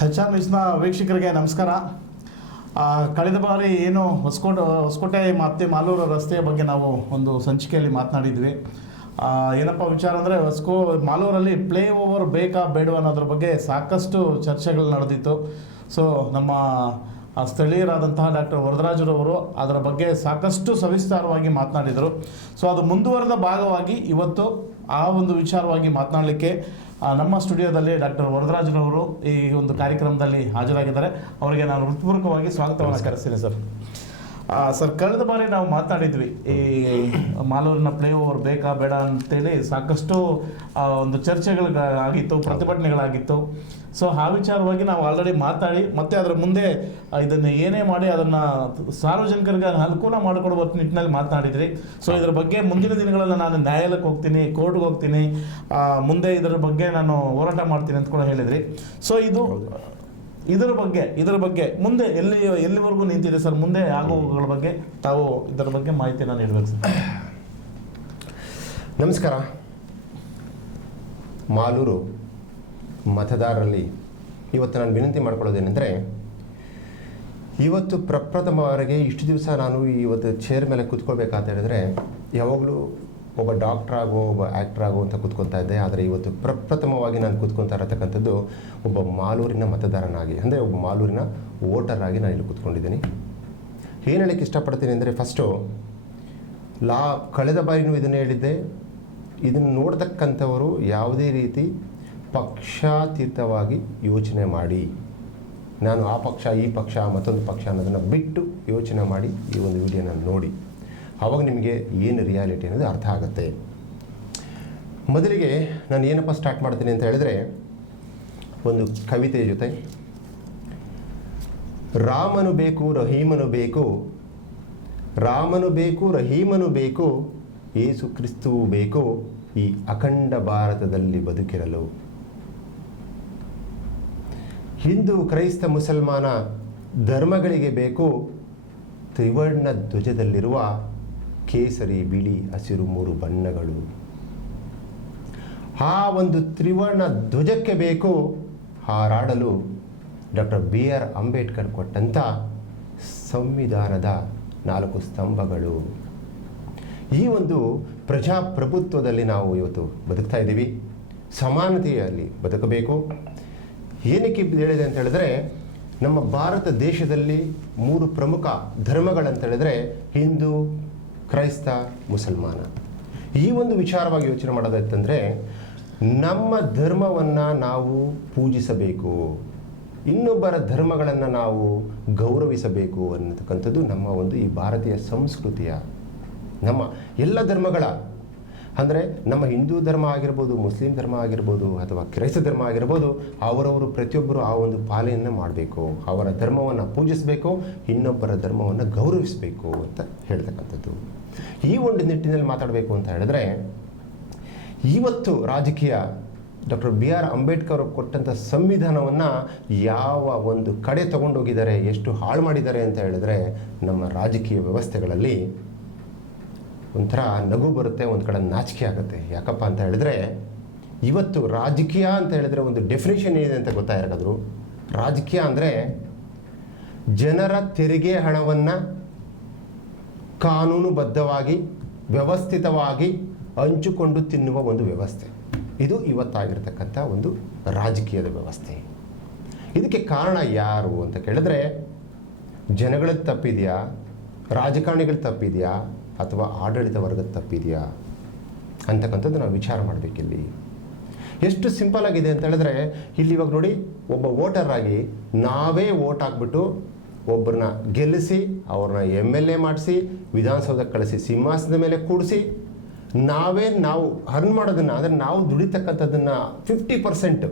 HR ನ್ಯೂಸ್ನ ವೀಕ್ಷಕರಿಗೆ ನಮಸ್ಕಾರ. ಕಳೆದ ಬಾರಿ ಏನು ಹೊಸಕೋಟೆ ಮತ್ತು ಮಾಲೂರು ರಸ್ತೆಯ ಬಗ್ಗೆ ನಾವು ಒಂದು ಸಂಚಿಕೆಯಲ್ಲಿ ಮಾತನಾಡಿದ್ವಿ. ಏನಪ್ಪ ವಿಚಾರ ಅಂದರೆ ಮಾಲೂರಲ್ಲಿ ಫ್ಲೈ ಓವರ್ ಬೇಕಾ ಬೇಡವಾ ಅನ್ನೋದ್ರ ಬಗ್ಗೆ ಸಾಕಷ್ಟು ಚರ್ಚೆಗಳು ನಡೆದಿತ್ತು. ಸೊ ನಮ್ಮ ಸ್ಥಳೀಯರಾದಂತಹ ಡಾಕ್ಟರ್ ವರದರಾಜರವರು ಅದರ ಬಗ್ಗೆ ಸಾಕಷ್ಟು ಸವಿಸ್ತಾರವಾಗಿ ಮಾತನಾಡಿದರು. ಸೊ ಅದು ಮುಂದುವರೆದ ಭಾಗವಾಗಿ ಇವತ್ತು ಆ ಒಂದು ವಿಚಾರವಾಗಿ ಮಾತನಾಡಲಿಕ್ಕೆ ನಮ್ಮ ಸ್ಟುಡಿಯೋದಲ್ಲಿ ಡಾಕ್ಟರ್ ವರದರಾಜರವರು ಈ ಒಂದು ಕಾರ್ಯಕ್ರಮದಲ್ಲಿ ಹಾಜರಾಗಿದ್ದಾರೆ. ಅವರಿಗೆ ನಾನು ಹೃತ್ಪೂರ್ವಕವಾಗಿ ಸ್ವಾಗತವನ್ನು ಕರೆಸ್ತೀನಿ ಸರ್. ಸರ್, ಕಳೆದ ಬಾರಿ ನಾವು ಮಾತನಾಡಿದ್ವಿ ಈ ಮಾಲೂರಿನ ಫ್ಲೈ ಓವರ್ ಬೇಕಾ ಬೇಡ ಅಂತೇಳಿ ಸಾಕಷ್ಟು ಒಂದು ಚರ್ಚೆಗಳಾಗಿತ್ತು, ಪ್ರತಿಭಟನೆಗಳಾಗಿತ್ತು. ಸೊ ಆ ವಿಚಾರವಾಗಿ ನಾವು ಆಲ್ರೆಡಿ ಮಾತಾಡಿ ಮತ್ತೆ ಅದರ ಮುಂದೆ ಇದನ್ನು ಏನೇ ಮಾಡಿ ಅದನ್ನು ಸಾರ್ವಜನಿಕರಿಗೆ ಅನುಕೂಲ ಮಾಡಿಕೊಡುವ ನಿಟ್ಟಿನಲ್ಲಿ ಮಾತನಾಡಿದ್ರಿ. ಸೊ ಇದರ ಬಗ್ಗೆ ಮುಂದಿನ ದಿನಗಳಲ್ಲಿ ನಾನು ನ್ಯಾಯಾಲಯಕ್ಕೆ ಹೋಗ್ತೀನಿ, ಕೋರ್ಟ್ಗೆ ಹೋಗ್ತೀನಿ, ಮುಂದೆ ಇದರ ಬಗ್ಗೆ ನಾನು ಹೋರಾಟ ಮಾಡ್ತೀನಿ ಅಂತ ಕೂಡ ಹೇಳಿದ್ರಿ. ಸೊ ಇದರ ಬಗ್ಗೆ ಮುಂದೆ ಎಲ್ಲಿವರೆಗೂ ನಿಂತಿದೆ ಸರ್? ಮುಂದೆ ಆಗುವುಗಳ ಬಗ್ಗೆ ತಾವು ಇದರ ಬಗ್ಗೆ ಮಾಹಿತಿಯನ್ನು ನೀಡಬೇಕು ಸರ್. ನಮಸ್ಕಾರ. ಮಾಲೂರು ಮತದಾರರಲ್ಲಿ ಇವತ್ತು ನಾನು ವಿನಂತಿ ಮಾಡ್ಕೊಳ್ಳೋದೇನೆಂದರೆ, ಇವತ್ತು ಪ್ರಪ್ರಥಮವರೆಗೆ ಇಷ್ಟು ದಿವಸ ನಾನು ಇವತ್ತು ಚೇರ್ ಮೇಲೆ ಕೂತ್ಕೊಳ್ಬೇಕಂತ ಹೇಳಿದ್ರೆ ಯಾವಾಗಲೂ ಒಬ್ಬ ಡಾಕ್ಟ್ರಾಗೋ ಒಬ್ಬ ಆ್ಯಕ್ಟ್ರಾಗೋ ಅಂತ ಕೂತ್ಕೊತಾ ಇದ್ದೆ. ಆದರೆ ಇವತ್ತು ಪ್ರಪ್ರಥಮವಾಗಿ ನಾನು ಕೂತ್ಕೊತಾ ಇರತಕ್ಕಂಥದ್ದು ಒಬ್ಬ ಮಾಲೂರಿನ ಮತದಾರನಾಗಿ, ಅಂದರೆ ಒಬ್ಬ ಮಾಲೂರಿನ ವೋಟರ್ ಆಗಿ ನಾನು ಇಲ್ಲಿ ಕೂತ್ಕೊಂಡಿದ್ದೀನಿ. ಏನು ಹೇಳಕ್ಕೆ ಇಷ್ಟಪಡ್ತೀನಿ ಅಂದರೆ, ಫಸ್ಟು ಕಳೆದ ಬಾರಿನೂ ಇದನ್ನು ಹೇಳಿದ್ದೆ, ಇದನ್ನು ನೋಡ್ತಕ್ಕಂಥವರು ಯಾವುದೇ ರೀತಿ ಪಕ್ಷಾತೀತವಾಗಿ ಯೋಚನೆ ಮಾಡಿ, ನಾನು ಆ ಪಕ್ಷ ಈ ಪಕ್ಷ ಮತ್ತೊಂದು ಪಕ್ಷ ಅನ್ನೋದನ್ನು ಬಿಟ್ಟು ಯೋಚನೆ ಮಾಡಿ ಈ ಒಂದು ವಿಡಿಯೋನ ನೋಡಿ. ಆವಾಗ ನಿಮಗೆ ಏನು ರಿಯಾಲಿಟಿ ಅನ್ನೋದು ಅರ್ಥ ಆಗುತ್ತೆ. ಮೊದಲಿಗೆ ನಾನು ಏನಪ್ಪ ಸ್ಟಾರ್ಟ್ ಮಾಡ್ತೀನಿ ಅಂತ ಹೇಳಿದ್ರೆ, ಒಂದು ಕವಿತೆಯ ಜೊತೆ, ರಾಮನು ಬೇಕು ರಹೀಮನು ಬೇಕು, ರಾಮನು ಬೇಕು ರಹೀಮನು ಬೇಕು, ಯೇಸು ಕ್ರಿಸ್ತುವು ಬೇಕು ಈ ಅಖಂಡ ಭಾರತದಲ್ಲಿ ಬದುಕಿರಲು. ಹಿಂದೂ ಕ್ರೈಸ್ತ ಮುಸಲ್ಮಾನ ಧರ್ಮಗಳಿಗೆ ಬೇಕು ತ್ರಿವರ್ಣ ಧ್ವಜದಲ್ಲಿರುವ ಕೇಸರಿ ಬಿಳಿ ಹಸಿರು 3 ಬಣ್ಣಗಳು. ಆ ಒಂದು ತ್ರಿವರ್ಣ ಧ್ವಜಕ್ಕೆ ಬೇಕು ಹಾರಾಡಲು ಡಾಕ್ಟರ್ BR ಅಂಬೇಡ್ಕರ್ ಕೊಟ್ಟಂಥ ಸಂವಿಧಾನದ 4 ಸ್ತಂಭಗಳು. ಈ ಒಂದು ಪ್ರಜಾಪ್ರಭುತ್ವದಲ್ಲಿ ನಾವು ಇವತ್ತು ಬದುಕ್ತಾ ಇದ್ದೀವಿ. ಸಮಾನತೆಯಲ್ಲಿ ಬದುಕಬೇಕು. ಏನಕ್ಕೆ ಹೇಳಿದೆ ಅಂತ ಹೇಳಿದ್ರೆ, ನಮ್ಮ ಭಾರತ ದೇಶದಲ್ಲಿ 3 ಪ್ರಮುಖ ಧರ್ಮಗಳಂತ ಹೇಳಿದ್ರೆ ಹಿಂದೂ, ಕ್ರೈಸ್ತ, ಮುಸಲ್ಮಾನ. ಈ ಒಂದು ವಿಚಾರವಾಗಿ ಯೋಚನೆ ಮಾಡೋದಂತಂದರೆ, ನಮ್ಮ ಧರ್ಮವನ್ನು ನಾವು ಪೂಜಿಸಬೇಕು, ಇನ್ನೊಬ್ಬರ ಧರ್ಮಗಳನ್ನು ನಾವು ಗೌರವಿಸಬೇಕು ಅನ್ನತಕ್ಕಂಥದ್ದು ನಮ್ಮ ಒಂದು ಈ ಭಾರತೀಯ ಸಂಸ್ಕೃತಿಯ, ನಮ್ಮ ಎಲ್ಲ ಧರ್ಮಗಳ, ಅಂದರೆ ನಮ್ಮ ಹಿಂದೂ ಧರ್ಮ ಆಗಿರ್ಬೋದು, ಮುಸ್ಲಿಂ ಧರ್ಮ ಆಗಿರ್ಬೋದು, ಅಥವಾ ಕ್ರೈಸ್ತ ಧರ್ಮ ಆಗಿರ್ಬೋದು, ಅವರವರು ಪ್ರತಿಯೊಬ್ಬರು ಆ ಒಂದು ಪಾಲನೆಯನ್ನು ಮಾಡಬೇಕು, ಅವರ ಧರ್ಮವನ್ನು ಪೂಜಿಸಬೇಕು, ಇನ್ನೊಬ್ಬರ ಧರ್ಮವನ್ನು ಗೌರವಿಸಬೇಕು ಅಂತ ಹೇಳ್ತಕ್ಕಂಥದ್ದು. ಈ ಒಂದು ನಿಟ್ಟಿನಲ್ಲಿ ಮಾತಾಡಬೇಕು ಅಂತ ಹೇಳಿದ್ರೆ, ಇವತ್ತು ರಾಜಕೀಯ ಡಾಕ್ಟರ್ BR ಅಂಬೇಡ್ಕರ್ ಕೊಟ್ಟಂಥ ಸಂವಿಧಾನವನ್ನು ಯಾವ ಒಂದು ಕಡೆ ತಗೊಂಡೋಗಿದ್ದಾರೆ, ಎಷ್ಟು ಹಾಳು ಮಾಡಿದ್ದಾರೆ ಅಂತ ಹೇಳಿದ್ರೆ, ನಮ್ಮ ರಾಜಕೀಯ ವ್ಯವಸ್ಥೆಗಳಲ್ಲಿ ಒಂಥರ ನಗು ಬರುತ್ತೆ, ಒಂದು ಕಡೆ ನಾಚಿಕೆ ಆಗುತ್ತೆ. ಯಾಕಪ್ಪ ಅಂತ ಹೇಳಿದ್ರೆ, ಇವತ್ತು ರಾಜಕೀಯ ಅಂತ ಹೇಳಿದ್ರೆ ಒಂದು ಡೆಫಿನೇಷನ್ ಏನಿದೆ ಅಂತ ಗೊತ್ತಾಗಿರೋದು. ರಾಜಕೀಯ ಅಂದರೆ ಜನರ ತೆರಿಗೆ ಹಣವನ್ನು ಕಾನೂನುಬದ್ಧವಾಗಿ ವ್ಯವಸ್ಥಿತವಾಗಿ ಹಂಚಿಕೊಂಡು ತಿನ್ನುವ ಒಂದು ವ್ಯವಸ್ಥೆ. ಇದು ಇವತ್ತಾಗಿರ್ತಕ್ಕಂಥ ಒಂದು ರಾಜಕೀಯದ ವ್ಯವಸ್ಥೆ. ಇದಕ್ಕೆ ಕಾರಣ ಯಾರು ಅಂತ ಕೇಳಿದ್ರೆ, ಜನಗಳದ್ದು ತಪ್ಪಿದೆಯಾ, ರಾಜಕಾರಣಿಗಳು ತಪ್ಪಿದೆಯಾ, ಅಥವಾ ಆಡಳಿತ ವರ್ಗದ ತಪ್ಪಿದೆಯಾ ಅಂತಕ್ಕಂಥದ್ದು ನಾವು ವಿಚಾರ ಮಾಡಬೇಕಿಲ್ಲಿ. ಎಷ್ಟು ಸಿಂಪಲ್ ಆಗಿದೆ ಅಂತ ಹೇಳಿದ್ರೆ, ಇಲ್ಲಿ ಇವಾಗ ನೋಡಿ, ಒಬ್ಬ ವೋಟರ್ ಆಗಿ ನಾವೇ ವೋಟ್ ಹಾಕ್ಬಿಟ್ಟು ಒಬ್ಬರನ್ನ ಗೆಲ್ಲಿಸಿ, ಅವ್ರನ್ನ MLA ಮಾಡಿಸಿ, ವಿಧಾನಸೌಧಕ್ಕೆ ಕಳಿಸಿ, ಸಿಂಹಾಸನದ ಮೇಲೆ ಕೂಡಿಸಿ, ನಾವು ಅರ್ನ್ ಮಾಡೋದನ್ನು, ಅಂದರೆ ನಾವು ದುಡಿತಕ್ಕಂಥದ್ದನ್ನು 50%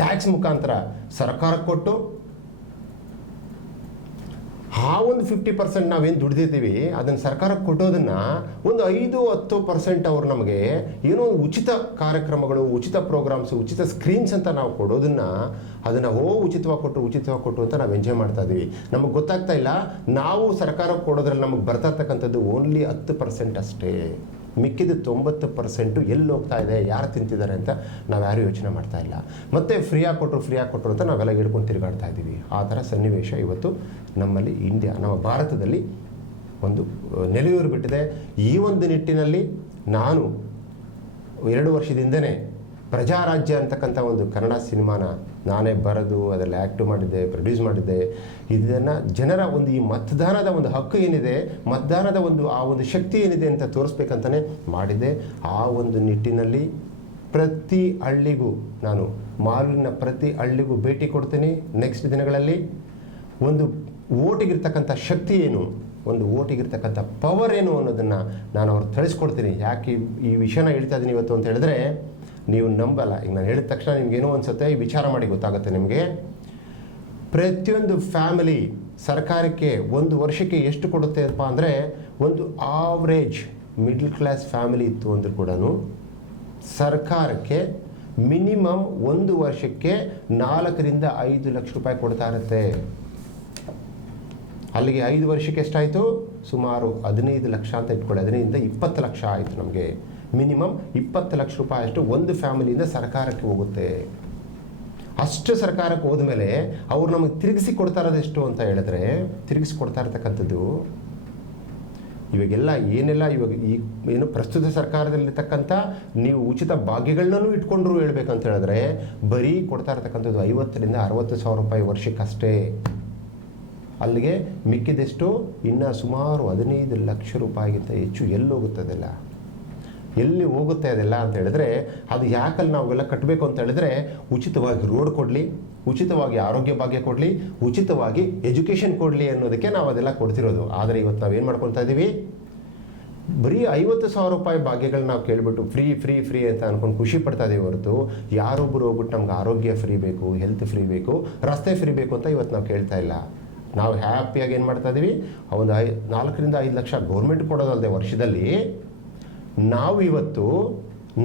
ಟ್ಯಾಕ್ಸ್ ಮುಖಾಂತರ ಸರ್ಕಾರಕ್ಕೆ ಕೊಟ್ಟು, ಆ ಒಂದು 50% ನಾವೇನು ದುಡಿದಿದ್ದೀವಿ ಅದನ್ನು ಸರ್ಕಾರಕ್ಕೆ ಕೊಟ್ಟೋದನ್ನು ಒಂದು 5-10% ಅವರು ನಮಗೆ ಏನೋ ಉಚಿತ ಕಾರ್ಯಕ್ರಮಗಳು, ಉಚಿತ ಪ್ರೋಗ್ರಾಮ್ಸು, ಉಚಿತ ಸ್ಕ್ರೀನ್ಸ್ ಅಂತ ನಾವು ಕೊಡೋದನ್ನು, ಅದನ್ನು ಉಚಿತವಾಗಿ ಕೊಟ್ಟು ಅಂತ ನಾವು ಎಂಜಾಯ್ ಮಾಡ್ತಾ ಇದ್ದೀವಿ. ನಮಗೆ ಗೊತ್ತಾಗ್ತಾ ಇಲ್ಲ, ನಾವು ಸರ್ಕಾರಕ್ಕೆ ಕೊಡೋದ್ರಲ್ಲಿ ನಮಗೆ ಬರ್ತಾ ಇರ್ತಕ್ಕಂಥದ್ದು ಓನ್ಲಿ 10% ಅಷ್ಟೇ. ಮಿಕ್ಕಿದ 90% ಎಲ್ಲಿ ಹೋಗ್ತಾ ಇದೆ, ಯಾರು ತಿಂತಿದ್ದಾರೆ ಅಂತ ನಾವು ಯಾರು ಯೋಚನೆ ಮಾಡ್ತಾ ಇಲ್ಲ. ಮತ್ತೆ ಫ್ರೀಯಾಗಿ ಕೊಟ್ಟರು ಅಂತ ನಾವೆಲ್ಲ ಹಿಡ್ಕೊಂಡು ತಿರುಗಾಡ್ತಾ ಇದ್ದೀವಿ. ಆ ಥರ ಸನ್ನಿವೇಶ ಇವತ್ತು ನಮ್ಮಲ್ಲಿ ನಮ್ಮ ಭಾರತದಲ್ಲಿ ಒಂದು ನೆಲೆಯೂರು ಬಿಟ್ಟಿದೆ. ಈ ಒಂದು ನಿಟ್ಟಿನಲ್ಲಿ ನಾನು 2 ವರ್ಷದಿಂದನೇ ಪ್ರಜಾರಾಜ್ಯ ಅಂತಕ್ಕಂಥ ಒಂದು ಕನ್ನಡ ಸಿನಿಮಾನ ನಾನೇ ಬರೆದು ಅದರಲ್ಲಿ ಆ್ಯಕ್ಟ್ ಮಾಡಿದ್ದೆ, ಪ್ರೊಡ್ಯೂಸ್ ಮಾಡಿದ್ದೆ. ಇದನ್ನು ಜನರ ಒಂದು ಈ ಮತದಾನದ ಒಂದು ಹಕ್ಕು ಏನಿದೆ, ಮತದಾನದ ಆ ಒಂದು ಶಕ್ತಿ ಏನಿದೆ ಅಂತ ತೋರಿಸ್ಬೇಕಂತಲೇ ಮಾಡಿದ್ದೆ. ಆ ಒಂದು ನಿಟ್ಟಿನಲ್ಲಿ ಪ್ರತಿ ಹಳ್ಳಿಗೂ ನಾನು ಮಾಲೂರಿನ ಪ್ರತಿ ಹಳ್ಳಿಗೂ ಭೇಟಿ ಕೊಡ್ತೀನಿ. ನೆಕ್ಸ್ಟ್ ದಿನಗಳಲ್ಲಿ ಒಂದು ಓಟಿಗಿರ್ತಕ್ಕಂಥ ಶಕ್ತಿ ಏನು, ಒಂದು ಓಟಿಗಿರ್ತಕ್ಕಂಥ ಪವರ್ ಏನು ಅನ್ನೋದನ್ನು ನಾನು ಅವ್ರಿಗೆ ತಿಳಿಸ್ಕೊಡ್ತೀನಿ. ಯಾಕೆ ಈ ವಿಷಯನ ಹೇಳ್ತಾ ಇದ್ದೀನಿ ಇವತ್ತು ಅಂತ ಹೇಳಿದ್ರೆ ನೀವು ನಂಬಲ್ಲ. ಈಗ ನಾನು ಹೇಳಿದ ತಕ್ಷಣ ನಿಮ್ಗೇನೋ ಅನ್ಸುತ್ತೆ, ಈ ವಿಚಾರ ಮಾಡಿ ಗೊತ್ತಾಗುತ್ತೆ ನಿಮಗೆ. ಪ್ರತಿಯೊಂದು ಫ್ಯಾಮಿಲಿ ಸರ್ಕಾರಕ್ಕೆ ಒಂದು ವರ್ಷಕ್ಕೆ ಎಷ್ಟು ಕೊಡುತ್ತೆ ಅಪ್ಪ ಅಂದರೆ, ಒಂದು ಆವ್ರೇಜ್ ಮಿಡ್ಲ್ ಕ್ಲಾಸ್ ಫ್ಯಾಮಿಲಿ ಇತ್ತು ಅಂದರೂ ಕೂಡ ಸರ್ಕಾರಕ್ಕೆ ಮಿನಿಮಮ್ ಒಂದು ವರ್ಷಕ್ಕೆ 4 ರಿಂದ 5 ಲಕ್ಷ ರೂಪಾಯಿ ಕೊಡ್ತಾ ಇರುತ್ತೆ. ಅಲ್ಲಿಗೆ 5 ವರ್ಷಕ್ಕೆ ಎಷ್ಟಾಯಿತು? ಸುಮಾರು 15 ಲಕ್ಷ ಅಂತ ಇಟ್ಕೊಳ್ಳಿ. 15 ರಿಂದ 20 ಲಕ್ಷ ಆಯಿತು. ನಮಗೆ ಮಿನಿಮಮ್ 20 ಲಕ್ಷ ರೂಪಾಯಿ ಅಷ್ಟು ಒಂದು ಫ್ಯಾಮಿಲಿಯಿಂದ ಸರ್ಕಾರಕ್ಕೆ ಹೋಗುತ್ತೆ. ಅಷ್ಟು ಸರ್ಕಾರಕ್ಕೆ ಹೋದ್ಮೇಲೆ ಅವ್ರು ನಮಗೆ ತಿರುಗಿಸಿ ಕೊಡ್ತಾ ಇರೋದೆಷ್ಟು ಅಂತ ಹೇಳಿದ್ರೆ, ತಿರುಗಿಸಿ ಕೊಡ್ತಾ ಇರ್ತಕ್ಕಂಥದ್ದು ಇವಾಗೆಲ್ಲ ಏನೆಲ್ಲ ಇವಾಗ ಈ ಏನು ಪ್ರಸ್ತುತ ಸರ್ಕಾರದಲ್ಲಿರ್ತಕ್ಕಂಥ ನೀವು ಉಚಿತ ಭಾಗ್ಯಗಳನ್ನೂ ಇಟ್ಕೊಂಡ್ರು ಹೇಳ್ಬೇಕಂತ ಹೇಳಿದ್ರೆ ಬರೀ ಕೊಡ್ತಾ ಇರ್ತಕ್ಕಂಥದ್ದು 50 ರಿಂದ 60 ಸಾವಿರ ರೂಪಾಯಿ ವರ್ಷಕ್ಕಷ್ಟೇ. ಅಲ್ಲಿಗೆ ಮಿಕ್ಕಿದೆಷ್ಟು ಇನ್ನು ಸುಮಾರು 15 ಲಕ್ಷ ರೂಪಾಯಿಗಿಂತ ಹೆಚ್ಚು ಎಲ್ಲಿ ಹೋಗುತ್ತದೆಲ್ಲ, ಎಲ್ಲಿ ಹೋಗುತ್ತೆ ಅದೆಲ್ಲ ಅಂತ ಹೇಳಿದ್ರೆ, ಅದು ಯಾಕಲ್ಲಿ ನಾವೆಲ್ಲ ಕಟ್ಟಬೇಕು ಅಂತ ಹೇಳಿದ್ರೆ, ಉಚಿತವಾಗಿ ರೋಡ್ ಕೊಡಲಿ, ಉಚಿತವಾಗಿ ಆರೋಗ್ಯ ಭಾಗ್ಯ ಕೊಡಲಿ, ಉಚಿತವಾಗಿ ಎಜುಕೇಷನ್ ಕೊಡಲಿ ಅನ್ನೋದಕ್ಕೆ ನಾವು ಅದೆಲ್ಲ ಕೊಡ್ತಿರೋದು. ಆದರೆ ಇವತ್ತು ನಾವೇನು ಮಾಡ್ಕೊತಾ ಇದ್ದೀವಿ, ಬರೀ 50 ಸಾವಿರ ರೂಪಾಯಿ ಭಾಗ್ಯಗಳು ನಾವು ಕೇಳಿಬಿಟ್ಟು ಫ್ರೀ ಫ್ರೀ ಫ್ರೀ ಅಂತ ಅಂದ್ಕೊಂಡು ಖುಷಿ ಪಡ್ತಾ ಇದ್ದೀವಿ ಹೊರತು, ಯಾರೊಬ್ಬರು ಹೋಗ್ಬಿಟ್ಟು ನಮ್ಗೆ ಆರೋಗ್ಯ ಫ್ರೀ ಬೇಕು, ಹೆಲ್ತ್ ಫ್ರೀ ಬೇಕು, ರಸ್ತೆ ಫ್ರೀ ಬೇಕು ಅಂತ ಇವತ್ತು ನಾವು ಕೇಳ್ತಾ ಇಲ್ಲ. ನಾವು ಹ್ಯಾಪಿಯಾಗಿ ಏನು ಮಾಡ್ತಾ ಇದ್ದೀವಿ, ಒಂದು 4 ರಿಂದ 5 ಲಕ್ಷ ಗೌರ್ಮೆಂಟ್ ಕೊಡೋದಲ್ಲದೆ ವರ್ಷದಲ್ಲಿ ನಾವು ಇವತ್ತು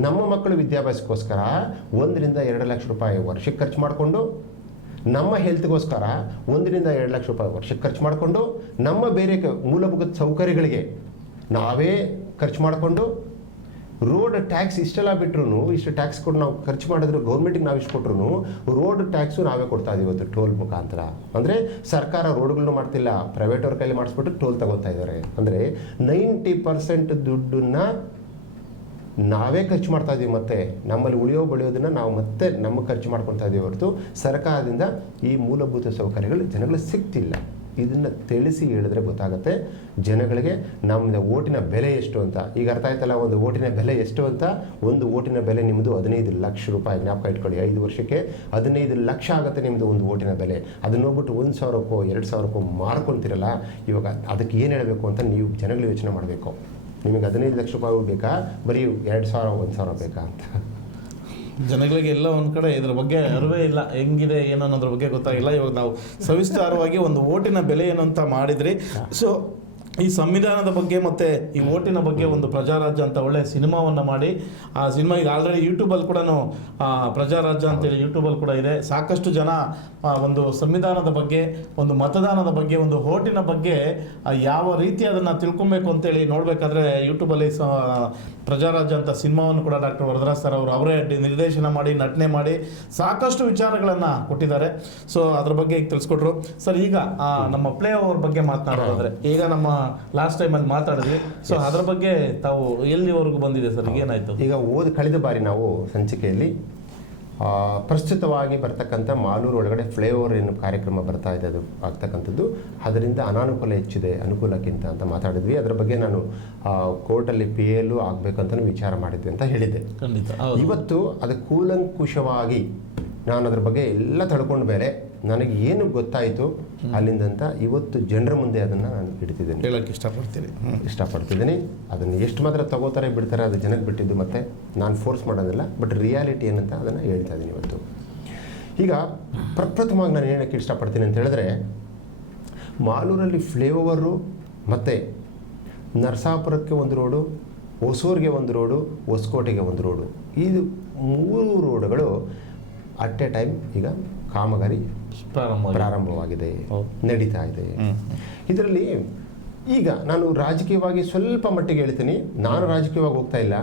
ನಮ್ಮ ಮಕ್ಕಳ ವಿದ್ಯಾಭ್ಯಾಸಕ್ಕೋಸ್ಕರ 1 ರಿಂದ 2 ಲಕ್ಷ ರೂಪಾಯಿ ವರ್ಷಕ್ಕೆ ಖರ್ಚು ಮಾಡಿಕೊಂಡು, ನಮ್ಮ ಹೆಲ್ತ್ಗೋಸ್ಕರ 1 ರಿಂದ 2 ಲಕ್ಷ ರೂಪಾಯಿ ವರ್ಷಕ್ಕೆ ಖರ್ಚು ಮಾಡಿಕೊಂಡು, ನಮ್ಮ ಬೇರೆ ಮೂಲಭೂತ ಸೌಕರ್ಯಗಳಿಗೆ ನಾವೇ ಖರ್ಚು ಮಾಡಿಕೊಂಡು, ರೋಡ್ ಟ್ಯಾಕ್ಸ್ ಇಷ್ಟೆಲ್ಲ ಬಿಟ್ಟರು, ಇಷ್ಟು ಟ್ಯಾಕ್ಸ್ ಕೊಟ್ಟು ನಾವು ಖರ್ಚು ಮಾಡಿದ್ರು, ಗೌರ್ಮೆಂಟಿಗೆ ನಾವು ಇಷ್ಟು ಕೊಟ್ಟರು ರೋಡ್ ಟ್ಯಾಕ್ಸು ನಾವೇ ಕೊಡ್ತಾ ಇದೀವಿ ಇವತ್ತು ಟೋಲ್ ಮುಖಾಂತರ. ಅಂದರೆ ಸರ್ಕಾರ ರೋಡ್ಗಳನ್ನು ಮಾಡ್ತಿಲ್ಲ, ಪ್ರೈವೇಟ್ ಅವ್ರ ಕೈಲಿ ಮಾಡಿಸ್ಬಿಟ್ಟು ಟೋಲ್ ತಗೋತಾ ಇದ್ದಾರೆ. ಅಂದರೆ 90% ದುಡ್ಡನ್ನು ನಾವೇ ಖರ್ಚು ಮಾಡ್ತಾ ಇದೀವಿ. ಮತ್ತೆ ನಮ್ಮಲ್ಲಿ ಬೆಳೆಯೋದನ್ನು ನಾವು ಮತ್ತೆ ನಮಗೆ ಖರ್ಚು ಮಾಡ್ಕೊತಾ ಇದೀವಿ ಹೊರತು ಸರ್ಕಾರದಿಂದ ಈ ಮೂಲಭೂತ ಸೌಕರ್ಯಗಳು ಜನಗಳಿಗೆ ಸಿಗ್ತಿಲ್ಲ. ಇದನ್ನು ತಿಳಿಸಿ ಹೇಳಿದ್ರೆ ಗೊತ್ತಾಗುತ್ತೆ ಜನಗಳಿಗೆ ನಮ್ಮದು ಓಟಿನ ಬೆಲೆ ಎಷ್ಟು ಅಂತ. ಈಗ ಅರ್ಥ ಆಯ್ತಲ್ಲ, ಒಂದು ಓಟಿನ ಬೆಲೆ ಎಷ್ಟು ಅಂತ. ಒಂದು ಓಟಿನ ಬೆಲೆ ನಿಮ್ಮದು 15 ಲಕ್ಷ ರೂಪಾಯಿ. ಜ್ಞಾಪಕ ಇಟ್ಕೊಳ್ಳಿ, 5 ವರ್ಷಕ್ಕೆ 15 ಲಕ್ಷ ಆಗುತ್ತೆ ನಿಮ್ಮದು ಒಂದು ಓಟಿನ ಬೆಲೆ. ಅದನ್ನು ಹೋಗ್ಬಿಟ್ಟು 1,000ಕ್ಕೋ 2,000ಕ್ಕೋ ಮಾರ್ಕೊತಿರಲ್ಲ. ಇವಾಗ ಅದಕ್ಕೆ ಏನು ಹೇಳಬೇಕು ಅಂತ ನೀವು ಜನಗಳು ಯೋಚನೆ ಮಾಡಬೇಕು. ನಿಮಗೆ 15 ಲಕ್ಷ ರೂಪಾಯಿ ಬೇಕಾ, ಬರೀ 2,000 1,000 ಬೇಕಾ ಅಂತ. ಜನಗಳಿಗೆ ಎಲ್ಲ ಒಂದು ಕಡೆ ಇದ್ರ ಬಗ್ಗೆ ಅರಿವೇ ಇಲ್ಲ, ಹೆಂಗಿದೆ ಏನು ಅನ್ನೋದ್ರ ಬಗ್ಗೆ ಗೊತ್ತಾಗಿಲ್ಲ. ಇವಾಗ ನಾವು ಸವಿಸ್ತಾರವಾಗಿ ಒಂದು ಓಟಿನ ಬೆಲೆ ಏನು ಅಂತ ಮಾಡಿದ್ರಿ. ಸೊ ಈ ಸಂವಿಧಾನದ ಬಗ್ಗೆ ಮತ್ತು ಈ ಓಟಿನ ಬಗ್ಗೆ ಒಂದು ಪ್ರಜಾರಾಜ್ಯ ಅಂತ ಒಳ್ಳೆ ಸಿನಿಮಾವನ್ನು ಮಾಡಿ, ಆ ಸಿನಿಮಾ ಈಗ ಆಲ್ರೆಡಿ ಯೂಟ್ಯೂಬಲ್ಲಿ ಕೂಡ ಪ್ರಜಾರಾಜ್ಯ ಅಂತೇಳಿ ಯೂಟ್ಯೂಬಲ್ಲಿ ಕೂಡ ಇದೆ. ಸಾಕಷ್ಟು ಜನ ಒಂದು ಸಂವಿಧಾನದ ಬಗ್ಗೆ, ಒಂದು ಮತದಾನದ ಬಗ್ಗೆ, ಒಂದು ಓಟಿನ ಬಗ್ಗೆ ಯಾವ ರೀತಿ ಅದನ್ನು ತಿಳ್ಕೊಬೇಕು ಅಂತೇಳಿ ನೋಡಬೇಕಾದ್ರೆ ಯೂಟ್ಯೂಬಲ್ಲಿ ಪ್ರಜಾರಾಜ್ಯ ಅಂತ ಸಿನಿಮಾವನ್ನು ಕೂಡ ಡಾಕ್ಟರ್ ವರದರಾಜ್ ಸರ್ ಅವರು ಅವರೇ ನಿರ್ದೇಶನ ಮಾಡಿ ನಟನೆ ಮಾಡಿ ಸಾಕಷ್ಟು ವಿಚಾರಗಳನ್ನು ಕೊಟ್ಟಿದ್ದಾರೆ. ಸೊ ಅದ್ರ ಬಗ್ಗೆ ಈಗ ತಿಳಿಸ್ಕೊಟ್ರು ಸರ್. ಈಗ ನಮ್ಮ ಪ್ಲೇ ಓವರ್ ಬಗ್ಗೆ ಮಾತನಾಡೋದಾದ್ರೆ, ಈಗ ನಮ್ಮ ಲಾಸ್ಟ್ ಟೈಮಲ್ಲಿ ಮಾತಾಡಿದ್ವಿ. ಸೊ ಅದ್ರ ಬಗ್ಗೆ ತಾವು ಎಲ್ಲಿವರೆಗೂ ಬಂದಿದೆ ಸರ್, ಏನಾಯ್ತು? ಈಗ ಕಳೆದ ಬಾರಿ ನಾವು ಸಂಚಿಕೆಯಲ್ಲಿ ಪ್ರಸ್ತುತವಾಗಿ ಬರ್ತಕ್ಕಂಥ ಮಾಲೂರು ಒಳಗಡೆ ಫ್ಲೇವರ್ ಏನು ಕಾರ್ಯಕ್ರಮ ಬರ್ತಾ ಇದೆ ಅದು ಆಗ್ತಕ್ಕಂಥದ್ದು, ಅದರಿಂದ ಅನಾನುಕೂಲ ಹೆಚ್ಚಿದೆ ಅನುಕೂಲಕ್ಕಿಂತ ಅಂತ ಮಾತಾಡಿದ್ವಿ. ಅದರ ಬಗ್ಗೆ ನಾನು ಕೋರ್ಟಲ್ಲಿ PA ಆಗಬೇಕಂತಲೂ ವಿಚಾರ ಮಾಡಿದ್ವಿ ಅಂತ ಹೇಳಿದ್ದೆ. ಇವತ್ತು ಅದು ಕೂಲಂಕುಷವಾಗಿ ನಾನು ಅದ್ರ ಬಗ್ಗೆ ಎಲ್ಲ ತಳ್ಕೊಂಡ ಮೇಲೆ ನನಗೆ ಏನು ಗೊತ್ತಾಯಿತು ಅಲ್ಲಿಂದಂತ ಇವತ್ತು ಜನರ ಮುಂದೆ ಅದನ್ನು ನಾನು ಇಡ್ತಿದ್ದೇನೆ, ಹೇಳಕ್ಕೆ ಇಷ್ಟಪಡ್ತಿದ್ದೀನಿ. ಅದನ್ನು ಎಷ್ಟು ಮಾತ್ರ ತಗೋತಾರೆ ಬಿಡ್ತಾರೆ ಅದು ಜನಕ್ಕೆ ಬಿಟ್ಟಿದ್ದು, ಮತ್ತು ನಾನು ಫೋರ್ಸ್ ಮಾಡೋದಿಲ್ಲ. ಬಟ್ ರಿಯಾಲಿಟಿ ಏನಂತ ಅದನ್ನು ಹೇಳ್ತಾ ಇದ್ದೀನಿ ಇವತ್ತು. ಈಗ ಪ್ರಪ್ರಥಮವಾಗಿ ನಾನು ಹೇಳೋಕ್ಕೆ ಇಷ್ಟಪಡ್ತೀನಿ ಅಂತ ಹೇಳಿದ್ರೆ, ಮಾಲೂರಲ್ಲಿ ಫ್ಲೇವರು ಮತ್ತು ನರಸಾಪುರಕ್ಕೆ ಒಂದು ರೋಡು, ಹೊಸೂರಿಗೆ ಒಂದು ರೋಡು, ಹೊಸಕೋಟೆಗೆ ಒಂದು ರೋಡು, ಇದು 3 ರೋಡುಗಳು ಅಟ್ ಎ ಟೈಮ್ ಈಗ ಕಾಮಗಾರಿ ಪ್ರಾರಂಭವಾಗಿದೆ, ನಡೀತಾ ಇದೆ. ಇದರಲ್ಲಿ ಈಗ ನಾನು ರಾಜಕೀಯವಾಗಿ ಸ್ವಲ್ಪ ಮಟ್ಟಿಗೆ ಹೇಳ್ತೀನಿ, ನಾನು ರಾಜಕೀಯವಾಗಿ ಹೋಗ್ತಾ ಇಲ್ಲ,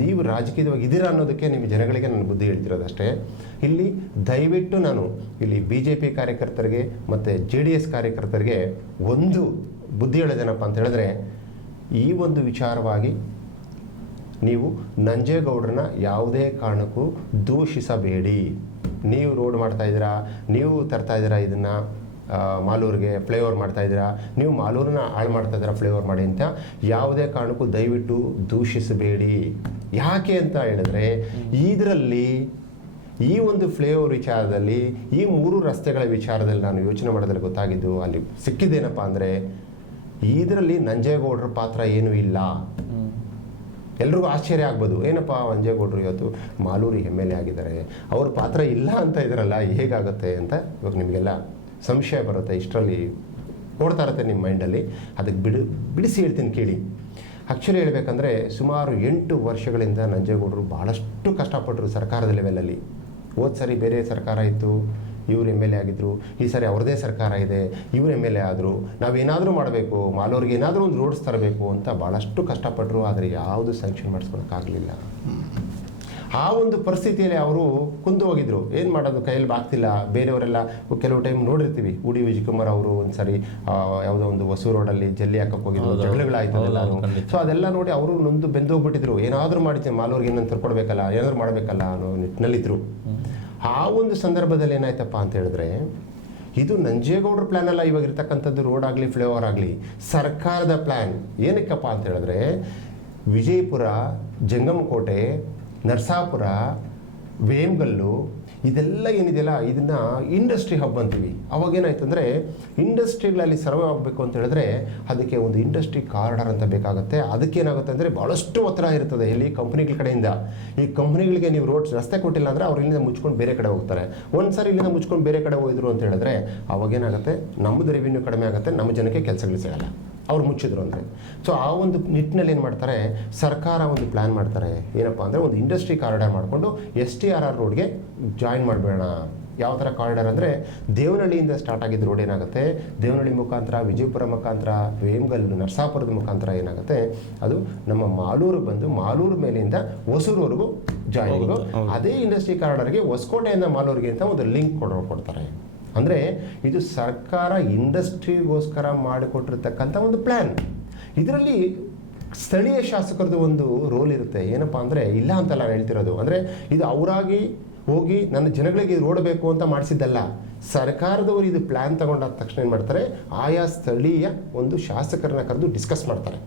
ನೀವು ರಾಜಕೀಯವಾಗಿ ಇದ್ದೀರಾ ಅನ್ನೋದಕ್ಕೆ ನಿಮ್ಮ ಜನಗಳಿಗೆ ನಾನು ಬುದ್ಧಿ ಹೇಳ್ತಿರೋದು ಅಷ್ಟೇ. ಇಲ್ಲಿ ದಯವಿಟ್ಟು ನಾನು ಇಲ್ಲಿ BJP ಕಾರ್ಯಕರ್ತರಿಗೆ ಮತ್ತು JDS ಕಾರ್ಯಕರ್ತರಿಗೆ ಒಂದು ಬುದ್ಧಿ ಹೇಳೋದೇನಪ್ಪ ಅಂತ ಹೇಳಿದ್ರೆ, ಈ ಒಂದು ವಿಚಾರವಾಗಿ ನೀವು ನಂಜೇಗೌಡರನ್ನ ಯಾವುದೇ ಕಾರಣಕ್ಕೂ ದೂಷಿಸಬೇಡಿ. ನೀವು ರೋಡ್ ಮಾಡ್ತಾ ಇದ್ದೀರಾ, ನೀವು ತರ್ತಾ ಇದ್ದೀರಾ ಇದನ್ನು ಮಾಲೂರಿಗೆ ಫ್ಲೈಓವರ್ ಮಾಡ್ತಾ ಇದ್ದೀರಾ, ನೀವು ಮಾಲೂರನ್ನ ಹಾಳು ಮಾಡ್ತಾ ಇದ್ದೀರಾ ಫ್ಲೈಓವರ್ ಮಾಡಿ ಅಂತ ಯಾವುದೇ ಕಾರಣಕ್ಕೂ ದಯವಿಟ್ಟು ದೂಷಿಸಬೇಡಿ. ಯಾಕೆ ಅಂತ ಹೇಳಿದ್ರೆ, ಇದರಲ್ಲಿ ಈ ಒಂದು ಫ್ಲೈಓವರ್ ವಿಚಾರದಲ್ಲಿ, ಈ 3 ರಸ್ತೆಗಳ ವಿಚಾರದಲ್ಲಿ ನಾನು ಯೋಚನೆ ಮಾಡೋದ್ರಲ್ಲಿ ಗೊತ್ತಾಗಿದ್ದು, ಅಲ್ಲಿ ಸಿಕ್ಕಿದ್ದೇನಪ್ಪ ಅಂದರೆ, ಇದರಲ್ಲಿ ನಂಜೇಗೌಡರ ಪಾತ್ರ ಏನೂ ಇಲ್ಲ. ಎಲ್ರಿಗೂ ಆಶ್ಚರ್ಯ ಆಗ್ಬೋದು, ಏನಪ್ಪ ನಂಜೇಗೌಡರು ಇವತ್ತು ಮಾಲೂರು MLA ಆಗಿದ್ದಾರೆ, ಅವ್ರ ಪಾತ್ರ ಇಲ್ಲ ಅಂತ ಇದ್ದಾರಲ್ಲ, ಹೇಗಾಗುತ್ತೆ ಅಂತ ಇವಾಗ ನಿಮಗೆಲ್ಲ ಸಂಶಯ ಬರುತ್ತೆ. ಇಷ್ಟರಲ್ಲಿ ಓಡ್ತಾ ಇರುತ್ತೆ ನಿಮ್ಮ ಮೈಂಡಲ್ಲಿ. ಅದಕ್ಕೆ ಬಿಡಿಸಿ ಹೇಳ್ತೀನಿ ಕೇಳಿ. ಆ್ಯಕ್ಚುಲಿ ಹೇಳಬೇಕಂದ್ರೆ, ಸುಮಾರು 8 ವರ್ಷಗಳಿಂದ ನಂಜೇಗೌಡರು ಭಾಳಷ್ಟು ಕಷ್ಟಪಟ್ಟರು ಸರ್ಕಾರದ ಲೆವೆಲಲ್ಲಿ. ಹೋದ ಸರಿ ಬೇರೆ ಸರ್ಕಾರ ಇತ್ತು, ಇವರು MLA ಆಗಿದ್ದರು. ಈ ಸಾರಿ ಅವ್ರದ್ದೇ ಸರ್ಕಾರ ಇದೆ, ಇವರು MLA ಆದರು. ನಾವೇನಾದರೂ ಮಾಡಬೇಕು, ಮಾಲೂರಿಗೆ ಏನಾದರೂ ಒಂದು ರೋಡ್ಸ್ ತರಬೇಕು ಅಂತ ಭಾಳಷ್ಟು ಕಷ್ಟಪಟ್ಟರು. ಆದರೆ ಯಾವುದು ಸ್ಯಾಂಕ್ಷನ್ ಮಾಡಿಸ್ಕೊಳಕ್ಕಾಗಲಿಲ್ಲ. ಆ ಒಂದು ಪರಿಸ್ಥಿತಿಯಲ್ಲಿ ಅವರು ಕುಂದು ಹೋಗಿದ್ರು. ಏನು ಮಾಡೋದು, ಕೈಯಲ್ಲಿ ಆಗ್ತಿಲ್ಲ. ಬೇರೆಯವರೆಲ್ಲ ಕೆಲವು ಟೈಮ್ ನೋಡಿರ್ತೀವಿ, ಉಡಿ ವಿಜಯಕುಮಾರ್ ಅವರು ಒಂದು ಸಾರಿ ಯಾವುದೋ ಒಂದು ಹೊಸೂರು ರೋಡಲ್ಲಿ ಜಲ್ಲಿ ಹಾಕಕ್ಕೆ ಹೋಗಿದ್ರು, ಜಗಳಗಳಾಯ್ತು ಅದೆಲ್ಲನೂ. ಸೊ ಅದೆಲ್ಲ ನೋಡಿ ಅವರು ನೊಂದು ಬೆಂದೋಗ್ಬಿಟ್ಟಿದ್ರು. ಏನಾದರೂ ಮಾಡಿದ್ದೆ ಮಾಲೂರಿಗೆ ಏನಂತ ಕೊಡಬೇಕಲ್ಲ, ಏನಾದರೂ ಮಾಡಬೇಕಲ್ಲ ಅನ್ನೋ ನಿಟ್ಟಿನಲ್ಲಿದ್ದರು. ಆ ಒಂದು ಸಂದರ್ಭದಲ್ಲಿ ಏನಾಯ್ತಪ್ಪ ಅಂತ ಹೇಳಿದ್ರೆ, ಇದು ನಂಜೇಗೌಡರ ಪ್ಲ್ಯಾನ್ ಅಲ್ಲ ಇವಾಗ ಇರ್ತಕ್ಕಂಥದ್ದು, ರೋಡ್ ಆಗಲಿ ಫ್ಲೈಓವರ್ ಆಗಲಿ ಸರ್ಕಾರದ ಪ್ಲ್ಯಾನ್. ಏನಕ್ಕಪ್ಪ ಅಂತ ಹೇಳಿದ್ರೆ, ವಿಜಯಪುರ, ಜಂಗಮಕೋಟೆ, ನರಸಾಪುರ, ವೇಮಗಲ್ಲು ಇದೆಲ್ಲ ಏನಿದೆಯಲ್ಲ, ಇದನ್ನು ಇಂಡಸ್ಟ್ರಿ ಹಬ್ ಅಂತೀವಿ. ಅವಾಗೇನಾಯ್ತು ಅಂದರೆ, ಇಂಡಸ್ಟ್ರಿಗಳಲ್ಲಿ ಸರ್ವೆ ಆಗಬೇಕು ಅಂತ ಹೇಳಿದ್ರೆ ಅದಕ್ಕೆ ಒಂದು ಇಂಡಸ್ಟ್ರಿ ಕಾರಿಡಾರ್ ಅಂತ ಬೇಕಾಗುತ್ತೆ. ಅದಕ್ಕೇನಾಗುತ್ತೆ ಅಂದರೆ ಭಾಳಷ್ಟು ಒತ್ತಡ ಇರ್ತದೆ ಇಲ್ಲಿ ಕಂಪ್ನಿಗಳ ಕಡೆಯಿಂದ. ಈ ಕಂಪ್ನಿಗಳಿಗೆ ನೀವು ರಸ್ತೆ ಕೊಟ್ಟಿಲ್ಲ ಅಂದರೆ ಅವ್ರು ಇಲ್ಲಿಂದ ಮುಚ್ಕೊಂಡು ಬೇರೆ ಕಡೆ ಹೋಗ್ತಾರೆ. ಒಂದು ಸಾರಿ ಇಲ್ಲಿಂದ ಮುಚ್ಕೊಂಡು ಬೇರೆ ಕಡೆ ಹೋಗಿದ್ರು ಅಂತ ಹೇಳಿದ್ರೆ ಅವಾಗೇನಾಗುತ್ತೆ, ನಮ್ಮದು ರೆವಿನ್ಯೂ ಕಡಿಮೆ ಆಗುತ್ತೆ, ನಮ್ಮ ಜನಕ್ಕೆ ಕೆಲಸಗಳು ಸಿಗಲ್ಲ, ಅವ್ರು ಮುಚ್ಚಿದ್ರು ಅಂದರೆ. ಸೊ ಆ ಒಂದು ನಿಟ್ಟಿನಲ್ಲಿ ಏನು ಮಾಡ್ತಾರೆ, ಸರ್ಕಾರ ಒಂದು ಪ್ಲ್ಯಾನ್ ಮಾಡ್ತಾರೆ. ಏನಪ್ಪ ಅಂದರೆ, ಒಂದು ಇಂಡಸ್ಟ್ರಿ ಕಾರಿಡಾರ್ ಮಾಡಿಕೊಂಡು STRR ರೋಡ್ಗೆ ಜಾಯಿನ್ ಮಾಡಬೇಡ. ಯಾವ ಥರ ಕಾರಿಡಾರ್ ಅಂದರೆ, ದೇವನಹಳ್ಳಿಯಿಂದ ಸ್ಟಾರ್ಟ್ ಆಗಿದ್ದ ರೋಡ್ ಏನಾಗುತ್ತೆ, ದೇವನಹಳ್ಳಿ ಮುಖಾಂತರ, ವಿಜಯಪುರ ಮುಖಾಂತರ, ವೇಮಗಲ್ಲು, ನರಸಾಪುರದ ಮುಖಾಂತರ ಏನಾಗುತ್ತೆ, ಅದು ನಮ್ಮ ಮಾಲೂರಿಗೆ ಬಂದು ಮಾಲೂರು ಮೇಲಿಂದ ಹೊಸೂರುವರೆಗೂ ಜಾಯಿನಿಂಗು. ಅದೇ ಇಂಡಸ್ಟ್ರಿ ಕಾರಿಡಾರ್ಗೆ ಹೊಸಕೋಟೆಯಿಂದ ಮಾಲೂರಿಗೆ ಅಂತ ಒಂದು ಲಿಂಕ್ ಕೊಡ್ತಾರೆ. ಅಂದರೆ ಇದು ಸರ್ಕಾರ ಇಂಡಸ್ಟ್ರಿಗೋಸ್ಕರ ಮಾಡಿಕೊಟ್ಟಿರ್ತಕ್ಕಂಥ ಒಂದು ಪ್ಲ್ಯಾನ್. ಇದರಲ್ಲಿ ಸ್ಥಳೀಯ ಶಾಸಕರದ್ದು ಒಂದು ರೋಲ್ ಇರುತ್ತೆ. ಏನಪ್ಪ ಅಂದರೆ, ಇಲ್ಲ ಅಂತಲ್ಲ ನಾನು ಹೇಳ್ತಿರೋದು, ಅಂದರೆ ಇದು ಅವರಾಗಿ ಹೋಗಿ ನನ್ನ ಜನಗಳಿಗೆ ರೋಡ್ ಬೇಕು ಅಂತ ಮಾಡಿಸಿದ್ದಲ್ಲ. ಸರ್ಕಾರದವರು ಇದು ಪ್ಲ್ಯಾನ್ ತಗೊಂಡಾದ ತಕ್ಷಣ ಏನು ಮಾಡ್ತಾರೆ, ಆಯಾ ಸ್ಥಳೀಯ ಒಂದು ಶಾಸಕರನ್ನ ಕರೆದು ಡಿಸ್ಕಸ್ ಮಾಡ್ತಾರೆ.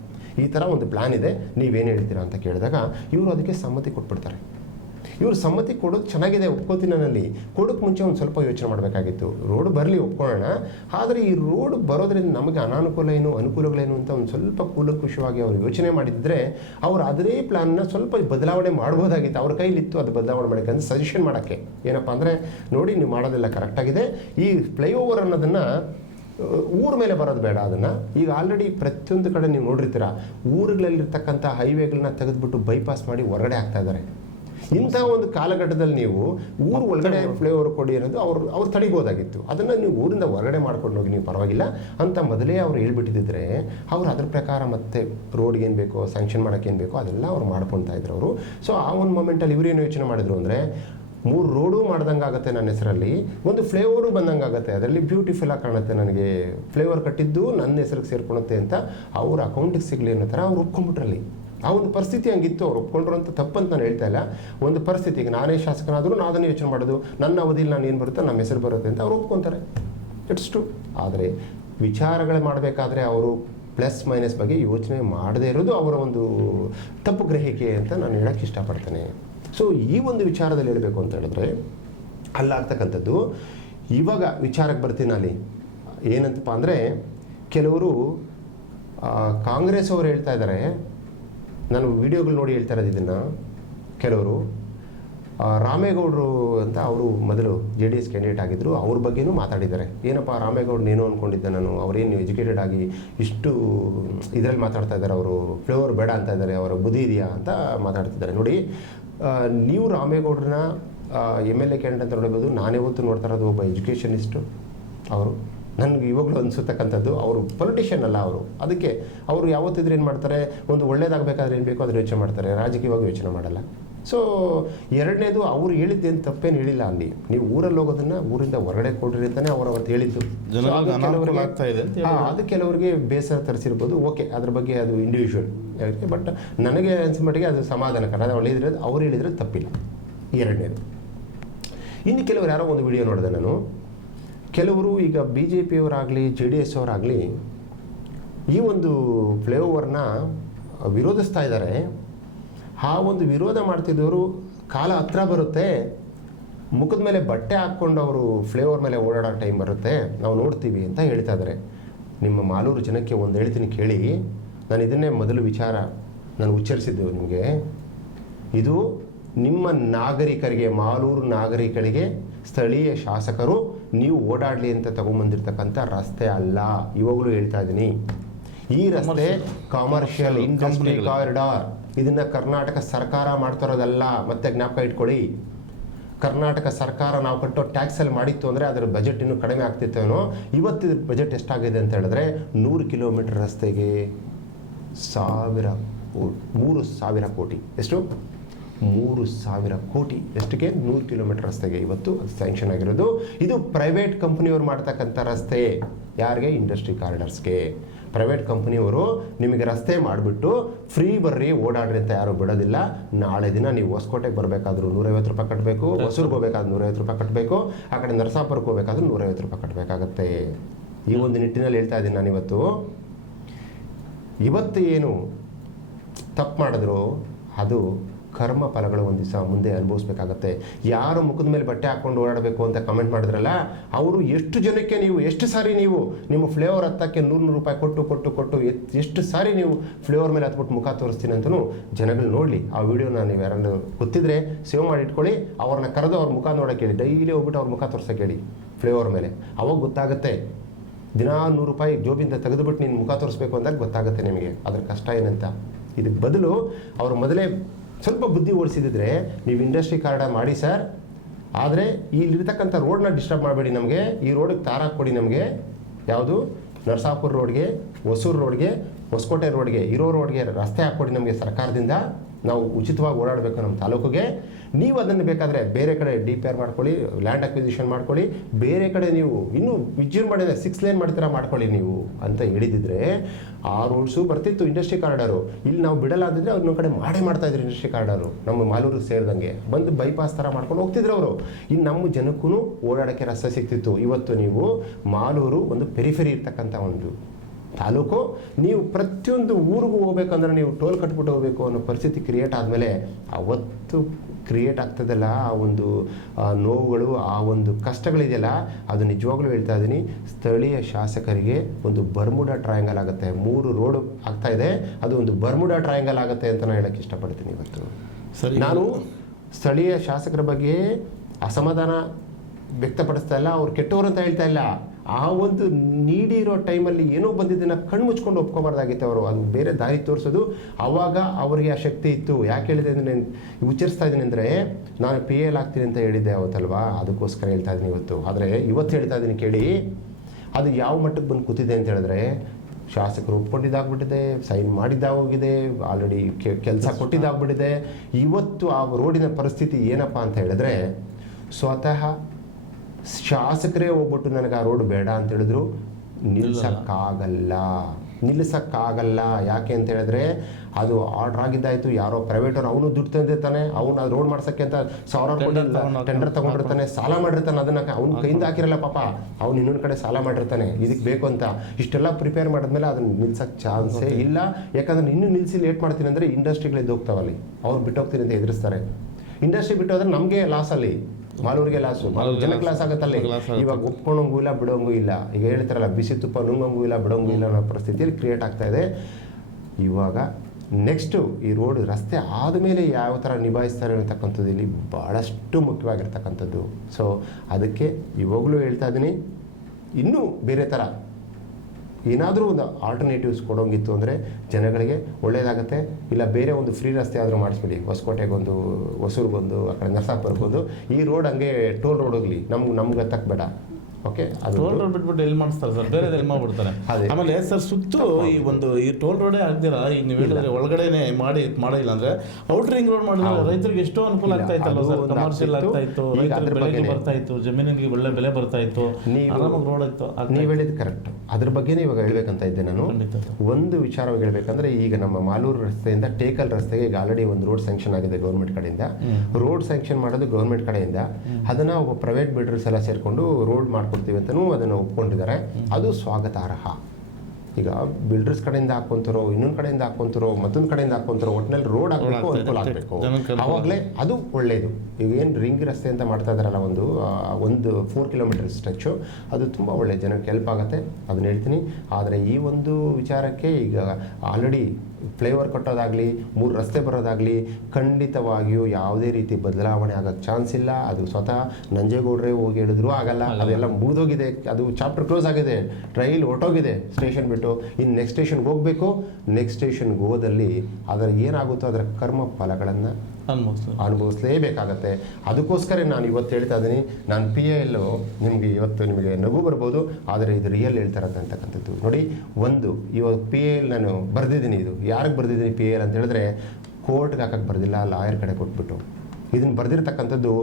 ಈ ಥರ ಒಂದು ಪ್ಲ್ಯಾನ್ ಇದೆ, ನೀವೇನು ಹೇಳ್ತೀರಾ ಅಂತ ಕೇಳಿದಾಗ ಇವರು ಅದಕ್ಕೆ ಸಮ್ಮತಿ ಕೊಟ್ಬಿಡ್ತಾರೆ. ಇವರು ಸಮ್ಮತಿ ಕೊಡೋದು ಚೆನ್ನಾಗಿದೆ, ಒಪ್ಕೋತೀನಿ. ನನ್ನಲ್ಲಿ ಕೊಡೋಕ್ಕೆ ಮುಂಚೆ ಒಂದು ಸ್ವಲ್ಪ ಯೋಚನೆ ಮಾಡಬೇಕಾಗಿತ್ತು. ರೋಡ್ ಬರಲಿ ಒಪ್ಕೊಳ್ಳೋಣ, ಆದರೆ ಈ ರೋಡ್ ಬರೋದ್ರಿಂದ ನಮಗೆ ಅನಾನುಕೂಲ ಏನು, ಅನುಕೂಲಗಳೇನು ಅಂತ ಒಂದು ಸ್ವಲ್ಪ ಕೂಲಂಕುಷವಾಗಿ ಅವರು ಯೋಚನೆ ಮಾಡಿದರೆ ಅವ್ರು ಅದೇ ಪ್ಲ್ಯಾನ್ನ ಸ್ವಲ್ಪ ಬದಲಾವಣೆ ಮಾಡ್ಬೋದಾಗಿತ್ತು. ಅವ್ರ ಕೈಲಿತ್ತು ಅದು ಬದಲಾವಣೆ ಮಾಡೋಕ್ಕೆ ಅಂತ ಸಜೆಷನ್ ಮಾಡೋಕ್ಕೆ. ಏನಪ್ಪ ಅಂದರೆ, ನೋಡಿ ನೀವು ಮಾಡೋದೆಲ್ಲ ಕರೆಕ್ಟಾಗಿದೆ, ಈ ಫ್ಲೈಓವರ್ ಅನ್ನೋದನ್ನು ಊರ ಮೇಲೆ ಬರೋದು ಬೇಡ. ಅದನ್ನು ಈಗ ಆಲ್ರೆಡಿ ಪ್ರತಿಯೊಂದು ಕಡೆ ನೀವು ನೋಡಿರ್ತೀರ, ಊರುಗಳಲ್ಲಿರ್ತಕ್ಕಂಥ ಹೈವೇಗಳನ್ನ ತೆಗೆದುಬಿಟ್ಟು ಬೈಪಾಸ್ ಮಾಡಿ ಹೊರಗಡೆ ಆಗ್ತಾ ಇದ್ದಾರೆ. ಇಂಥ ಒಂದು ಕಾಲಘಟ್ಟದಲ್ಲಿ ನೀವು ಊರು ಒಳಗಡೆ ಫ್ಲೈಓವರ್ ಕೊಡಿ ಅನ್ನೋದು ಅವ್ರು ತಡಿಬೋದಾಗಿತ್ತು. ಅದನ್ನು ನೀವು ಊರಿಂದ ಹೊರಗಡೆ ಮಾಡ್ಕೊಂಡು ಹೋಗಿ ನೀವು ಪರವಾಗಿಲ್ಲ ಅಂತ ಮೊದಲೇ ಅವ್ರು ಹೇಳ್ಬಿಟ್ಟಿದ್ದರೆ ಅವ್ರು ಅದ್ರ ಪ್ರಕಾರ ಮತ್ತೆ ರೋಡ್ಗೆ ಏನು ಬೇಕೋ, ಸ್ಯಾಂಕ್ಷನ್ ಮಾಡೋಕ್ಕೆ ಏನು ಬೇಕೋ ಅದೆಲ್ಲ ಅವ್ರು ಮಾಡ್ಕೊತಾ ಇದ್ರು ಅವರು. ಸೊ ಆ ಒಂದು ಮೊಮೆಂಟಲ್ಲಿ ಇವರೇನು ಯೋಚನೆ ಮಾಡಿದ್ರು ಅಂದರೆ, 3 ರೋಡು ಮಾಡ್ದಂಗೆ ಆಗುತ್ತೆ ನನ್ನ ಹೆಸರಲ್ಲಿ, ಒಂದು ಫ್ಲೈಓವರು ಬಂದಂಗೆ ಆಗುತ್ತೆ, ಅದರಲ್ಲಿ ಬ್ಯೂಟಿಫುಲ್ ಆಗಿ ಕಾಣುತ್ತೆ, ನನಗೆ ಫ್ಲೈಓವರ್ ಕಟ್ಟಿದ್ದು ನನ್ನ ಹೆಸರಿಗೆ ಸೇರ್ಕೊಳುತ್ತೆ ಅಂತ ಅವ್ರ ಅಕೌಂಟಿಗೆ ಸಿಗಲಿ ಅನ್ನೋ ಥರ ಅವ್ರು ಒಪ್ಕೊಂಡ್ಬಿಟ್ರಲ್ಲಿ. ಆ ಒಂದು ಪರಿಸ್ಥಿತಿ ಹಂಗಿತ್ತು. ಅವ್ರು ಒಪ್ಕೊಂಡ್ರು ಅಂತ ತಪ್ಪಂತ ನಾನು ಹೇಳ್ತಾ ಇಲ್ಲ. ಒಂದು ಪರಿಸ್ಥಿತಿ, ಈಗ ನಾನೇ ಶಾಸಕನಾದರೂ ನಾನದನ್ನು ಯೋಚನೆ ಮಾಡೋದು, ನನ್ನ ಅವಧಿಯಲ್ಲಿ ನಾನು ಏನು ಬರುತ್ತೆ, ನಮ್ಮ ಹೆಸರು ಬರುತ್ತೆ ಅಂತ ಅವ್ರು ಒಪ್ಕೊತಾರೆ. It's true. ಆದರೆ ವಿಚಾರಗಳು ಮಾಡಬೇಕಾದ್ರೆ ಅವರು ಪ್ಲಸ್ ಮೈನಸ್ ಬಗ್ಗೆ ಯೋಚನೆ ಮಾಡದೇ ಇರೋದು ಅವರ ಒಂದು ತಪ್ಪು ಗ್ರಹಿಕೆ ಅಂತ ನಾನು ಹೇಳೋಕ್ಕೆ ಇಷ್ಟಪಡ್ತೇನೆ. ಸೊ ಈ ಒಂದು ವಿಚಾರದಲ್ಲಿ ಹೇಳಬೇಕು ಅಂತ ಹೇಳಿದ್ರೆ, ಅಲ್ಲಾಗ್ತಕ್ಕಂಥದ್ದು ಇವಾಗ ವಿಚಾರಕ್ಕೆ ಬರ್ತೀನಿ. ಅಲ್ಲಿ ಏನಂತಪ್ಪ ಅಂದರೆ, ಕೆಲವರು ಕಾಂಗ್ರೆಸ್ ಅವರು ಹೇಳ್ತಾ ಇದ್ದಾರೆ, ನಾನು ವಿಡಿಯೋಗಳು ನೋಡಿ ಹೇಳ್ತಾ ಇರೋದು ಇದನ್ನು, ಕೆಲವರು ರಾಮೇಗೌಡರು ಅಂತ ಅವರು ಮೊದಲು JDS ಕ್ಯಾಂಡಿಡೇಟ್ ಆಗಿದ್ದರು, ಅವ್ರ ಬಗ್ಗೆನೂ ಮಾತಾಡಿದ್ದಾರೆ. ಏನಪ್ಪ ರಾಮೇಗೌಡನೇನೋ ಅಂದ್ಕೊಂಡಿದ್ದೆ ನಾನು, ಅವರೇನು ಎಜುಕೇಟೆಡ್ ಆಗಿ ಇಷ್ಟು ಇದರಲ್ಲಿ ಮಾತಾಡ್ತಾ ಇದ್ದಾರೆ, ಅವರು ಫ್ಲೇವರ್ ಬೇಡ ಅಂತ ಇದ್ದಾರೆ, ಅವರ ಬುದ್ಧಿ ಇದೆಯಾ ಅಂತ ಮಾತಾಡ್ತಿದ್ದಾರೆ. ನೋಡಿ, ನೀವು ರಾಮೇಗೌಡರನ್ನ MLA ಕ್ಯಾಂಡಿಡೇಟ್ ಅಂತ ನೋಡಬಹುದು. ನಾನಿವತ್ತು ನೋಡ್ತಾ ಇರೋದು ಒಬ್ಬ ಎಜುಕೇಷನಿಸ್ಟು. ಅವರು ನನಗೆ ಇವಾಗಲೂ ಅನಿಸುತ್ತಕ್ಕಂಥದ್ದು, ಅವರು ಪೊಲಿಟಿಷಿಯನ್ ಅಲ್ಲ ಅವರು. ಅದಕ್ಕೆ ಅವರು ಯಾವತ್ತಿದ್ರೆ ಏನು ಮಾಡ್ತಾರೆ, ಒಂದು ಒಳ್ಳೇದಾಗಬೇಕಾದ್ರೆ ಏನು ಬೇಕೋ ಅದ್ರ ಯೋಚನೆ ಮಾಡ್ತಾರೆ, ರಾಜಕೀಯವಾಗಿ ಯೋಚನೆ ಮಾಡಲ್ಲ. ಸೊ ಎರಡನೇದು, ಅವ್ರು ಹೇಳಿದ್ದೇನು ತಪ್ಪೇನು ಹೇಳಿಲ್ಲ. ಅಲ್ಲಿ ನೀವು ಊರಲ್ಲಿ ಹೋಗೋದನ್ನ ಊರಿಂದ ಹೊರಗಡೆ ಕೊಡ್ರಿ ಅಂತಾನೆ ಅವರು ಅವತ್ತು ಹೇಳಿದ್ದು. ಅದು ಕೆಲವರಿಗೆ ಬೇಸರ ತರಿಸಿರ್ಬೋದು, ಓಕೆ, ಅದ್ರ ಬಗ್ಗೆ ಅದು ಇಂಡಿವಿಜುವಲ್. ಬಟ್ ನನಗೆ ಅನಿಸಿದ ಮಟ್ಟಿಗೆ ಅದು ಸಮಾಧಾನಕರ. ಅವ್ರು ಹೇಳಿದ್ರೆ ತಪ್ಪಿಲ್ಲ. ಎರಡನೇದು, ಇನ್ನು ಕೆಲವರು ಯಾರೋ ಒಂದು ವಿಡಿಯೋ ನೋಡಿದೆ ನಾನು, ಕೆಲವರು ಈಗ BJP ಅವರಾಗಲಿ JDS ಅವರಾಗಲಿ ಈ ಒಂದು ಫ್ಲೈಓವರ್ನ ವಿರೋಧಿಸ್ತಾ ಇದ್ದಾರೆ. ಆ ಒಂದು ವಿರೋಧ ಮಾಡ್ತಿದ್ದವರು ಕಾಲ ಹತ್ರ ಬರುತ್ತೆ, ಮುಖದ ಮೇಲೆ ಬಟ್ಟೆ ಹಾಕ್ಕೊಂಡು ಅವರು ಫ್ಲೈಓವರ್ ಮೇಲೆ ಓಡಾಡೋ ಟೈಮ್ ಬರುತ್ತೆ, ನಾವು ನೋಡ್ತೀವಿ ಅಂತ ಹೇಳ್ತಾ ಇದ್ದಾರೆ. ನಿಮ್ಮ ಮಾಲೂರು ಜನಕ್ಕೆ ಒಂದು ಹೇಳ್ತೀನಿ ಕೇಳಿ. ನಾನು ಇದನ್ನೇ ಮೊದಲು ವಿಚಾರ ನಾನು ಉಚ್ಚರಿಸಿದ್ದೆವು ನಿಮಗೆ. ಇದು ನಿಮ್ಮ ನಾಗರಿಕರಿಗೆ, ಮಾಲೂರು ನಾಗರಿಕರಿಗೆ ಸ್ಥಳೀಯ ಶಾಸಕರು ನೀವು ಓಡಾಡಲಿ ಅಂತ ತಗೊಂಬಂದಿರ್ತಕ್ಕಂಥ ರಸ್ತೆ ಅಲ್ಲ. ಇವಾಗಲೂ ಹೇಳ್ತಾ ಇದ್ದೀನಿ, ಈ ರಸ್ತೆ ಕಾಮರ್ಷಿಯಲ್ ಇಂಡಸ್ಟ್ರಿ ಕಾರಿಡಾರ್. ಇದನ್ನು ಕರ್ನಾಟಕ ಸರ್ಕಾರ ಮಾಡ್ತಿರೋದಲ್ಲ. ಮತ್ತೆ ಜ್ಞಾಪಕ ಇಟ್ಕೊಳ್ಳಿ, ಕರ್ನಾಟಕ ಸರ್ಕಾರ ನಾವು ಕಟ್ಟೋ ಟ್ಯಾಕ್ಸಲ್ಲಿ ಮಾಡಿತ್ತು ಅಂದರೆ ಅದರ ಬಜೆಟ್ ಇನ್ನೂ ಕಡಿಮೆ ಆಗ್ತಿತ್ತೇನೋ. ಇವತ್ತು ಬಜೆಟ್ ಎಷ್ಟಾಗಿದೆ ಅಂತ ಹೇಳಿದ್ರೆ 100 ಕಿಲೋಮೀಟರ್ ರಸ್ತೆಗೆ 3,000 ಕೋಟಿ. ಎಷ್ಟು? 3,000 ಕೋಟಿ. ಎಷ್ಟಕ್ಕೆ? 100 ಕಿಲೋಮೀಟರ್ ರಸ್ತೆಗೆ ಇವತ್ತು ಸ್ಯಾಂಕ್ಷನ್ ಆಗಿರೋದು. ಇದು ಪ್ರೈವೇಟ್ ಕಂಪ್ನಿಯವರು ಮಾಡ್ತಕ್ಕಂಥ ರಸ್ತೆ. ಯಾರಿಗೆ? ಇಂಡಸ್ಟ್ರಿ ಕಾರಿಡಾರ್ಸ್ಗೆ. ಪ್ರೈವೇಟ್ ಕಂಪ್ನಿಯವರು ನಿಮಗೆ ರಸ್ತೆ ಮಾಡಿಬಿಟ್ಟು ಫ್ರೀ ಬರ್ರಿ ಓಡಾಡ್ರಿ ಅಂತ ಯಾರು ಬಿಡೋದಿಲ್ಲ. ನಾಳೆ ದಿನ ನೀವು ಹೊಸಕೋಟೆಗೆ ಬರಬೇಕಾದ್ರೂ 150 ರೂಪಾಯಿ ಕಟ್ಟಬೇಕು, ಹೊಸೂರಿಗೆ ಹೋಗ್ಬೇಕಾದ್ರೂ 150 ರೂಪಾಯಿ ಕಟ್ಟಬೇಕು, ಆ ಕಡೆ ನರಸಾಪುರಕ್ಕೆ ಹೋಗ್ಬೇಕಾದ್ರೂ 150 ರೂಪಾಯಿ ಕಟ್ಟಬೇಕಾಗತ್ತೆ. ಈ ಒಂದು ನಿಟ್ಟಿನಲ್ಲಿ ಹೇಳ್ತಾ ಇದ್ದೀನಿ ನಾನು. ಇವತ್ತು ಏನು ತಪ್ಪು ಮಾಡಿದ್ರು ಅದು ಕರ್ಮ ಫಲಗಳು ಒಂದು ದಿವಸ ಮುಂದೆ ಅನುಭವಿಸ್ಬೇಕಾಗತ್ತೆ. ಯಾರು ಮುಖದ ಮೇಲೆ ಬಟ್ಟೆ ಹಾಕ್ಕೊಂಡು ಓಡಾಡಬೇಕು ಅಂತ ಕಮೆಂಟ್ ಮಾಡಿದ್ರಲ್ಲ, ಅವರು ಎಷ್ಟು ಜನಕ್ಕೆ ನೀವು ಎಷ್ಟು ಸಾರಿ ನೀವು ನಿಮ್ಮ ಫ್ಲೇವರ್ ಹತ್ತಕ್ಕೆ 100 ರೂಪಾಯಿ ಕೊಟ್ಟು ಎಷ್ಟು ಸಾರಿ ನೀವು ಫ್ಲೇವರ್ ಮೇಲೆ ಹತ್ಬಿಟ್ಟು ಮುಖ ತೋರಿಸ್ತೀನಿ ಅಂತಲೂ ಜನಗಳು ನೋಡಲಿ. ಆ ವಿಡಿಯೋನ ನೀವು ಯಾರನ್ನು ಗೊತ್ತಿದ್ರೆ ಸೇವ್ ಮಾಡಿ ಇಟ್ಕೊಳ್ಳಿ. ಅವ್ರನ್ನ ಕರೆದು ಅವ್ರ ಮುಖ ನೋಡೋಕೆ ಹೇಳಿ, ಡೈಲಿ ಹೋಗ್ಬಿಟ್ಟು ಅವ್ರ ಮುಖ ತೋರ್ಸೋಕೆ ಹೇಳಿ ಫ್ಲೇವರ್ ಮೇಲೆ. ಅವಾಗ ಗೊತ್ತಾಗುತ್ತೆ. ದಿನ 100 ರೂಪಾಯಿ ಜೋಬಿಂದ ತೆಗೆದುಬಿಟ್ಟು ನೀನು ಮುಖ ತೋರಿಸ್ಬೇಕು ಅಂದಾಗ ಗೊತ್ತಾಗುತ್ತೆ ನಿಮಗೆ ಅದ್ರ ಕಷ್ಟ ಏನಂತ. ಇದಕ್ಕೆ ಬದಲು ಅವರು ಮೊದಲೇ ಸ್ವಲ್ಪ ಬುದ್ಧಿ ಓಡಿಸಿದ್ರೆ, ನೀವು ಇಂಡಸ್ಟ್ರಿ ಕಾರಿಡಾರ್ ಮಾಡಿ ಸರ್, ಆದರೆ ಇಲ್ಲಿರ್ತಕ್ಕಂಥ ರೋಡ್ನ ಡಿಸ್ಟರ್ಬ್ ಮಾಡಬೇಡಿ, ನಮಗೆ ಈ ರೋಡಿಗೆ ತಾರ ಹಾಕ್ಕೊಡಿ, ನಮಗೆ ಯಾವುದು ನರಸಾಪುರ ರೋಡ್ಗೆ, ಹೊಸೂರು ರೋಡ್ಗೆ, ಹೊಸಕೋಟೆ ರೋಡ್ಗೆ, ಇರೋ ರೋಡ್ಗೆ ರಸ್ತೆ ಹಾಕ್ಕೊಡಿ ನಮಗೆ ಸರ್ಕಾರದಿಂದ. ನಾವು ಉಚಿತವಾಗಿ ಓಡಾಡಬೇಕು ನಮ್ಮ ತಾಲೂಕಿಗೆ. ನೀವು ಅದನ್ನು ಬೇಕಾದರೆ ಬೇರೆ ಕಡೆ DPR ಮಾಡ್ಕೊಳ್ಳಿ, ಲ್ಯಾಂಡ್ ಅಕ್ವಿಸಿಷನ್ ಮಾಡ್ಕೊಳ್ಳಿ, ಬೇರೆ ಕಡೆ ನೀವು ಇನ್ನೂ ವಿಜೃಂಭಣೆ 6 ಲೇನ್ ಮಾಡ್ತೀರಾ ಮಾಡ್ಕೊಳ್ಳಿ ನೀವು ಅಂತ ಹೇಳಿದಿದ್ರೆ ಆ ರೂಲ್ಸು ಬರ್ತಿತ್ತು ಇಂಡಸ್ಟ್ರಿ ಕಾರಿಡಾರು. ಇಲ್ಲಿ ನಾವು ಬಿಡಲ್ಲ ಅಂದಿದ್ರೆ ಅವ್ರನ್ನ ಕಡೆ ಮಾಡ್ತಾ ಇದ್ರು ಇಂಡಸ್ಟ್ರಿ ಕಾರಿಡಾರು. ನಮ್ಮ ಮಾಲೂರಿಗೆ ಸೇರಿದಂಗೆ ಬಂದು ಬೈಪಾಸ್ ಥರ ಮಾಡ್ಕೊಂಡು ಹೋಗ್ತಿದ್ರು ಅವರು. ಇನ್ನು ನಮ್ಮ ಜನಕ್ಕೂ ಓಡಾಡೋಕ್ಕೆ ರಸ್ತೆ ಸಿಗ್ತಿತ್ತು. ಇವತ್ತು ನೀವು ಮಾಲೂರು ಒಂದು ಪೆರಿಫೆರಿ ಇರ್ತಕ್ಕಂಥ ಒಂದು ತಾಲೂಕು. ನೀವು ಪ್ರತಿಯೊಂದು ಊರಿಗೂ ಹೋಗ್ಬೇಕಂದ್ರೆ ನೀವು ಟೋಲ್ ಕಟ್ಬಿಟ್ಟು ಹೋಗಬೇಕು ಅನ್ನೋ ಪರಿಸ್ಥಿತಿ ಕ್ರಿಯೇಟ್ ಆದಮೇಲೆ ಅವತ್ತು ಕ್ರಿಯೇಟ್ ಆಗ್ತದಲ್ಲ ಆ ಒಂದು ನೋವುಗಳು, ಆ ಒಂದು ಕಷ್ಟಗಳಿದೆಯಲ್ಲ, ಅದು ನಿಜವಾಗ್ಲೂ ಹೇಳ್ತಾ ಇದ್ದೀನಿ, ಸ್ಥಳೀಯ ಶಾಸಕರಿಗೆ ಒಂದು ಬರ್ಮುಡಾ ಟ್ರಯಾಂಗಲ್ ಆಗುತ್ತೆ. 3 ರೋಡ್ ಆಗ್ತಾ ಇದೆ, ಅದು ಒಂದು ಬರ್ಮುಡಾ ಟ್ರಯಾಂಗಲ್ ಆಗುತ್ತೆ ಅಂತ ನಾನು ಹೇಳಕ್ಕೆ ಇಷ್ಟಪಡ್ತೀನಿ. ಇವತ್ತು ನಾನು ಸ್ಥಳೀಯ ಶಾಸಕರ ಬಗ್ಗೆ ಅಸಮಾಧಾನ ವ್ಯಕ್ತಪಡಿಸ್ತಾ ಇಲ್ಲ, ಅವ್ರು ಕೆಟ್ಟವರು ಅಂತ ಹೇಳ್ತಾ ಇಲ್ಲ. ಆ ಒಂದು ನೀಡಿರೋ ಟೈಮಲ್ಲಿ ಏನೋ ಬಂದಿದ್ದನ್ನು ಕಣ್ಣು ಮುಚ್ಕೊಂಡು ಒಪ್ಕೊಬಾರ್ದಾಗಿತ್ತು ಅವರು. ಅದು ಬೇರೆ ದಾರಿ ತೋರಿಸೋದು. ಆವಾಗ ಅವರಿಗೆ ಆ ಶಕ್ತಿ ಇತ್ತು. ಯಾಕೆ ಹೇಳಿದೆ ಅಂದರೆ, ಉಚ್ಚರಿಸ್ತಾ ಇದ್ದೀನಿ ಅಂದರೆ, ನಾನು PL ಆಗ್ತೀನಿ ಅಂತ ಹೇಳಿದ್ದೆ ಅವತ್ತಲ್ವಾ, ಅದಕ್ಕೋಸ್ಕರ ಹೇಳ್ತಾ ಇದ್ದೀನಿ ಇವತ್ತು. ಆದರೆ ಇವತ್ತು ಹೇಳ್ತಾ ಇದ್ದೀನಿ ಕೇಳಿ, ಅದು ಯಾವ ಮಟ್ಟಕ್ಕೆ ಬಂದು ಕೂತಿದೆ ಅಂತ ಹೇಳಿದ್ರೆ, ಶಾಸಕರು ಒಪ್ಕೊಂಡಿದ್ದಾಗ್ಬಿಟ್ಟಿದೆ, ಸೈನ್ ಮಾಡಿದ್ದಾಗೋಗಿದೆ, ಆಲ್ರೆಡಿ ಕೆಲಸ ಕೊಟ್ಟಿದ್ದಾಗ್ಬಿಟ್ಟಿದೆ. ಇವತ್ತು ಆ ರೋಡಿನ ಪರಿಸ್ಥಿತಿ ಏನಪ್ಪ ಅಂತ ಹೇಳಿದ್ರೆ, ಸ್ವತಃ ಶಾಸಕರೇ ಹೋಗ್ಬಿಟ್ಟು ನನಗೆ ಆ ರೋಡ್ ಬೇಡ ಅಂತ ಹೇಳಿದ್ರು ನಿಲ್ಲಿಸಕ್ಕಾಗಲ್ಲ. ಯಾಕೆ ಅಂತ ಹೇಳಿದ್ರೆ, ಅದು ಆರ್ಡರ್ ಆಗಿದ್ದಾಯಿತು. ಯಾರೋ ಪ್ರೈವೇಟವ್ರು ಅವನು ದುಡ್ಡು ತಂದಿರ್ತಾನೆ, ಅವನು ಅದು ರೋಡ್ ಮಾಡ್ಸೋಕ್ಕೆ ಅಂತ 1000 ಕೋಟಿ ಟೆಂಡರ್ ತೊಗೊಂಡಿರ್ತಾನೆ, ಸಾಲ ಮಾಡಿರ್ತಾನೆ. ಅದನ್ನು ಅವ್ನು ಕೈಯಿಂದ ಹಾಕಿರಲ್ಲ ಪಾಪ, ಅವ್ನು ಇನ್ನೊಂದು ಕಡೆ ಸಾಲ ಮಾಡಿರ್ತಾನೆ ಇದಕ್ಕೆ ಬೇಕು ಅಂತ. ಇಷ್ಟೆಲ್ಲ ಪ್ರಿಪೇರ್ ಮಾಡಿದ್ಮೇಲೆ ಅದನ್ನು ನಿಲ್ಸೋಕ್ಕೆ ಚಾನ್ಸೇ ಇಲ್ಲ. ಯಾಕಂದ್ರೆ ಇನ್ನೂ ನಿಲ್ಲಿಸಿ ಲೇಟ್ ಮಾಡ್ತೀನಿ ಅಂದರೆ ಇಂಡಸ್ಟ್ರಿಗಳು ಹೋಗ್ತಾವಲ್ಲಿ, ಅವ್ರು ಬಿಟ್ಟೋಗ್ತೀನಿ ಅಂತ ಎದುರಿಸ್ತಾರೆ. ಇಂಡಸ್ಟ್ರಿ ಬಿಟ್ಟು ಹೋದ್ರೆ ನಮಗೆ ಲಾಸಲ್ಲಿ, ಮಾಲೂರಿಗೆ ಲಾಸು, ಜನಕ್ಕೆ ಲಾಸ್ ಆಗುತ್ತಲ್ಲಿ. ಇವಾಗ ಒಪ್ಕೊಂಡಂಗೂ ಇಲ್ಲ, ಬಿಡೋಂಗೂ ಇಲ್ಲ. ಈಗ ಹೇಳ್ತಾರಲ್ಲ, ಬಿಸಿ ತುಪ್ಪ ನುಂಗಂಗೂ ಇಲ್ಲ, ಬಿಡೋಂಗೂ ಇಲ್ಲ ಅನ್ನೋ ಪರಿಸ್ಥಿತಿಯಲ್ಲಿ ಕ್ರಿಯೇಟ್ ಆಗ್ತಾ ಇದೆ. ಇವಾಗ ನೆಕ್ಸ್ಟು ಈ ರೋಡ್ ರಸ್ತೆ ಆದಮೇಲೆ ಯಾವ ಥರ ನಿಭಾಯಿಸ್ತಾರೆ ಅನ್ನತಕ್ಕಂಥದ್ದು ಇಲ್ಲಿ ಭಾಳಷ್ಟು ಮುಖ್ಯವಾಗಿರ್ತಕ್ಕಂಥದ್ದು. ಸೊ ಅದಕ್ಕೆ ಇವಾಗಲೂ ಹೇಳ್ತಾ ಇದ್ದೀನಿ, ಇನ್ನೂ ಬೇರೆ ಥರ ಏನಾದರೂ ಒಂದು ಆಲ್ಟರ್ನೇಟಿವ್ಸ್ ಕೊಡೋಂಗಿತ್ತು ಅಂದರೆ ಜನಗಳಿಗೆ ಒಳ್ಳೆಯದಾಗುತ್ತೆ. ಇಲ್ಲ ಬೇರೆ ಒಂದು ಫ್ರೀ ರಸ್ತೆ ಆದರೂ ಮಾಡಿಸ್ಬಿಡಿ, ಹೊಸಕೋಟೆಗೊಂದು, ಹೊಸೂರಿಗೊಂದು, ಆ ಕಡೆ ನರಸಾಪುರಕ್ಕೊಂದು. ಈ ರೋಡ್ ಹಂಗೆ ಟೋಲ್ ರೋಡ್ ಹೋಗಲಿ, ನಮ್ಗೆ ಹತ್ತಕ್ಕೆ ಬೇಡ. ಓಕೆ ಟೋಲ್ ರೋಡ್ ಬಿಟ್ಬಿಟ್ಟು ಎಲ್ಲಿ ಮಾಡಿಸ್ತಾರೆ ಸರ್, ಬೇರೆ ಎಲ್ಲಿ ಮಾಡ್ಬಿಡ್ತಾರೆ. ಅದೇ. ಆಮೇಲೆ ಸರ್ ಸುತ್ತು ಈ ಟೋಲ್ ರೋಡೇ ಆಗ್ದಿರಾ, ಈಗ ನೀವು ಹೇಳಿದ್ರೆ ಒಳಗಡೆನೆ ಮಾಡಿಲ್ಲ ಅಂದ್ರೆ ಔಟ್ರಿಂಗ್ ರೋಡ್ ಮಾಡಿದ್ರೆ ರೈತರಿಗೆ ಎಷ್ಟೋ ಅನುಕೂಲ ಆಗ್ತಾ ಇತ್ತಲ್ಲ ಸರ್, ಕಮರ್ಷಿಯಲ್ ಆಗ್ತಾ ಇತ್ತು, ರೈತರಿಗೆ ಬೆಳೆಗೆ ಬರ್ತಾ ಇತ್ತು, ಜಮೀನಿಗೆ ಒಳ್ಳೆ ಬೆಲೆ ಬರ್ತಾ ಇತ್ತು, ಆರಾಮಾಗಿ ರೋಡ್ ಇತ್ತು. ನೀವು ಹೇಳಿದ್ದು ಕರೆಕ್ಟ್. ಅದ್ರ ಬಗ್ಗೆನೇ ಇವಾಗ ಹೇಳ್ಬೇಕಂತ ಇದ್ದೆ ನಾನು. ಒಂದು ವಿಚಾರವಾಗಿ ಹೇಳ್ಬೇಕಂದ್ರೆ, ಈಗ ನಮ್ಮ ಮಾಲೂರು ರಸ್ತೆಯಿಂದ ಟೇಕಲ್ ರಸ್ತೆಗೆ ಈಗ ಆಲ್ರೆಡಿ ಒಂದು ರೋಡ್ ಸ್ಯಾಂಕ್ಷನ್ ಆಗಿದೆ ಗೌರ್ಮೆಂಟ್ ಕಡೆಯಿಂದ. ರೋಡ್ ಸ್ಯಾಂಕ್ಷನ್ ಮಾಡೋದು ಗೌರ್ಮೆಂಟ್ ಕಡೆಯಿಂದ, ಅದನ್ನ ಒಬ್ಬ ಪ್ರೈವೇಟ್ ಬಿಲ್ಡರ್ಸ್ ಎಲ್ಲ ಸೇರ್ಕೊಂಡು ರೋಡ್ ಮಾಡ್ಕೊಡ್ತೀವಿ ಅಂತಲೂ ಅದನ್ನು ಒಪ್ಕೊಂಡಿದ್ದಾರೆ. ಅದು ಸ್ವಾಗತಾರ್ಹ. ಈಗ ಬಿಲ್ಡರ್ಸ್ ಕಡೆಯಿಂದ ಹಾಕೊಂತಾರೋ, ಇನ್ನೊಂದು ಕಡೆಯಿಂದ ಹಾಕೊಂತಾರೋ, ಮತ್ತೊಂದು ಕಡೆಯಿಂದ ಹಾಕೊಂತಾರೋ, ಒಟ್ಟಿನಲ್ಲಿ ರೋಡ್ ಆಗಬೇಕು, ಅನುಕೂಲ ಆಗಬೇಕು. ಅವಾಗಲೇ ಅದು ಒಳ್ಳೆಯದು. ಈಗ ಏನು ರಿಂಗ್ ರಸ್ತೆ ಅಂತ ಮಾಡ್ತಾ ಇದ್ದಾರಲ್ಲ, ಒಂದು 4 ಕಿಲೋಮೀಟರ್ ಸ್ಟ್ರೆಚ್ಚು, ಅದು ತುಂಬ ಒಳ್ಳೆಯ ಜನಕ್ಕೆ ಹೆಲ್ಪ್ ಆಗುತ್ತೆ, ಅದನ್ನ ಹೇಳ್ತೀನಿ. ಆದರೆ ಈ ಒಂದು ವಿಚಾರಕ್ಕೆ ಈಗ ಆಲ್ರೆಡಿ ಫ್ಲೈಓವರ್ ಕಟ್ಟೋದಾಗಲಿ, 3 ರಸ್ತೆ ಬರೋದಾಗಲಿ ಖಂಡಿತವಾಗಿಯೂ ಯಾವುದೇ ರೀತಿ ಬದಲಾವಣೆ ಆಗೋಕ್ಕೆ ಚಾನ್ಸ್ ಇಲ್ಲ. ಅದು ಸ್ವತಃ ನಂಜೇಗೌಡರೇ ಹೋಗಿ ಹೇಳಿದ್ರು ಆಗಲ್ಲ, ಅದೆಲ್ಲ ಮುಗಿದೋಗಿದೆ, ಅದು ಚಾಪ್ಟರ್ ಕ್ಲೋಸ್ ಆಗಿದೆ, ಟ್ರೈಲ್ ಹೊರಟೋಗಿದೆ ಸ್ಟೇಷನ್ ಬಿಟ್ಟು. ಇನ್ನು ನೆಕ್ಸ್ಟ್ ಸ್ಟೇಷನ್ಗೆ ಹೋಗಬೇಕು. ನೆಕ್ಸ್ಟ್ ಸ್ಟೇಷನ್ಗೆ ಹೋದಲ್ಲಿ ಅದರ ಏನಾಗುತ್ತೋ ಅದರ ಕರ್ಮ ಫಲಗಳನ್ನು ಅನುಭವಿಸಲೇಬೇಕಾಗತ್ತೆ. ಅದಕ್ಕೋಸ್ಕರ ನಾನು ಇವತ್ತು ಹೇಳ್ತಾ ಇದ್ದೀನಿ, ನಾನು PIL ನಿಮಗೆ ಇವತ್ತು ನಿಮಗೆ ನಗು ಬರ್ಬೋದು, ಆದರೆ ಇದು ರಿಯಲ್ ಹೇಳ್ತಾರೆ ಅಂತಕ್ಕಂಥದ್ದು. ನೋಡಿ, ಇವಾಗ PIL ನಾನು ಬರೆದಿದ್ದೀನಿ. ಇದು ಯಾರಿಗೆ ಬರೆದಿದ್ದೀನಿ PIL ಅಂತ ಹೇಳಿದ್ರೆ, ಕೋರ್ಟ್ಗೆ ಹಾಕಕ್ಕೆ ಬರೆದಿಲ್ಲ, ಲಾಯರ್ ಕಡೆ ಕೊಟ್ಬಿಟ್ಟು ಇದನ್ನು ಬರೆದಿರ್ತಕ್ಕಂಥದ್ದು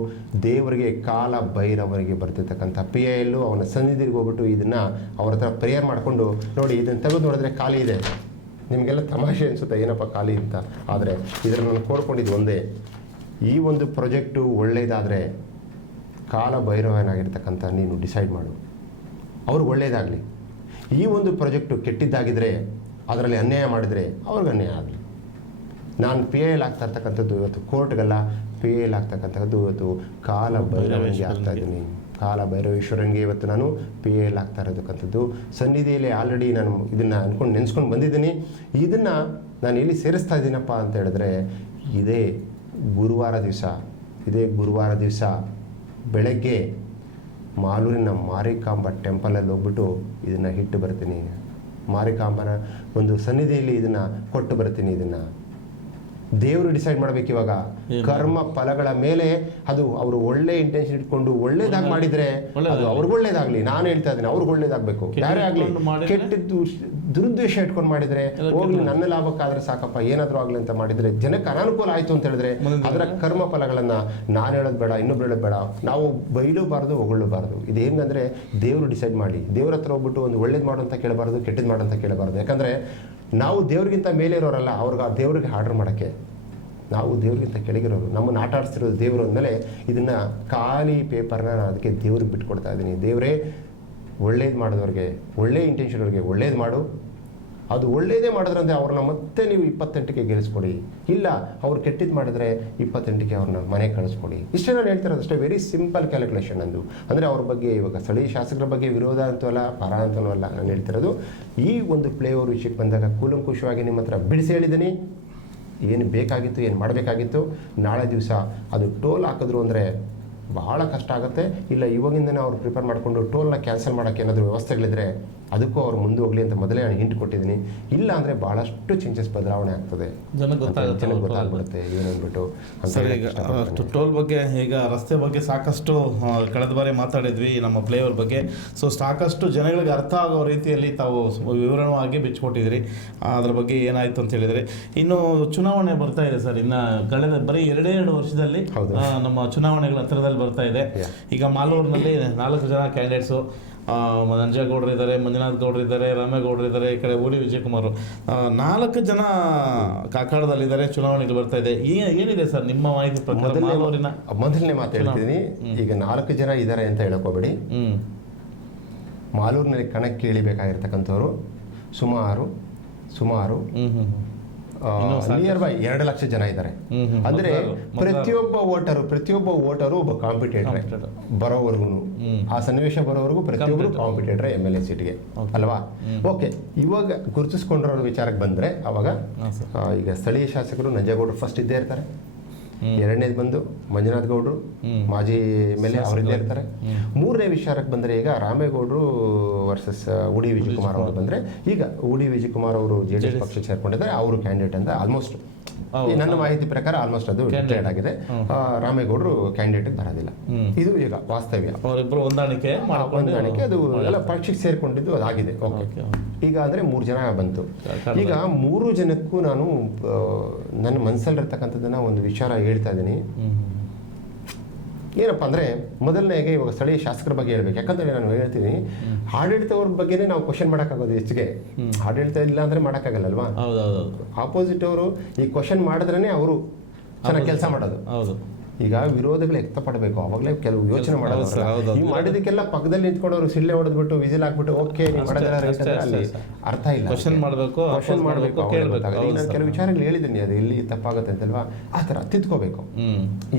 ದೇವರಿಗೆ, ಕಾಲ ಭೈರವರಿಗೆ ಬರ್ತಿರ್ತಕ್ಕಂಥ PIL. ಅವನ ಸನ್ನಿಧಿಗೆ ಹೋಗ್ಬಿಟ್ಟು ಇದನ್ನು ಅವ್ರ ಹತ್ರ ಪ್ರೇಯರ್ ಮಾಡಿಕೊಂಡು, ನೋಡಿ ಇದನ್ನು ತೆಗೆದು ನೋಡಿದ್ರೆ ಖಾಲಿ ಇದೆ. ನಿಮಗೆಲ್ಲ ತಮಾಷೆ ಅನಿಸುತ್ತೆ, ಏನಪ್ಪ ಖಾಲಿ ಅಂತ. ಆದರೆ ಇದನ್ನು ನಾನು ಕೋರ್ಕೊಂಡಿದ್ದು ಒಂದೇ, ಈ ಒಂದು ಪ್ರಾಜೆಕ್ಟು ಒಳ್ಳೆಯದಾದರೆ ಕಾಲ ಭೈರವನಾಗಿರ್ತಕ್ಕಂಥ ನೀನು ಡಿಸೈಡ್ ಮಾಡು, ಅವ್ರಿಗೆ ಒಳ್ಳೆಯದಾಗಲಿ. ಈ ಒಂದು ಪ್ರಾಜೆಕ್ಟು ಕೆಟ್ಟಿದ್ದಾಗಿದ್ದರೆ, ಅದರಲ್ಲಿ ಅನ್ಯಾಯ ಮಾಡಿದರೆ ಅವ್ರಿಗೆ ಅನ್ಯಾಯ ಆಗಲಿ. ನಾನು PIL ಆಗ್ತಾ ಇರ್ತಕ್ಕಂಥದ್ದು ಇವತ್ತು ಕೋರ್ಟ್ಗೆಲ್ಲ, PIL ಆಗ್ತಕ್ಕಂಥದ್ದು ಇವತ್ತು ಕಾಲ ಭೈರವನಿಗೆ ಆಗ್ತಾ ಇದ್ದೀನಿ. ಕಾಲ ಭೈರವೇಶ್ವರನಿಗೆ ಇವತ್ತು ನಾನು PIL ಆಗ್ತಾ ಇರೋದಕ್ಕಂಥದ್ದು. ಸನ್ನಿಧಿಯಲ್ಲಿ ಆಲ್ರೆಡಿ ನಾನು ಇದನ್ನು ನೆನೆಸ್ಕೊಂಡು ಬಂದಿದ್ದೀನಿ. ಇದನ್ನು ನಾನು ಎಲ್ಲಿ ಸೇರಿಸ್ತಾ ಇದ್ದೀನಪ್ಪ ಅಂತ ಹೇಳಿದ್ರೆ, ಇದೇ ಗುರುವಾರ ದಿವಸ ಬೆಳಗ್ಗೆ ಮಾಲೂರಿನ ಮಾರಿಕಾಂಬ ಟೆಂಪಲಲ್ಲಿ ಹೋಗ್ಬಿಟ್ಟು ಇದನ್ನು ಇಟ್ಟು ಬರ್ತೀನಿ. ಮಾರಿಕಾಂಬನ ಒಂದು ಸನ್ನಿಧಿಯಲ್ಲಿ ಇದನ್ನು ಕೊಟ್ಟು ಬರ್ತೀನಿ. ಇದನ್ನು ದೇವರು ಡಿಸೈಡ್ ಮಾಡಬೇಕು. ಇವಾಗ ಕರ್ಮ ಫಲಗಳ ಮೇಲೆ ಅದು ಅವರು ಒಳ್ಳೆ ಇಂಟೆನ್ಷನ್ ಇಟ್ಕೊಂಡು ಒಳ್ಳೇದಾಗಿ ಮಾಡಿದ್ರೆ ಅದು ಅವ್ರಿಗೆ ಒಳ್ಳೇದಾಗ್ಲಿ. ನಾನು ಹೇಳ್ತಾ ಇದ್ದೀನಿ, ಅವ್ರಿಗೆ ಒಳ್ಳೇದಾಗಬೇಕು. ಯಾರೇ ಆಗಲಿ, ಕೆಟ್ಟದ್ದು ದುರುದ್ದೇಶ ಇಟ್ಕೊಂಡು ಮಾಡಿದ್ರೆ ಹೋಗ್ಲಿ, ನನ್ನ ಲಾಭಕ್ಕಾದ್ರೆ ಸಾಕಪ್ಪ, ಏನಾದರೂ ಆಗಲಿ ಅಂತ ಮಾಡಿದ್ರೆ ಜನಕ್ಕೆ ಅನಾನುಕೂಲ ಆಯಿತು ಅಂತ ಹೇಳಿದ್ರೆ ಅದರ ಕರ್ಮ ಫಲಗಳನ್ನು ನಾನು ಹೇಳೋದು ಬೇಡ, ಇನ್ನೊಬ್ರು ಹೇಳೋದು ಬೇಡ, ನಾವು ಬೈಲೂಬಾರ್ದು, ಹೊಗಳಬಾರ್ದು. ಇದು ಹೆಂಗಂದ್ರೆ ದೇವರು ಡಿಸೈಡ್ ಮಾಡಿ, ದೇವ್ರ ಹತ್ರ ಹೋಗ್ಬಿಟ್ಟು ಒಂದು ಒಳ್ಳೇದು ಮಾಡು ಅಂತ ಕೇಳಬಾರ್ದು, ಕೆಟ್ಟದ್ದು ಮಾಡು ಅಂತ ಕೇಳಬಾರ್ದು. ಯಾಕಂದರೆ ನಾವು ದೇವ್ರಿಗಿಂತ ಮೇಲೆ ಇರೋರಲ್ಲ, ಆ ದೇವ್ರಿಗೆ ಆರ್ಡರ್ ಮಾಡೋಕ್ಕೆ. ನಾವು ದೇವ್ರಿಗಿಂತ ಕೆಳಗಿರೋರು, ನಮ್ಮನ್ನು ಆಟ ಆಡಿಸ್ತಿರೋದು ದೇವರು ಅಂದಮೇಲೆ ಇದನ್ನು ಖಾಲಿ ಪೇಪರ್ನ ನಾನು ಅದಕ್ಕೆ ದೇವ್ರಿಗೆ ಬಿಟ್ಕೊಡ್ತಾ ಇದ್ದೀನಿ. ದೇವರೇ, ಒಳ್ಳೇದು ಮಾಡಿದವ್ರಿಗೆ, ಒಳ್ಳೆ ಇಂಟೆನ್ಷನ್ ಅವ್ರಿಗೆ ಒಳ್ಳೇದು ಮಾಡು. ಅದು ಒಳ್ಳೇದೇ ಮಾಡಿದ್ರಂದ್ರೆ ಅವ್ರನ್ನ ಮತ್ತೆ ನೀವು 28ಕ್ಕೆ ಗೆಲ್ಲಿಸ್ಕೊಡಿ. ಇಲ್ಲ, ಅವ್ರು ಕೆಟ್ಟಿದ್ದು ಮಾಡಿದ್ರೆ 28ಕ್ಕೆ ಅವ್ರನ್ನ ಮನೆಗೆ ಕಳಿಸ್ಕೊಡಿ. ಇಷ್ಟೇ ನಾನು ಹೇಳ್ತಿರೋದು, ಅಷ್ಟೇ. ವೆರಿ ಸಿಂಪಲ್ ಕ್ಯಾಲ್ಕುಲೇಷನ್ ಅಂದು. ಅಂದರೆ ಅವ್ರ ಬಗ್ಗೆ ಇವಾಗ ಸ್ಥಳೀಯ ಶಾಸಕರ ಬಗ್ಗೆ ವಿರೋಧ ಅಂತೂ ಅಲ್ಲ, ಪರ ಅಂತನೂ ಅಲ್ಲ. ನಾನು ಹೇಳ್ತಿರೋದು ಈ ಒಂದು ಫ್ಲೈಓವರ್ ವಿಷಯಕ್ಕೆ ಬಂದಾಗ ಕೂಲಂಕುಷವಾಗಿ ನಿಮ್ಮ ಹತ್ರ ಬಿಡಿಸಿ ಹೇಳಿದ್ದೀನಿ. ಏನು ಬೇಕಾಗಿತ್ತು, ಏನು ಮಾಡಬೇಕಾಗಿತ್ತು. ನಾಳೆ ದಿವಸ ಅದು ಟೋಲ್ ಹಾಕಿದ್ರು ಅಂದರೆ ಬಹಳ ಕಷ್ಟ ಆಗುತ್ತೆ. ಇಲ್ಲ, ಇವಾಗಿಂದನೇ ಅವ್ರು ಪ್ರಿಪೇರ್ ಮಾಡಿಕೊಂಡು ಟೋಲ್ನ ಕ್ಯಾನ್ಸಲ್ ಮಾಡೋಕ್ಕೆ ಏನಾದರೂ ವ್ಯವಸ್ಥೆಗಳಿದ್ರೆ ಅದಕ್ಕೂ ಅವ್ರು ಮುಂದೆ ಹೋಗಲಿ ಅಂತ ಮೊದಲೇ ನಾನು ಹಿಂಟ್ ಕೊಟ್ಟಿದ್ದೀನಿ. ಇಲ್ಲ ಅಂದರೆ ಭಾಳಷ್ಟು ಚೇಂಜಸ್ ಬದಲಾವಣೆ ಆಗ್ತದೆ, ಜನಕ್ಕೆ ಗೊತ್ತಾಗ್ಬಿಡುತ್ತೆ ಏನು ಅಂದ್ಬಿಟ್ಟು. ಟೋಲ್ ಬಗ್ಗೆ, ಈಗ ರಸ್ತೆ ಬಗ್ಗೆ ಸಾಕಷ್ಟು ಕಳೆದ ಬಾರಿ ಮಾತಾಡಿದ್ವಿ, ನಮ್ಮ ಫ್ಲೈಓವರ್ ಬಗ್ಗೆ. ಸೊ ಸಾಕಷ್ಟು ಜನಗಳಿಗೆ ಅರ್ಥ ಆಗೋ ರೀತಿಯಲ್ಲಿ ತಾವು ವಿವರವಾಗಿ ಬಿಚ್ಚಿಕೊಟ್ಟಿದ್ರಿ. ಅದ್ರ ಬಗ್ಗೆ ಏನಾಯಿತು ಅಂತ ಹೇಳಿದರೆ, ಇನ್ನು ಚುನಾವಣೆ ಬರ್ತಾ ಇದೆ ಸರ್. ಇನ್ನು ಕಳೆದ ಬರೀ 2 ವರ್ಷದಲ್ಲಿ ನಮ್ಮ ಚುನಾವಣೆಗಳ ಹತ್ತಿರದಲ್ಲಿ ಬರ್ತಾ ಇದೆ. ಈಗ ಮಾಲೂರಿನಲ್ಲಿ 4 ಜನ ಕ್ಯಾಂಡಿಡೇಟ್ಸು, ನಂಜೇಗೌಡರು ಇದ್ದಾರೆ, ಮಂಜುನಾಥ್ ಗೌಡರು ಇದ್ದಾರೆ, ರಾಮೇಗೌಡರು ಇದ್ದಾರೆ, ಈ ಕಡೆ ಓಡಿ ವಿಜಯಕುಮಾರ್, 4 ಜನ ಕಾಕಾಡದಲ್ಲಿದ್ದಾರೆ. ಚುನಾವಣೆಗೆ ಬರ್ತಾ ಇದೆ. ಏನಿದೆ ಸರ್ ನಿಮ್ಮ ಮಾಹಿತಿ ಪ್ರಕಾರ ಮಾಲೂರಿನ? ಮೊದಲನೇ ಮಾತು ಹೇಳ್ತೀನಿ, ಈಗ 4 ಜನ ಇದ್ದಾರೆ ಅಂತ ಹೇಳಕೋಬೇಡಿ. ಮಾಲೂರಿನಲ್ಲಿ ಕಣಕ್ಕೆ ಇಳಿಬೇಕಾಗಿರ್ತಕ್ಕಂಥವ್ರು ಸುಮಾರು ನಿಯರ್ ಬೈ 2 ಲಕ್ಷ ಜನ ಇದ್ದಾರೆ. ಅಂದ್ರೆ ಪ್ರತಿಯೊಬ್ಬ ವೋಟರು ಒಬ್ಬ ಕಾಂಪಿಟೇಟರ್ ಬರೋವರೆಗೂ, ಆ ಸನ್ನಿವೇಶ ಬರೋವರೆಗೂ ಪ್ರತಿಯೊಬ್ಬರು ಕಾಂಪಿಟೇಟರ್ MLA ಸೀಟ್ಗೆ ಅಲ್ವಾ. ಓಕೆ, ಇವಾಗ ಗುರುತಿಸ್ಕೊಂಡಿರೋ ವಿಚಾರಕ್ಕೆ ಬಂದ್ರೆ, ಅವಾಗ ಈಗ ಸ್ಥಳೀಯ ಶಾಸಕರು ನಂಜೇಗೌಡರು ಫಸ್ಟ್ ಇದ್ದೇ ಇರ್ತಾರೆ. ಎರಡನೇದು ಬಂದು ಮಂಜುನಾಥ್ ಗೌಡರು, ಮಾಜಿ MLA ಅವರಿದ್ದೇ ಇರ್ತಾರೆ. ಮೂರನೇ ವಿಚಾರಕ್ಕೆ ಬಂದರೆ, ಈಗ ರಾಮೇಗೌಡರು ವರ್ಸಸ್ ಉಡಿ ವಿಜಯಕುಮಾರ್ ಅವರು ಬಂದರೆ, ಈಗ ಉಡಿ ವಿಜಯಕುಮಾರ್ ಅವರು JDS ಪಕ್ಷಕ್ಕೆ ಸೇರ್ಕೊಂಡಿದ್ದಾರೆ. ಅವರು ಕ್ಯಾಂಡಿಡೇಟ್ ಅಂತ ಆಲ್ಮೋಸ್ಟ್ ನನ್ನ ಮಾಹಿತಿ ಪ್ರಕಾರ ಆಲ್ಮೋಸ್ಟ್ ಅದು ಡಿಕ್ಲೇರ್ಡ್ ಆಗಿದೆ. ರಾಮೇಗೌಡರು ಕ್ಯಾಂಡಿಡೇಟ್ ಬರೋದಿಲ್ಲ. ಇದು ಈಗ ವಾಸ್ತವ್ಯ, ಅವರಿಬ್ಬರು ಹೊಂದಾಣಿಕೆ ಅದು ಎಲ್ಲ ಪರೀಕ್ಷೆಗೆ ಸೇರ್ಕೊಂಡಿದ್ದು ಅದಾಗಿದೆ. ಈಗ ಅಂದರೆ 3 ಜನ ಬಂತು. ಈಗ 3 ಜನಕ್ಕೂ ನಾನು ನನ್ನ ಮನಸ್ಸಲ್ಲಿರ್ತಕ್ಕಂಥದ್ದನ್ನ ಒಂದು ವಿಚಾರ ಹೇಳ್ತಾ ಇದ್ದೀನಿ. ಏನಪ್ಪ ಅಂದರೆ ಮೊದಲನೇಗೆ ಇವಾಗ ಸ್ಥಳೀಯ ಶಾಸಕರ ಬಗ್ಗೆ ಹೇಳ್ಬೇಕು. ಯಾಕಂದರೆ ನಾನು ಹೇಳ್ತೀನಿ, ಆಡಳಿತವ್ರ ಬಗ್ಗೆನೇ ನಾವು ಕ್ವಶನ್ ಮಾಡೋಕ್ಕಾಗೋದು ಹೆಚ್ಚಿಗೆ. ಆಡಳಿತ ಇಲ್ಲ ಅಂದರೆ ಮಾಡೋಕ್ಕಾಗಲ್ಲಲ್ವಾ? ಆಪೋಸಿಟ್ ಅವರು ಈ ಕ್ವಶನ್ ಮಾಡಿದ್ರೇ ಅವರು ಚೆನ್ನಾಗಿ ಕೆಲಸ ಮಾಡೋದು. ಈಗ ವಿರೋಧಗಳು ವ್ಯಕ್ತಪಡಬೇಕು, ಅವಾಗಲೇ ಕೆಲವು ಯೋಚನೆ ಮಾಡೋದು. ನೀವು ಮಾಡಿದಕ್ಕೆಲ್ಲ ಪಕ್ಕದಲ್ಲಿ ನಿಂತ್ಕೊಂಡವ್ರು ಸಿಳ್ಳೆ ಹೊಡೆದ್ಬಿಟ್ಟು ವಿಸಿಲ್ ಹಾಕ್ಬಿಟ್ಟು ಓಕೆ ನೀವು ಮಾಡಿದ್ರೆ ಅಲ್ಲಿ ಅರ್ಥ ಇಲ್ಲ. ಕ್ವಶನ್ ಮಾಡಬೇಕು. ನಾನು ಕೆಲವು ವಿಚಾರಗಳು ಹೇಳಿದ್ದೀನಿ, ಅದು ಎಲ್ಲಿ ತಪ್ಪಾಗುತ್ತೆ ಅಂತಲ್ವಾ, ಆ ಥರ ತಿದ್ಕೋಬೇಕು.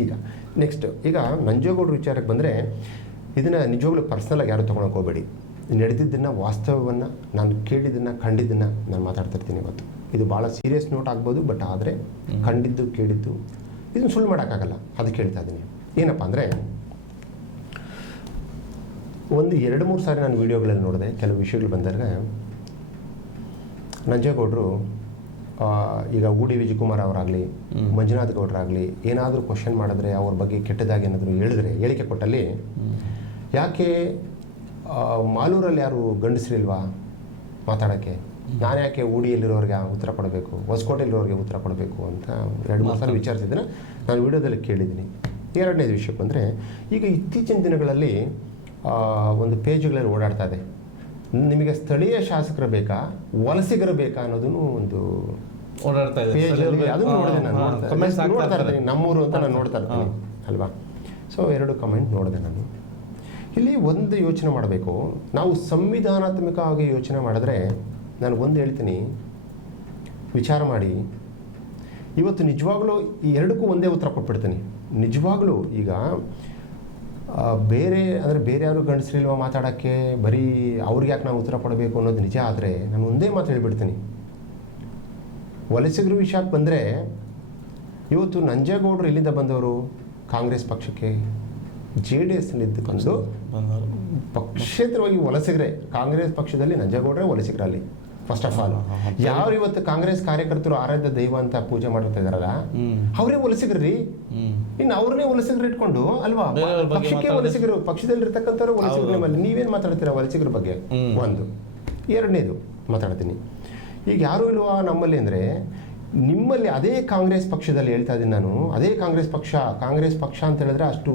ಈಗ ನೆಕ್ಸ್ಟ್, ಈಗ ನಂಜೇಗೌಡರ ವಿಚಾರಕ್ಕೆ ಬಂದರೆ ಇದನ್ನು ನಿಜವಾಗ್ಲೂ ಪರ್ಸ್ನಲಾಗಿ ಯಾರು ತೊಗೊಳಕ್ಕೆ ಹೋಗಬೇಡಿ. ನಡೆದಿದ್ದನ್ನು, ವಾಸ್ತವವನ್ನು, ನಾನು ಕೇಳಿದ್ದನ್ನು, ಕಂಡಿದ್ದನ್ನು ನಾನು ಮಾತಾಡ್ತಾ ಇರ್ತೀನಿ ಇವತ್ತು. ಇದು ಭಾಳ ಸೀರಿಯಸ್ ನೋಟ್ ಆಗ್ಬೋದು, ಬಟ್ ಆದರೆ ಕಂಡಿದ್ದು ಕೇಳಿದ್ದು ಇದನ್ನು ಸುಳ್ಳು ಮಾಡೋಕ್ಕಾಗಲ್ಲ. ಅದಕ್ಕೆ ಹೇಳ್ತಾ ಇದ್ದೀನಿ. ಏನಪ್ಪ ಅಂದರೆ ಒಂದು 2-3 ಸಾರಿ ನಾನು ವೀಡಿಯೋಗಳಲ್ಲಿ ನೋಡಿದೆ, ಕೆಲವು ವಿಷಯಗಳು ಬಂದಾಗ ನಂಜೇಗೌಡರು ಈಗ ಊಡಿ ವಿಜಯಕುಮಾರ್ ಅವರಾಗಲಿ, ಮಂಜುನಾಥ್ ಗೌಡರಾಗಲಿ ಏನಾದರೂ ಕ್ವಶನ್ ಮಾಡಿದ್ರೆ, ಅವ್ರ ಬಗ್ಗೆ ಕೆಟ್ಟದಾಗಿ ಏನಾದರೂ ಹೇಳಿದ್ರೆ, ಹೇಳಿಕೆ ಕೊಟ್ಟಲ್ಲಿ ಯಾಕೆ ಮಾಲೂರಲ್ಲಿ ಯಾರು ಗಂಡಸರಿಲ್ವಾ ಮಾತಾಡೋಕ್ಕೆ? ನಾನು ಯಾಕೆ ಊಡಿಯಲ್ಲಿರೋರಿಗೆ ಉತ್ತರ ಕೊಡಬೇಕು, ಹೊಸಕೋಟೆಯಲ್ಲಿರೋರಿಗೆ ಉತ್ತರ ಕೊಡಬೇಕು ಅಂತ 2-3 ಸಾರಿ ವಿಚಾರಿಸಿದ್ದನ್ನು ನಾನು ವಿಡಿಯೋದಲ್ಲಿ ಕೇಳಿದ್ದೀನಿ. ಎರಡನೇದು ವಿಷಯಕ್ಕೆ ಬಂದರೆ, ಈಗ ಇತ್ತೀಚಿನ ದಿನಗಳಲ್ಲಿ ಒಂದು ಪೇಜ್ಗಳಲ್ಲಿ ಓಡಾಡ್ತಾ ಇದೆ, ನಿಮಗೆ ಸ್ಥಳೀಯ ಶಾಸಕರು ಬೇಕಾ ವಲಸಿಗರು ಬೇಕಾ ಅನ್ನೋದನ್ನು ಒಂದು ಓಡಾಡ್ತಾ ಇದೆ. ಪೇಜಲ್ಲಿ ಅದನ್ನು ನೋಡಿದೆ ನಾನು, ನೋಡ್ತಾ ಇರ್ತೀನಿ, ನಮ್ಮೂರು ಅಂತ ನಾನು ನೋಡ್ತಾ ಇರ್ತೀನಿ ಅಲ್ವಾ. ಸೊ 2 ಕಮೆಂಟ್ ನೋಡಿದೆ ನಾನು. ಇಲ್ಲಿ ಒಂದು ಯೋಚನೆ ಮಾಡಬೇಕು, ನಾವು ಸಂವಿಧಾನಾತ್ಮಕವಾಗಿ ಯೋಚನೆ ಮಾಡಿದ್ರೆ, ನಾನು ಒಂದು ಹೇಳ್ತೀನಿ, ವಿಚಾರ ಮಾಡಿ. ಇವತ್ತು ನಿಜವಾಗ್ಲೂ ಈ 2ಕ್ಕೂ ಒಂದೇ ಉತ್ತರ ಕೊಟ್ಬಿಡ್ತೀನಿ. ನಿಜವಾಗ್ಲೂ ಈಗ ಬೇರೆ ಅಂದರೆ ಬೇರೆ ಯಾರು ಗಂಡಸರಿಲ್ವ ಮಾತಾಡೋಕ್ಕೆ, ಬರೀ ಅವ್ರಿಗೆ ಯಾಕೆ ನಾವು ಉತ್ತರ ಕೊಡಬೇಕು ಅನ್ನೋದು ನಿಜ ಆದರೆ, ನಾನು ಒಂದೇ ಮಾತು ಹೇಳ್ಬಿಡ್ತೀನಿ. ವಲಸಿಗರ ವಿಷಯಕ್ಕೆ ಬಂದರೆ, ಇವತ್ತು ನಂಜೇಗೌಡರು ಎಲ್ಲಿಂದ ಬಂದವರು? ಕಾಂಗ್ರೆಸ್ ಪಕ್ಷಕ್ಕೆ JDS ನಿಂತುಕೊಂಡು ಪಕ್ಷೇತರವಾಗಿ ವಲಸಿಗರೇ. ಕಾಂಗ್ರೆಸ್ ಪಕ್ಷದಲ್ಲಿ ನಂಜೇಗೌಡರೇ ವಲಸಿಗರಲ್ಲಿ ಫಸ್ಟ್ ಆಫ್ ಆಲ್. ಯಾರು ಇವತ್ತು ಕಾಂಗ್ರೆಸ್ ಕಾರ್ಯಕರ್ತರು ಆರಾಧ್ಯ ದೈವ ಅಂತ ಪೂಜೆ ಮಾಡ್ತಾ ಇದಾರಲ್ಲ, ಅವರೇ ವಲಸಿಗರ್ರಿ. ಇನ್ನು ಅವ್ರನ್ನೇ ವಲಸಿಗರು ಇಟ್ಕೊಂಡು ಅಲ್ವಾ, ಪಕ್ಷಕ್ಕೆ ವಲಸಿಗರು, ಪಕ್ಷದಲ್ಲಿ ಇರ್ತಕ್ಕಂಥವ್ರು ವಲಸಿಗರ ಮೇಲೆ ನೀವೇನು ಮಾತಾಡ್ತೀರಾ ವಲಸಿಗರ ಬಗ್ಗೆ? ಒಂದು. ಎರಡನೇದು ಮಾತಾಡ್ತೀನಿ, ಈಗ ಯಾರು ಇಲ್ವಾ ನಮ್ಮಲ್ಲಿ ಅಂದರೆ, ನಿಮ್ಮಲ್ಲಿ ಅದೇ ಕಾಂಗ್ರೆಸ್ ಪಕ್ಷದಲ್ಲಿ ಹೇಳ್ತಾ ಇದ್ದೀನಿ ನಾನು, ಅದೇ ಕಾಂಗ್ರೆಸ್ ಪಕ್ಷ ಅಂತ ಹೇಳಿದ್ರೆ ಅಷ್ಟು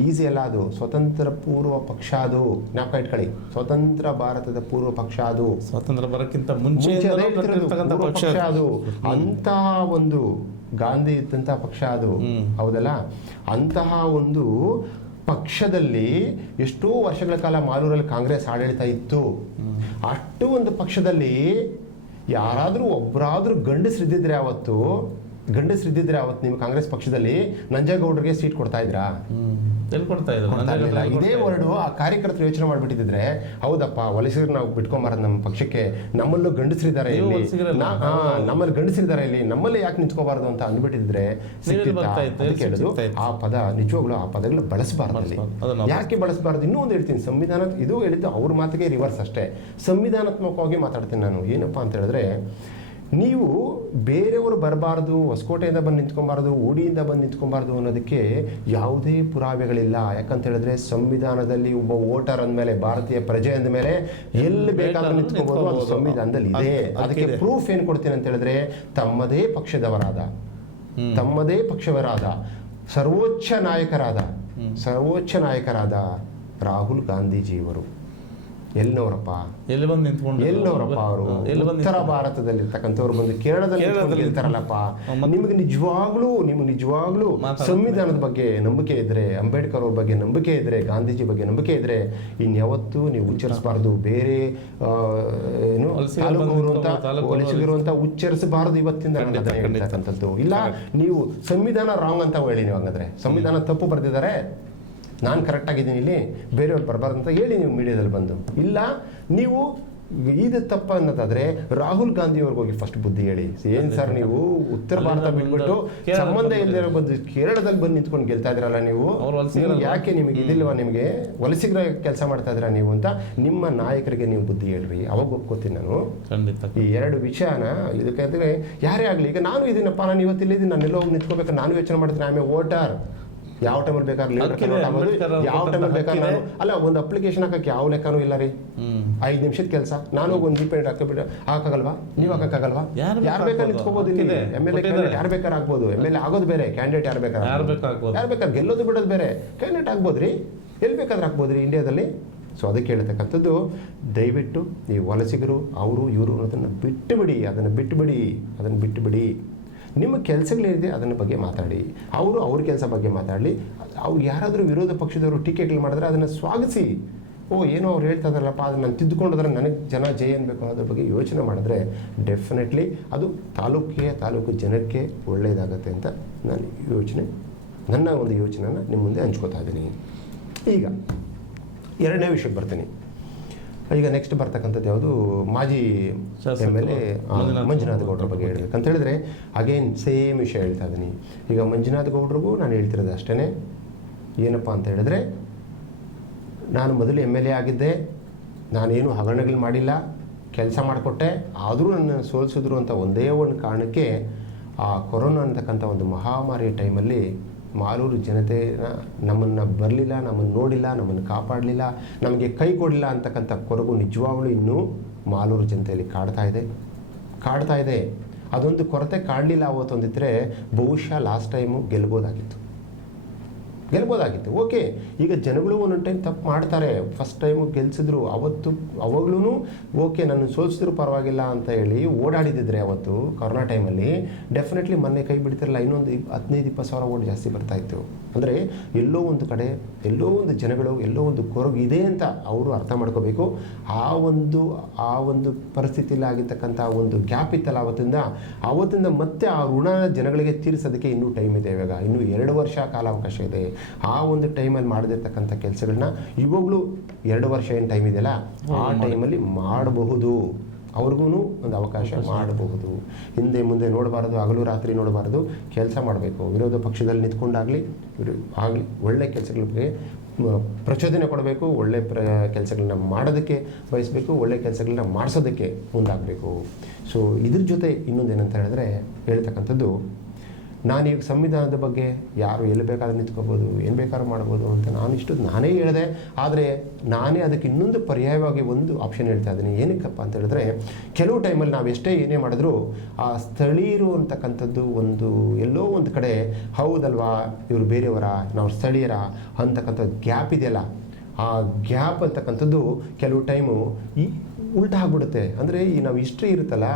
ಈಸಿ ಅಲ್ಲ. ಅದು ಸ್ವತಂತ್ರ ಪೂರ್ವ ಪಕ್ಷ, ಅದು ಜ್ಞಾಪಕ ಇಟ್ಕೊಳ್ಳಿ. ಸ್ವತಂತ್ರ ಭಾರತದ ಪೂರ್ವ ಪಕ್ಷ, ಅದು ಸ್ವತಂತ್ರ ಬರೋಕ್ಕಿಂತ ಮುಂಚೆ ಪಕ್ಷ ಅದು. ಅಂತಹ ಒಂದು ಗಾಂಧಿ ಇದ್ದಂತಹ ಪಕ್ಷ ಅದು, ಹೌದಲ್ಲ? ಅಂತಹ ಒಂದು ಪಕ್ಷದಲ್ಲಿ ಎಷ್ಟೋ ವರ್ಷಗಳ ಕಾಲ ಮಾಲೂರಲ್ಲಿ ಕಾಂಗ್ರೆಸ್ ಆಡಳಿತ ಇತ್ತು. ಅಷ್ಟು ಒಂದು ಪಕ್ಷದಲ್ಲಿ ಯಾರಾದರೂ ಒಬ್ಬರಾದರೂ ಗಂಡಸರಿದ್ದಿದ್ರೆ ಅವತ್ತು ನೀವು ಕಾಂಗ್ರೆಸ್ ಪಕ್ಷದಲ್ಲಿ ನಂಜೇಗೌಡರಿಗೆ ಸೀಟ್ ಕೊಡ್ತಾ ಇದ್ರಾ? ಇದೇ ವರ್ಡು ಆ ಕಾರ್ಯಕರ್ತರು ಯೋಚನೆ ಮಾಡಿಬಿಟ್ಟಿದ್ರೆ, ಹೌದಪ್ಪ ವಲಸಿಗರು ನಾವು ಬಿಟ್ಕೊಂಬಾರದು ನಮ್ಮ ಪಕ್ಷಕ್ಕೆ, ನಮ್ಮಲ್ಲೂ ಗಂಡಸರಿದ್ದಾರೆ ಇಲ್ಲಿ, ನಮ್ಮಲ್ಲಿ ಗಂಡಸರಿದ್ದಾರೆ ಇಲ್ಲಿ, ನಮ್ಮಲ್ಲಿ ಯಾಕೆ ನಿಂತ್ಕೋಬಾರದು ಅಂತ ಅಂದ್ಬಿಟ್ಟಿದ್ರೆ ಕೇಳಿದ್ರು. ಆ ಪದ ನಿಜವಾಗ್ಲೂ ಆ ಪದಗಳು ಬಳಸಬಾರ್ದು. ಯಾಕೆ ಬಳಸಬಾರ್ದು? ಇನ್ನೂ ಒಂದು ಹೇಳ್ತೀನಿ, ಸಂವಿಧಾನ ಇದು ಹೇಳಿದ್ದು ಅವ್ರ ಮಾತಿಗೆ ರಿವರ್ಸ್ ಅಷ್ಟೇ. ಸಂವಿಧಾನಾತ್ಮಕವಾಗಿ ಮಾತಾಡ್ತೀನಿ ನಾನು. ಏನಪ್ಪಾ ಅಂತ ಹೇಳಿದ್ರೆ, ನೀವು ಬೇರೆಯವರು ಬರಬಾರ್ದು, ಹೊಸಕೋಟೆಯಿಂದ ಬಂದು ನಿಂತ್ಕೊಬಾರ್ದು, ಊಡಿಯಿಂದ ಬಂದು ನಿಂತ್ಕೊಬಾರ್ದು ಅನ್ನೋದಕ್ಕೆ ಯಾವುದೇ ಪುರಾವೆಗಳಿಲ್ಲ. ಯಾಕಂತ ಹೇಳಿದ್ರೆ ಸಂವಿಧಾನದಲ್ಲಿ ಒಬ್ಬ ವೋಟರ್ ಅಂದಮೇಲೆ, ಭಾರತೀಯ ಪ್ರಜೆ ಅಂದಮೇಲೆ ಎಲ್ಲಿ ಬೇಕಾದ್ರೂ ನಿಂತ್ಕೋಬಹುದು, ಅದು ಸಂವಿಧಾನದಲ್ಲಿ ಇದೆ. ಅದಕ್ಕೆ ಪ್ರೂಫ್ ಏನು ಕೊಡ್ತೀನಿ ಅಂತ ಹೇಳಿದ್ರೆ, ತಮ್ಮದೇ ಪಕ್ಷವರಾದ ಸರ್ವೋಚ್ಚ ನಾಯಕರಾದ ರಾಹುಲ್ ಗಾಂಧೀಜಿಯವರು ಎಲ್ಲವರಪ್ಪ ಅವರು ಉತ್ತರ ಭಾರತದಲ್ಲಿರ್ತಕ್ಕಂಥವ್ರು ಬಂದು ಕೇರಳದಲ್ಲಿ ಇರ್ತಾರಲ್ಲಪ್ಪ. ನಿಮಗೆ ನಿಜವಾಗ್ಲೂ ಸಂವಿಧಾನದ ಬಗ್ಗೆ ನಂಬಿಕೆ ಇದ್ರೆ, ಅಂಬೇಡ್ಕರ್ ಅವ್ರ ಬಗ್ಗೆ ನಂಬಿಕೆ ಇದ್ರೆ, ಗಾಂಧೀಜಿ ಬಗ್ಗೆ ನಂಬಿಕೆ ಇದ್ರೆ, ಇನ್ಯಾವತ್ತೂ ನೀವು ಉಚ್ಚರಿಸಬಾರ್ದು. ಬೇರೆ ಏನು ವಲಸಿಗರು ಅಂತ ಉಚ್ಚರಿಸಬಾರದು ಇವತ್ತಿಂದ ಹೇಳ್ತಕ್ಕಂಥದ್ದು. ಇಲ್ಲ ನೀವು ಸಂವಿಧಾನ ರಾಂಗ್ ಅಂತ ಹೇಳಿ, ನೀವು ಹಂಗಂದ್ರೆ ಸಂವಿಧಾನ ತಪ್ಪು ಬರೆದಿದ್ದಾರೆ, ನಾನು ಕರೆಕ್ಟ್ ಆಗಿದ್ದೀನಿ, ಇಲ್ಲಿ ಬೇರೆಯವ್ರು ಬರಬಾರ್ದು ಅಂತ ಹೇಳಿ ನೀವು ಮೀಡಿಯಾದಲ್ಲಿ ಬಂದು. ಇಲ್ಲ ನೀವು ಇದು ತಪ್ಪ ಅನ್ನೋದಾದ್ರೆ ರಾಹುಲ್ ಗಾಂಧಿ ಅವ್ರಿಗೆ ಹೋಗಿ ಫಸ್ಟ್ ಬುದ್ಧಿ ಹೇಳಿ. ಏನ್ ಸರ್ ನೀವು ಉತ್ತರ ಭಾರತ ಬಿಟ್ಬಿಟ್ಟು ಸಂಬಂಧ ಇಲ್ಲದೆ ಬಂದು ಕೇರಳದಲ್ಲಿ ಬಂದು ನಿಂತ್ಕೊಂಡು ಗೆಲ್ತಾ ಇದ್ರಲ್ಲ ನೀವು, ಯಾಕೆ ನಿಮಗೆ ಇದಿಲ್ವಾ, ನಿಮಗೆ ವಲಸಿಗರ ಕೆಲಸ ಮಾಡ್ತಾ ಇದ್ರ ನೀವು ಅಂತ ನಿಮ್ಮ ನಾಯಕರಿಗೆ ನೀವು ಬುದ್ಧಿ ಹೇಳ್ರಿ. ಅವಾಗ ಒಪ್ಕೋತೀನಿ ನಾನು ಈ ಎರಡು ವಿಷಯನ. ಇದಕ್ಕೆ ಯಾರೇ ಆಗ್ಲಿ, ಈಗ ನಾನು ಇದೀನಪ್ಪ, ನಾನು ಇವತ್ತಿಲ್ಲಿದ್ದೀನಿ, ನಾನೆಲ್ಲ ಹೋಗಿ ನಿಂತ್ಕೋಬೇಕು, ನಾನು ಯೋಚನೆ ಮಾಡ್ತೀನಿ, ಆಮೇಲೆ ವೋಟರ್ ಯಾವ ಟೈಮಲ್ಲಿ ಬೇಕಾದ್ರೆ ಯಾವ ಟೈಮಲ್ಲಿ ಬೇಕಾದ್ರೆ ನಾನು ಅಲ್ಲ, ಒಂದು ಅಪ್ಲಿಕೇಶನ್ ಹಾಕಕ್ಕೆ ಯಾವ ಲೆಕ್ಕನೂ ಇಲ್ಲ ರೀ. 5 ನಿಮಿಷದ ಕೆಲಸ. ನಾನು ಒಂದು ಡಿಪೆಂಡ್ ಹಾಕಾಗಲ್ವಾ, ನೀವು ಹಾಕಕ್ಕಾಗಲ್ವಾ? ಯಾರು ಬೇಕಾದ್ರೆ ನಿಂತ್ಕೋಬಹುದು ಇಲ್ಲಿ. MLA ಕ್ಯಾಂಡಿಡೇಟ್ ಯಾರು ಬೇಕಾದ್ರೆ ಆಗ್ಬೋದು. MLA ಆಗೋದು ಬೇರೆ, ಕ್ಯಾಂಡಿಡೇಟ್ ಯಾರು ಬೇಕಾದ್ರೆ ಗೆಲ್ಲೋದು ಬಿಡೋದು ಬೇರೆ. ಕ್ಯಾಂಡಿಡೇಟ್ ಆಗ್ಬೋದ್ರಿ, ಎಲ್ಲಿ ಬೇಕಾದ್ರೆ ಆಗ್ಬೋದ್ರಿ ಇಂಡಿಯಾದಲ್ಲಿ. ಸೊ ಅದಕ್ಕೆ ಹೇಳ್ತಕ್ಕಂಥದ್ದು, ದಯವಿಟ್ಟು ಈ ವಲಸಿಗರು ಅವರು ಇವರು ಅನ್ನೋದನ್ನು ಬಿಟ್ಟುಬಿಡಿ. ನಿಮ್ಮ ಕೆಲಸಗಳಿದೆ ಅದನ್ನ ಬಗ್ಗೆ ಮಾತಾಡಿ, ಅವರು ಅವ್ರ ಕೆಲಸ ಬಗ್ಗೆ ಮಾತಾಡಲಿ. ಅವ್ರು ಯಾರಾದರೂ ವಿರೋಧ ಪಕ್ಷದವರು ಟೀಕೆಗಳು ಮಾಡಿದ್ರೆ ಅದನ್ನು ಸ್ವಾಗತಿಸಿ. ಏನೋ ಅವ್ರು ಹೇಳ್ತಾ ಇದ್ದಾರಲ್ಲಪ್ಪ, ಅದನ್ನು ನಾನು ತಿದ್ದುಕೊಂಡ್ರೆ ನನಗೆ ಜನ ಜಯ ಅನ್ಬೇಕು ಅನ್ನೋದ್ರ ಬಗ್ಗೆ ಯೋಚನೆ ಮಾಡಿದ್ರೆ ಡೆಫಿನೆಟ್ಲಿ ಅದು ತಾಲೂಕು ಜನಕ್ಕೆ ಒಳ್ಳೆಯದಾಗತ್ತೆ ಅಂತ ನನ್ನ ಒಂದು ಯೋಚನೆನ ನಿಮ್ಮ ಮುಂದೆ ಹಂಚ್ಕೋತಾ ಇದ್ದೀನಿ. ಈಗ ಎರಡನೇ ವಿಷಯಕ್ಕೆ ಬರ್ತೀನಿ. ಈಗ ನೆಕ್ಸ್ಟ್ ಬರ್ತಕ್ಕಂಥದ್ದು ಯಾವುದು, ಮಾಜಿ MLA ಮಂಜುನಾಥ ಗೌಡ್ರ ಬಗ್ಗೆ ಹೇಳ್ಬೇಕಂತ ಹೇಳಿದ್ರೆ ಅಗೇನ್ ಸೇಮ್ ವಿಷಯ ಹೇಳ್ತಾ ಇದ್ದೀನಿ. ಈಗ ಮಂಜುನಾಥ ಗೌಡ್ರಿಗೂ ನಾನು ಹೇಳ್ತಿರೋದು ಅಷ್ಟೇ. ಏನಪ್ಪ ಅಂತ ಹೇಳಿದ್ರೆ, ನಾನು ಮೊದಲು MLA ಆಗಿದ್ದೆ, ನಾನೇನು ಹಗರಣಗಳು ಮಾಡಿಲ್ಲ, ಕೆಲಸ ಮಾಡಿಕೊಟ್ಟೆ, ಆದರೂ ನನ್ನ ಸೋಲಿಸಿದ್ರು ಅಂತ ಒಂದೇ ಒಂದು ಕಾರಣಕ್ಕೆ ಆ ಕೊರೋನಾ ಅಂತಕ್ಕಂಥ ಒಂದು ಮಹಾಮಾರಿ ಟೈಮಲ್ಲಿ ಮಾಲೂರು ಜನತೆ ನಮ್ಮನ್ನು ಬರಲಿಲ್ಲ, ನಮ್ಮನ್ನು ನೋಡಿಲ್ಲ, ನಮ್ಮನ್ನು ಕಾಪಾಡಲಿಲ್ಲ, ನಮಗೆ ಕೈ ಕೊಡಲಿಲ್ಲ ಅಂತಕ್ಕಂಥ ಕೊರಗು ನಿಜವಾಗ್ಲೂ ಇನ್ನೂ ಮಾಲೂರು ಜನತೆಯಲ್ಲಿ ಕಾಡ್ತಾ ಇದೆ. ಅದೊಂದು ಕೊರತೆ ಕಾಡಲಿಲ್ಲ ಅವತ್ತೊಂದಿದ್ರೆ ಬಹುಶಃ ಲಾಸ್ಟ್ ಟೈಮು ಗೆಲ್ಬೋದಾಗಿತ್ತು. ಓಕೆ, ಈಗ ಜನಗಳು ಒಂದೊಂದು ಟೈಮ್ ತಪ್ಪು ಮಾಡ್ತಾರೆ. ಫಸ್ಟ್ ಟೈಮು ಗೆಲ್ಸಿದ್ರು, ಅವಾಗ್ಲೂ ಓಕೆ ನನ್ನ ಸೋಲಿಸಿದ್ರು ಪರವಾಗಿಲ್ಲ ಅಂತ ಹೇಳಿ ಓಡಾಡಿದಿದ್ರೆ ಅವತ್ತು ಕೊರೋನಾ ಟೈಮಲ್ಲಿ ಡೆಫಿನೆಟ್ಲಿ ಮೊನ್ನೆ ಕೈ ಬಿಡ್ತಿರಲ್ಲ, ಇನ್ನೊಂದು 15-20 ಸಾವಿರ ಓಟ್ ಜಾಸ್ತಿ ಬರ್ತಾಯಿತ್ತು. ಅಂದರೆ ಎಲ್ಲೋ ಒಂದು ಕಡೆ ಎಲ್ಲೋ ಒಂದು ಜನಗಳು ಎಲ್ಲೋ ಒಂದು ಕೊರಗು ಇದೆ ಅಂತ ಅವರು ಅರ್ಥ ಮಾಡ್ಕೋಬೇಕು. ಆ ಒಂದು ಪರಿಸ್ಥಿತಿಯಲ್ಲಿ ಆಗಿರ್ತಕ್ಕಂಥ ಒಂದು ಗ್ಯಾಪ್ ಇತ್ತಲ್ಲ ಅವತ್ತಿಂದ ಮತ್ತೆ ಆ ಋಣ ಜನಗಳಿಗೆ ತೀರಿಸೋದಕ್ಕೆ ಇನ್ನೂ ಟೈಮ್ ಇದೆ. ಇವಾಗ ಇನ್ನೂ 2 ವರ್ಷ ಕಾಲಾವಕಾಶ ಇದೆ. ಆ ಒಂದು ಟೈಮಲ್ಲಿ ಮಾಡದಿರ್ತಕ್ಕಂಥ ಕೆಲಸಗಳನ್ನ ಇವಾಗಲೂ 2 ವರ್ಷ ಏನು ಟೈಮ್ ಇದೆಯಲ್ಲ ಆ ಟೈಮಲ್ಲಿ ಮಾಡಬಹುದು. ಅವ್ರಿಗೂ ಒಂದು ಅವಕಾಶ ಮಾಡಬಹುದು. ಹಿಂದೆ ಮುಂದೆ ನೋಡಬಾರ್ದು, ಹಗಲು ರಾತ್ರಿ ನೋಡಬಾರ್ದು, ಕೆಲಸ ಮಾಡಬೇಕು. ವಿರೋಧ ಪಕ್ಷದಲ್ಲಿ ನಿಂತ್ಕೊಂಡಾಗಲಿ ಒಳ್ಳೆ ಕೆಲಸಗಳಿಗೆ ಪ್ರಚೋದನೆ ಕೊಡಬೇಕು, ಒಳ್ಳೆ ಕೆಲಸಗಳನ್ನ ಮಾಡೋದಕ್ಕೆ ಬಯಸಬೇಕು, ಒಳ್ಳೆ ಕೆಲಸಗಳನ್ನ ಮಾಡಿಸೋದಕ್ಕೆ ಮುಂದಾಗಬೇಕು. ಸೊ ಇದ್ರ ಜೊತೆ ಇನ್ನೊಂದು ಏನಂತ ಹೇಳಿದ್ರೆ ಹೇಳ್ತಕ್ಕಂಥದ್ದು, ನಾನೀಗ ಸಂವಿಧಾನದ ಬಗ್ಗೆ ಯಾರು ಎಲ್ಲಿ ಬೇಕಾದ್ರೂ ನಿಂತ್ಕೋಬೋದು, ಏನು ಬೇಕಾದ್ರೂ ಮಾಡ್ಬೋದು ಅಂತ ನಾನೇ ಹೇಳಿದೆ. ಆದರೆ ನಾನೇ ಅದಕ್ಕೆ ಇನ್ನೊಂದು ಪರ್ಯಾಯವಾಗಿ ಒಂದು ಆಪ್ಷನ್ ಹೇಳ್ತಾ ಇದ್ದೀನಿ. ಏನಕ್ಕಪ್ಪ ಅಂತ ಹೇಳಿದ್ರೆ, ಕೆಲವು ಟೈಮಲ್ಲಿ ನಾವು ಎಷ್ಟೇ ಏನೇ ಮಾಡಿದ್ರೂ ಆ ಸ್ಥಳೀಯರು ಅಂತಕ್ಕಂಥದ್ದು ಎಲ್ಲೋ ಒಂದು ಕಡೆ ಹೌದಲ್ವಾ ಇವರು ಬೇರೆಯವರ ನಾವು ಸ್ಥಳೀಯರ ಅಂತಕ್ಕಂಥದ್ದು ಗ್ಯಾಪ್ ಇದೆಯಲ್ಲ, ಆ ಗ್ಯಾಪ್ ಅಂತಕ್ಕಂಥದ್ದು ಕೆಲವು ಟೈಮು ಉಲ್ಟಾ ಆಗ್ಬಿಡುತ್ತೆ. ಅಂದರೆ ಈ ನಾವು ಹಿಸ್ಟ್ರಿ ಇರುತ್ತಲ್ಲ,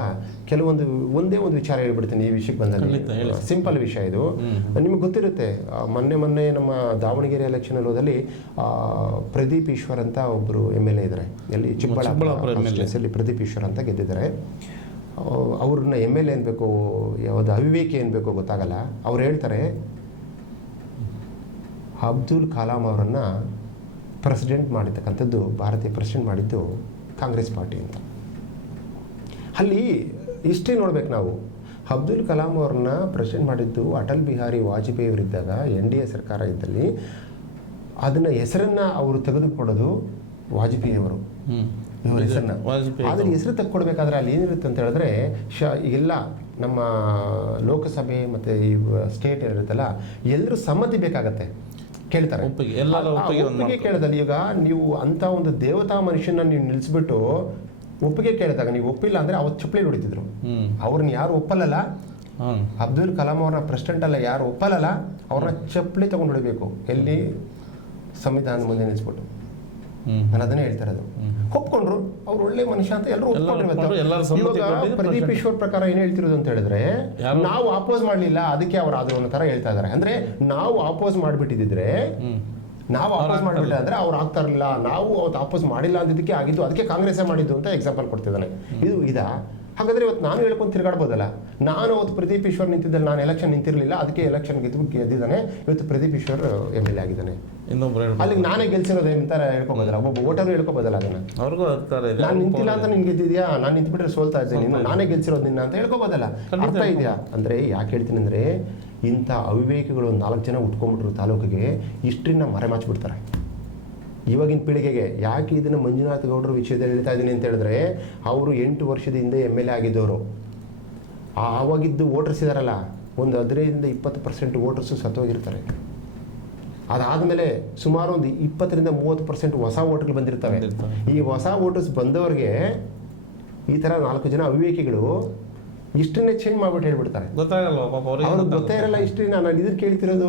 ಒಂದೇ ಒಂದು ವಿಚಾರ ಹೇಳ್ಬಿಡ್ತೀನಿ ಈ ವಿಷಯಕ್ಕೆ ಬಂದಾಗ. ಸಿಂಪಲ್ ವಿಷಯ ಇದು, ನಿಮಗೆ ಗೊತ್ತಿರುತ್ತೆ. ಮೊನ್ನೆ ನಮ್ಮ ದಾವಣಗೆರೆ ಎಲೆಕ್ಷನ್ ಹೋದಲ್ಲಿ ಪ್ರದೀಪ್ ಈಶ್ವರ್ ಅಂತ ಒಬ್ಬರು MLA ಇದ್ದಾರೆ. ಎಲ್ಲಿ ಚಿಕ್ಕಬಳ್ಳಾಪುರ ಪ್ರದೀಪ್ ಈಶ್ವರ್ ಅಂತ ಗೆದ್ದಿದ್ದಾರೆ. ಅವ್ರನ್ನ MLA ಅನ್ಬೇಕು ಯಾವುದು ಅವಿವೇಕಿ ಅನ್ಬೇಕು ಗೊತ್ತಾಗಲ್ಲ. ಅವ್ರು ಹೇಳ್ತಾರೆ ಅಬ್ದುಲ್ ಕಲಾಂ ಅವರನ್ನು ಪ್ರೆಸಿಡೆಂಟ್ ಮಾಡಿರ್ತಕ್ಕಂಥದ್ದು, ಭಾರತೀಯ ಪ್ರೆಸಿಡೆಂಟ್ ಮಾಡಿದ್ದು ಕಾಂಗ್ರೆಸ್ ಪಾರ್ಟಿ ಅಂತ. ಅಲ್ಲಿ ಹಿಸ್ಟ್ರಿ ನೋಡ್ಬೇಕು ನಾವು. ಅಬ್ದುಲ್ ಕಲಾಂ ಅವ್ರನ್ನ ಪ್ರೆಸಿಡೆಂಟ್ ಮಾಡಿದ್ದು ಅಟಲ್ ಬಿಹಾರಿ ವಾಜಪೇಯಿ ಅವರಿದ್ದಾಗ, NDA ಸರ್ಕಾರ ಇದ್ದಲ್ಲಿ ಅದನ್ನ ಹೆಸರನ್ನ ಅವರು ತೆಗೆದುಕೊಡೋದು ವಾಜಪೇಯಿ ಅವರು ಇವ್ರ ಹೆಸರನ್ನ. ಆದರೆ ಹೆಸರು ತೆಗೆದುಕೊಡ್ಬೇಕಾದ್ರೆ ಅಲ್ಲಿ ಏನಿರುತ್ತೆ ಅಂತ ಹೇಳಿದ್ರೆ ಎಲ್ಲ ನಮ್ಮ ಲೋಕಸಭೆ ಮತ್ತು ಈ ಸ್ಟೇಟ್ ಇರುತ್ತಲ್ಲ, ಎಲ್ಲರೂ ಸಮ್ಮತಿ ಬೇಕಾಗತ್ತೆ, ಕೇಳ್ತಾರೆ. ಒಪ್ಪಿಗೆ ಕೇಳಿದಲ್ಲಿ ಈಗ ನೀವು ಅಂತ ಒಂದು ದೇವತಾ ಮನುಷ್ಯನ ನೀವು ನಿಲ್ಲಿಸ್ಬಿಟ್ಟು ಒಪ್ಪಿಗೆ ಕೇಳಿದಾಗ ನೀವು ಒಪ್ಪಿಲ್ಲ ಅಂದ್ರೆ ಅವತ್ತು ಚಪ್ಪಲಿ ಹೊಡಿತಿದ್ರು. ಅವ್ರನ್ನ ಯಾರು ಒಪ್ಪಲ್ಲ, ಅಬ್ದುಲ್ ಕಲಾಂ ಅವ್ರನ್ನ ಪ್ರೆಸಿಡೆಂಟ್ ಅಲ್ಲ ಯಾರು ಒಪ್ಪಲ್ಲ, ಅವ್ರನ್ನ ಚಪ್ಪಲಿ ತಗೊಂಡು ಹೊಡಿಬೇಕು. ಎಲ್ಲಿ ಸಂವಿಧಾನದ ಮುಂದೆ ನಿಲ್ಲಿಸ್ಬಿಟ್ಟು. ನಾನು ಅದನ್ನೇ ಹೇಳ್ತಾ ಇರೋದು. ಒಪ್ಕೊಂಡ್ರು, ಅವ್ರು ಒಳ್ಳೆ ಮನುಷ್ಯ ಅಂತ ಎಲ್ಲರೂ ಒಪ್ಕೊಂಡ್ರು. ಪ್ರದೀಪ್ ಈಶ್ವರ್ ಪ್ರಕಾರ ಏನ್ ಹೇಳ್ತಿರೋದು ಅಂತ ಹೇಳಿದ್ರೆ, ನಾವು ಆಪೋಸ್ ಮಾಡ್ಲಿಲ್ಲ ಅದಕ್ಕೆ ಅವ್ರು ಆದ್ರೂ ಅನ್ನೋ ತರ ಹೇಳ್ತಾ ಇದಾರೆ. ಅಂದ್ರೆ ನಾವು ಆಪೋಸ್ ಮಾಡ್ಬಿಟ್ಟಿದ್ರೆ ಅವ್ರು ಆಗ್ತಾ ಇರಲಿಲ್ಲ, ನಾವು ಅವತ್ತು ಆಪೋಸ್ ಮಾಡಿಲ್ಲ ಅಂದಿದ್ದಕ್ಕೆ ಆಗಿದ್ದು, ಅದಕ್ಕೆ ಕಾಂಗ್ರೆಸ್ ಮಾಡಿದ್ದು ಅಂತ ಎಕ್ಸಾಂಪಲ್ ಕೊಡ್ತಿದ್ದಾನೆ. ಹಾಗಾದರೆ ಇವತ್ತು ನಾನು ಹೇಳ್ಕೊಂಡು ತಿರುಗಾಡ್ಬೋದಲ್ಲ. ನಾನು ಅವತ್ತು ಪ್ರದೀಪ್ ಈಶ್ವರ್ ನಿಂತಿದ್ದಲ್ಲಿ ನಾನು ಎಲೆಕ್ಷನ್ ನಿಂತಿರಲಿಲ್ಲ, ಅದಕ್ಕೆ ಎಲೆಕ್ಷನ್ ಗೆದ್ದಿದ್ದಾನೆ, ಇವತ್ತು ಪ್ರದೀಪ್ ಈಶ್ವರ್ MLA ಆಗಿದ್ದಾನೆ. ಅಲ್ಲಿಗೆ ನಾನೇ ಗೆಲ್ಸಿರೋದು ಅಂತ ಹೇಳ್ಕೊಬೋದಲ್ಲ, ಒಬ್ಬ ವೋಟರು ಹೇಳ್ಕೊಬೋದಲ್ಲ ಅದನ್ನು. ಅವ್ರಿಗೂ ಅಧಿಕಾರ ಇದೆ. ನಾನು ನಿಂತಿಲ್ಲ ಅಂತ ನಿನ್ಗೆ ಗೆದ್ದಿದ್ಯಾ, ನಾನು ನಿಂತ್ಬಿಟ್ರೆ ಸೋಲ್ತಾ ಇದ್ದೀನಿ, ನಾನೇ ಗೆಲ್ಸಿರೋದು ನಿನ್ನ ಅಂತ ಹೇಳ್ಕೊಬೋದಲ್ಲ. ಅರ್ಥ ಇದೆಯಾ? ಅಂದರೆ ಯಾಕೆ ಹೇಳ್ತೀನಿ ಅಂದರೆ, ಇಂಥ ಅವಿವೇಕಿಗಳು 4 ಜನ ಉಟ್ಕೊಂಡ್ಬಿಟ್ರು ತಾಲೂಕಿಗೆ, ಹಿಸ್ಟ್ರಿನ ಮರೆಮಾಚ್ಬಿಡ್ತಾರೆ ಇವಾಗಿನ ಪೀಳಿಗೆಗೆ. ಯಾಕೆ ಇದನ್ನು ಮಂಜುನಾಥ್ ಗೌಡರ ವಿಷಯದಲ್ಲಿ ಹೇಳ್ತಾ ಇದ್ದೀನಿ ಅಂತ ಹೇಳಿದ್ರೆ, ಅವರು 8 ವರ್ಷದ ಹಿಂದೆ MLA ಆಗಿದ್ದವರು. ಆವಾಗಿದ್ದು ವೋಟರ್ಸ್ ಇದಾರಲ್ಲ, ಒಂದು 15-20% ವೋಟರ್ಸು ಸತ್ತೋಗಿರ್ತಾರೆ. ಅದಾದಮೇಲೆ ಸುಮಾರು ಒಂದು 20-30% ಹೊಸ ವೋಟರ್ಗಳು ಬಂದಿರ್ತವೆ. ಈ ಹೊಸ ವೋಟರ್ಸ್ ಬಂದವ್ರಿಗೆ ಈ ಥರ 4 ಜನ ಅವಿವೇಕಿಗಳು ಹಿಸ್ಟ್ರಿನೇ ಚೇಂಜ್ ಮಾಡ್ಬಿಟ್ಟು ಹೇಳ್ಬಿಡ್ತಾರೆ. ಅವ್ರಿಗೆ ಗೊತ್ತೇ ಇರಲ್ಲ ಹಿಸ್ಟ್ರಿನ. ನಾನು ಇದನ್ನು ಕೇಳ್ತಿರೋದು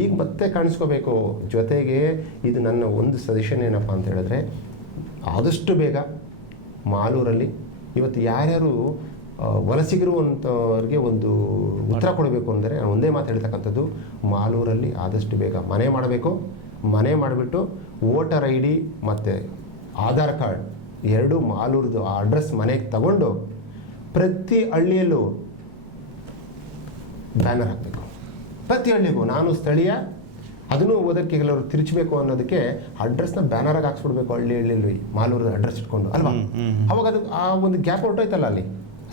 ಈಗ ಮತ್ತೆ ಕಾಣಿಸ್ಕೋಬೇಕು. ಜೊತೆಗೆ ಇದು ನನ್ನ ಒಂದು ಸಜೆಷನ್ ಏನಪ್ಪ ಅಂತ ಹೇಳಿದ್ರೆ, ಆದಷ್ಟು ಬೇಗ ಮಾಲೂರಲ್ಲಿ ಇವತ್ತು ಯಾರ್ಯಾರು ವಲಸಿಗರು ಅಂತವ್ರಿಗೆ ಒಂದು ಉತ್ತರ ಕೊಡಬೇಕು ಅಂದರೆ, ನಾನು ಒಂದೇ ಮಾತು ಹೇಳ್ತಕ್ಕಂಥದ್ದು, ಮಾಲೂರಲ್ಲಿ ಆದಷ್ಟು ಬೇಗ ಮನೆ ಮಾಡಬೇಕು. ಮನೆ ಮಾಡಿಬಿಟ್ಟು ವೋಟರ್ ID ಮತ್ತು ಆಧಾರ್ ಕಾರ್ಡ್ 2 ಮಾಲೂರದು ಆ ಅಡ್ರೆಸ್ ಮನೆಗೆ ತಗೊಂಡು ಪ್ರತಿ ಹಳ್ಳಿಯಲ್ಲೂ ಬ್ಯಾನರ್ ಹಾಕಬೇಕು. ಪ್ರತಿ ಹಳ್ಳಿಗೂ ನಾನು ಸ್ಥಳೀಯ, ಅದನ್ನು ಓದೋಕ್ಕೆ ಕೆಲವರು ತಿರುಚಬೇಕು ಅನ್ನೋದಕ್ಕೆ ಅಡ್ರೆಸ್ನ ಬ್ಯಾನರಾಗಿ ಹಾಕ್ಸ್ಬಿಡ್ಬೇಕು. ಹಳ್ಳಿಯಲ್ಲಿ ಮಾಲೂರದ ಅಡ್ರೆಸ್ ಇಟ್ಕೊಂಡು ಅಲ್ವಾ. ಅವಾಗ ಅದು ಆ ಒಂದು ಗ್ಯಾಪ್ ಹೊರಟೋಯ್ತಲ್ಲ, ಅಲ್ಲಿ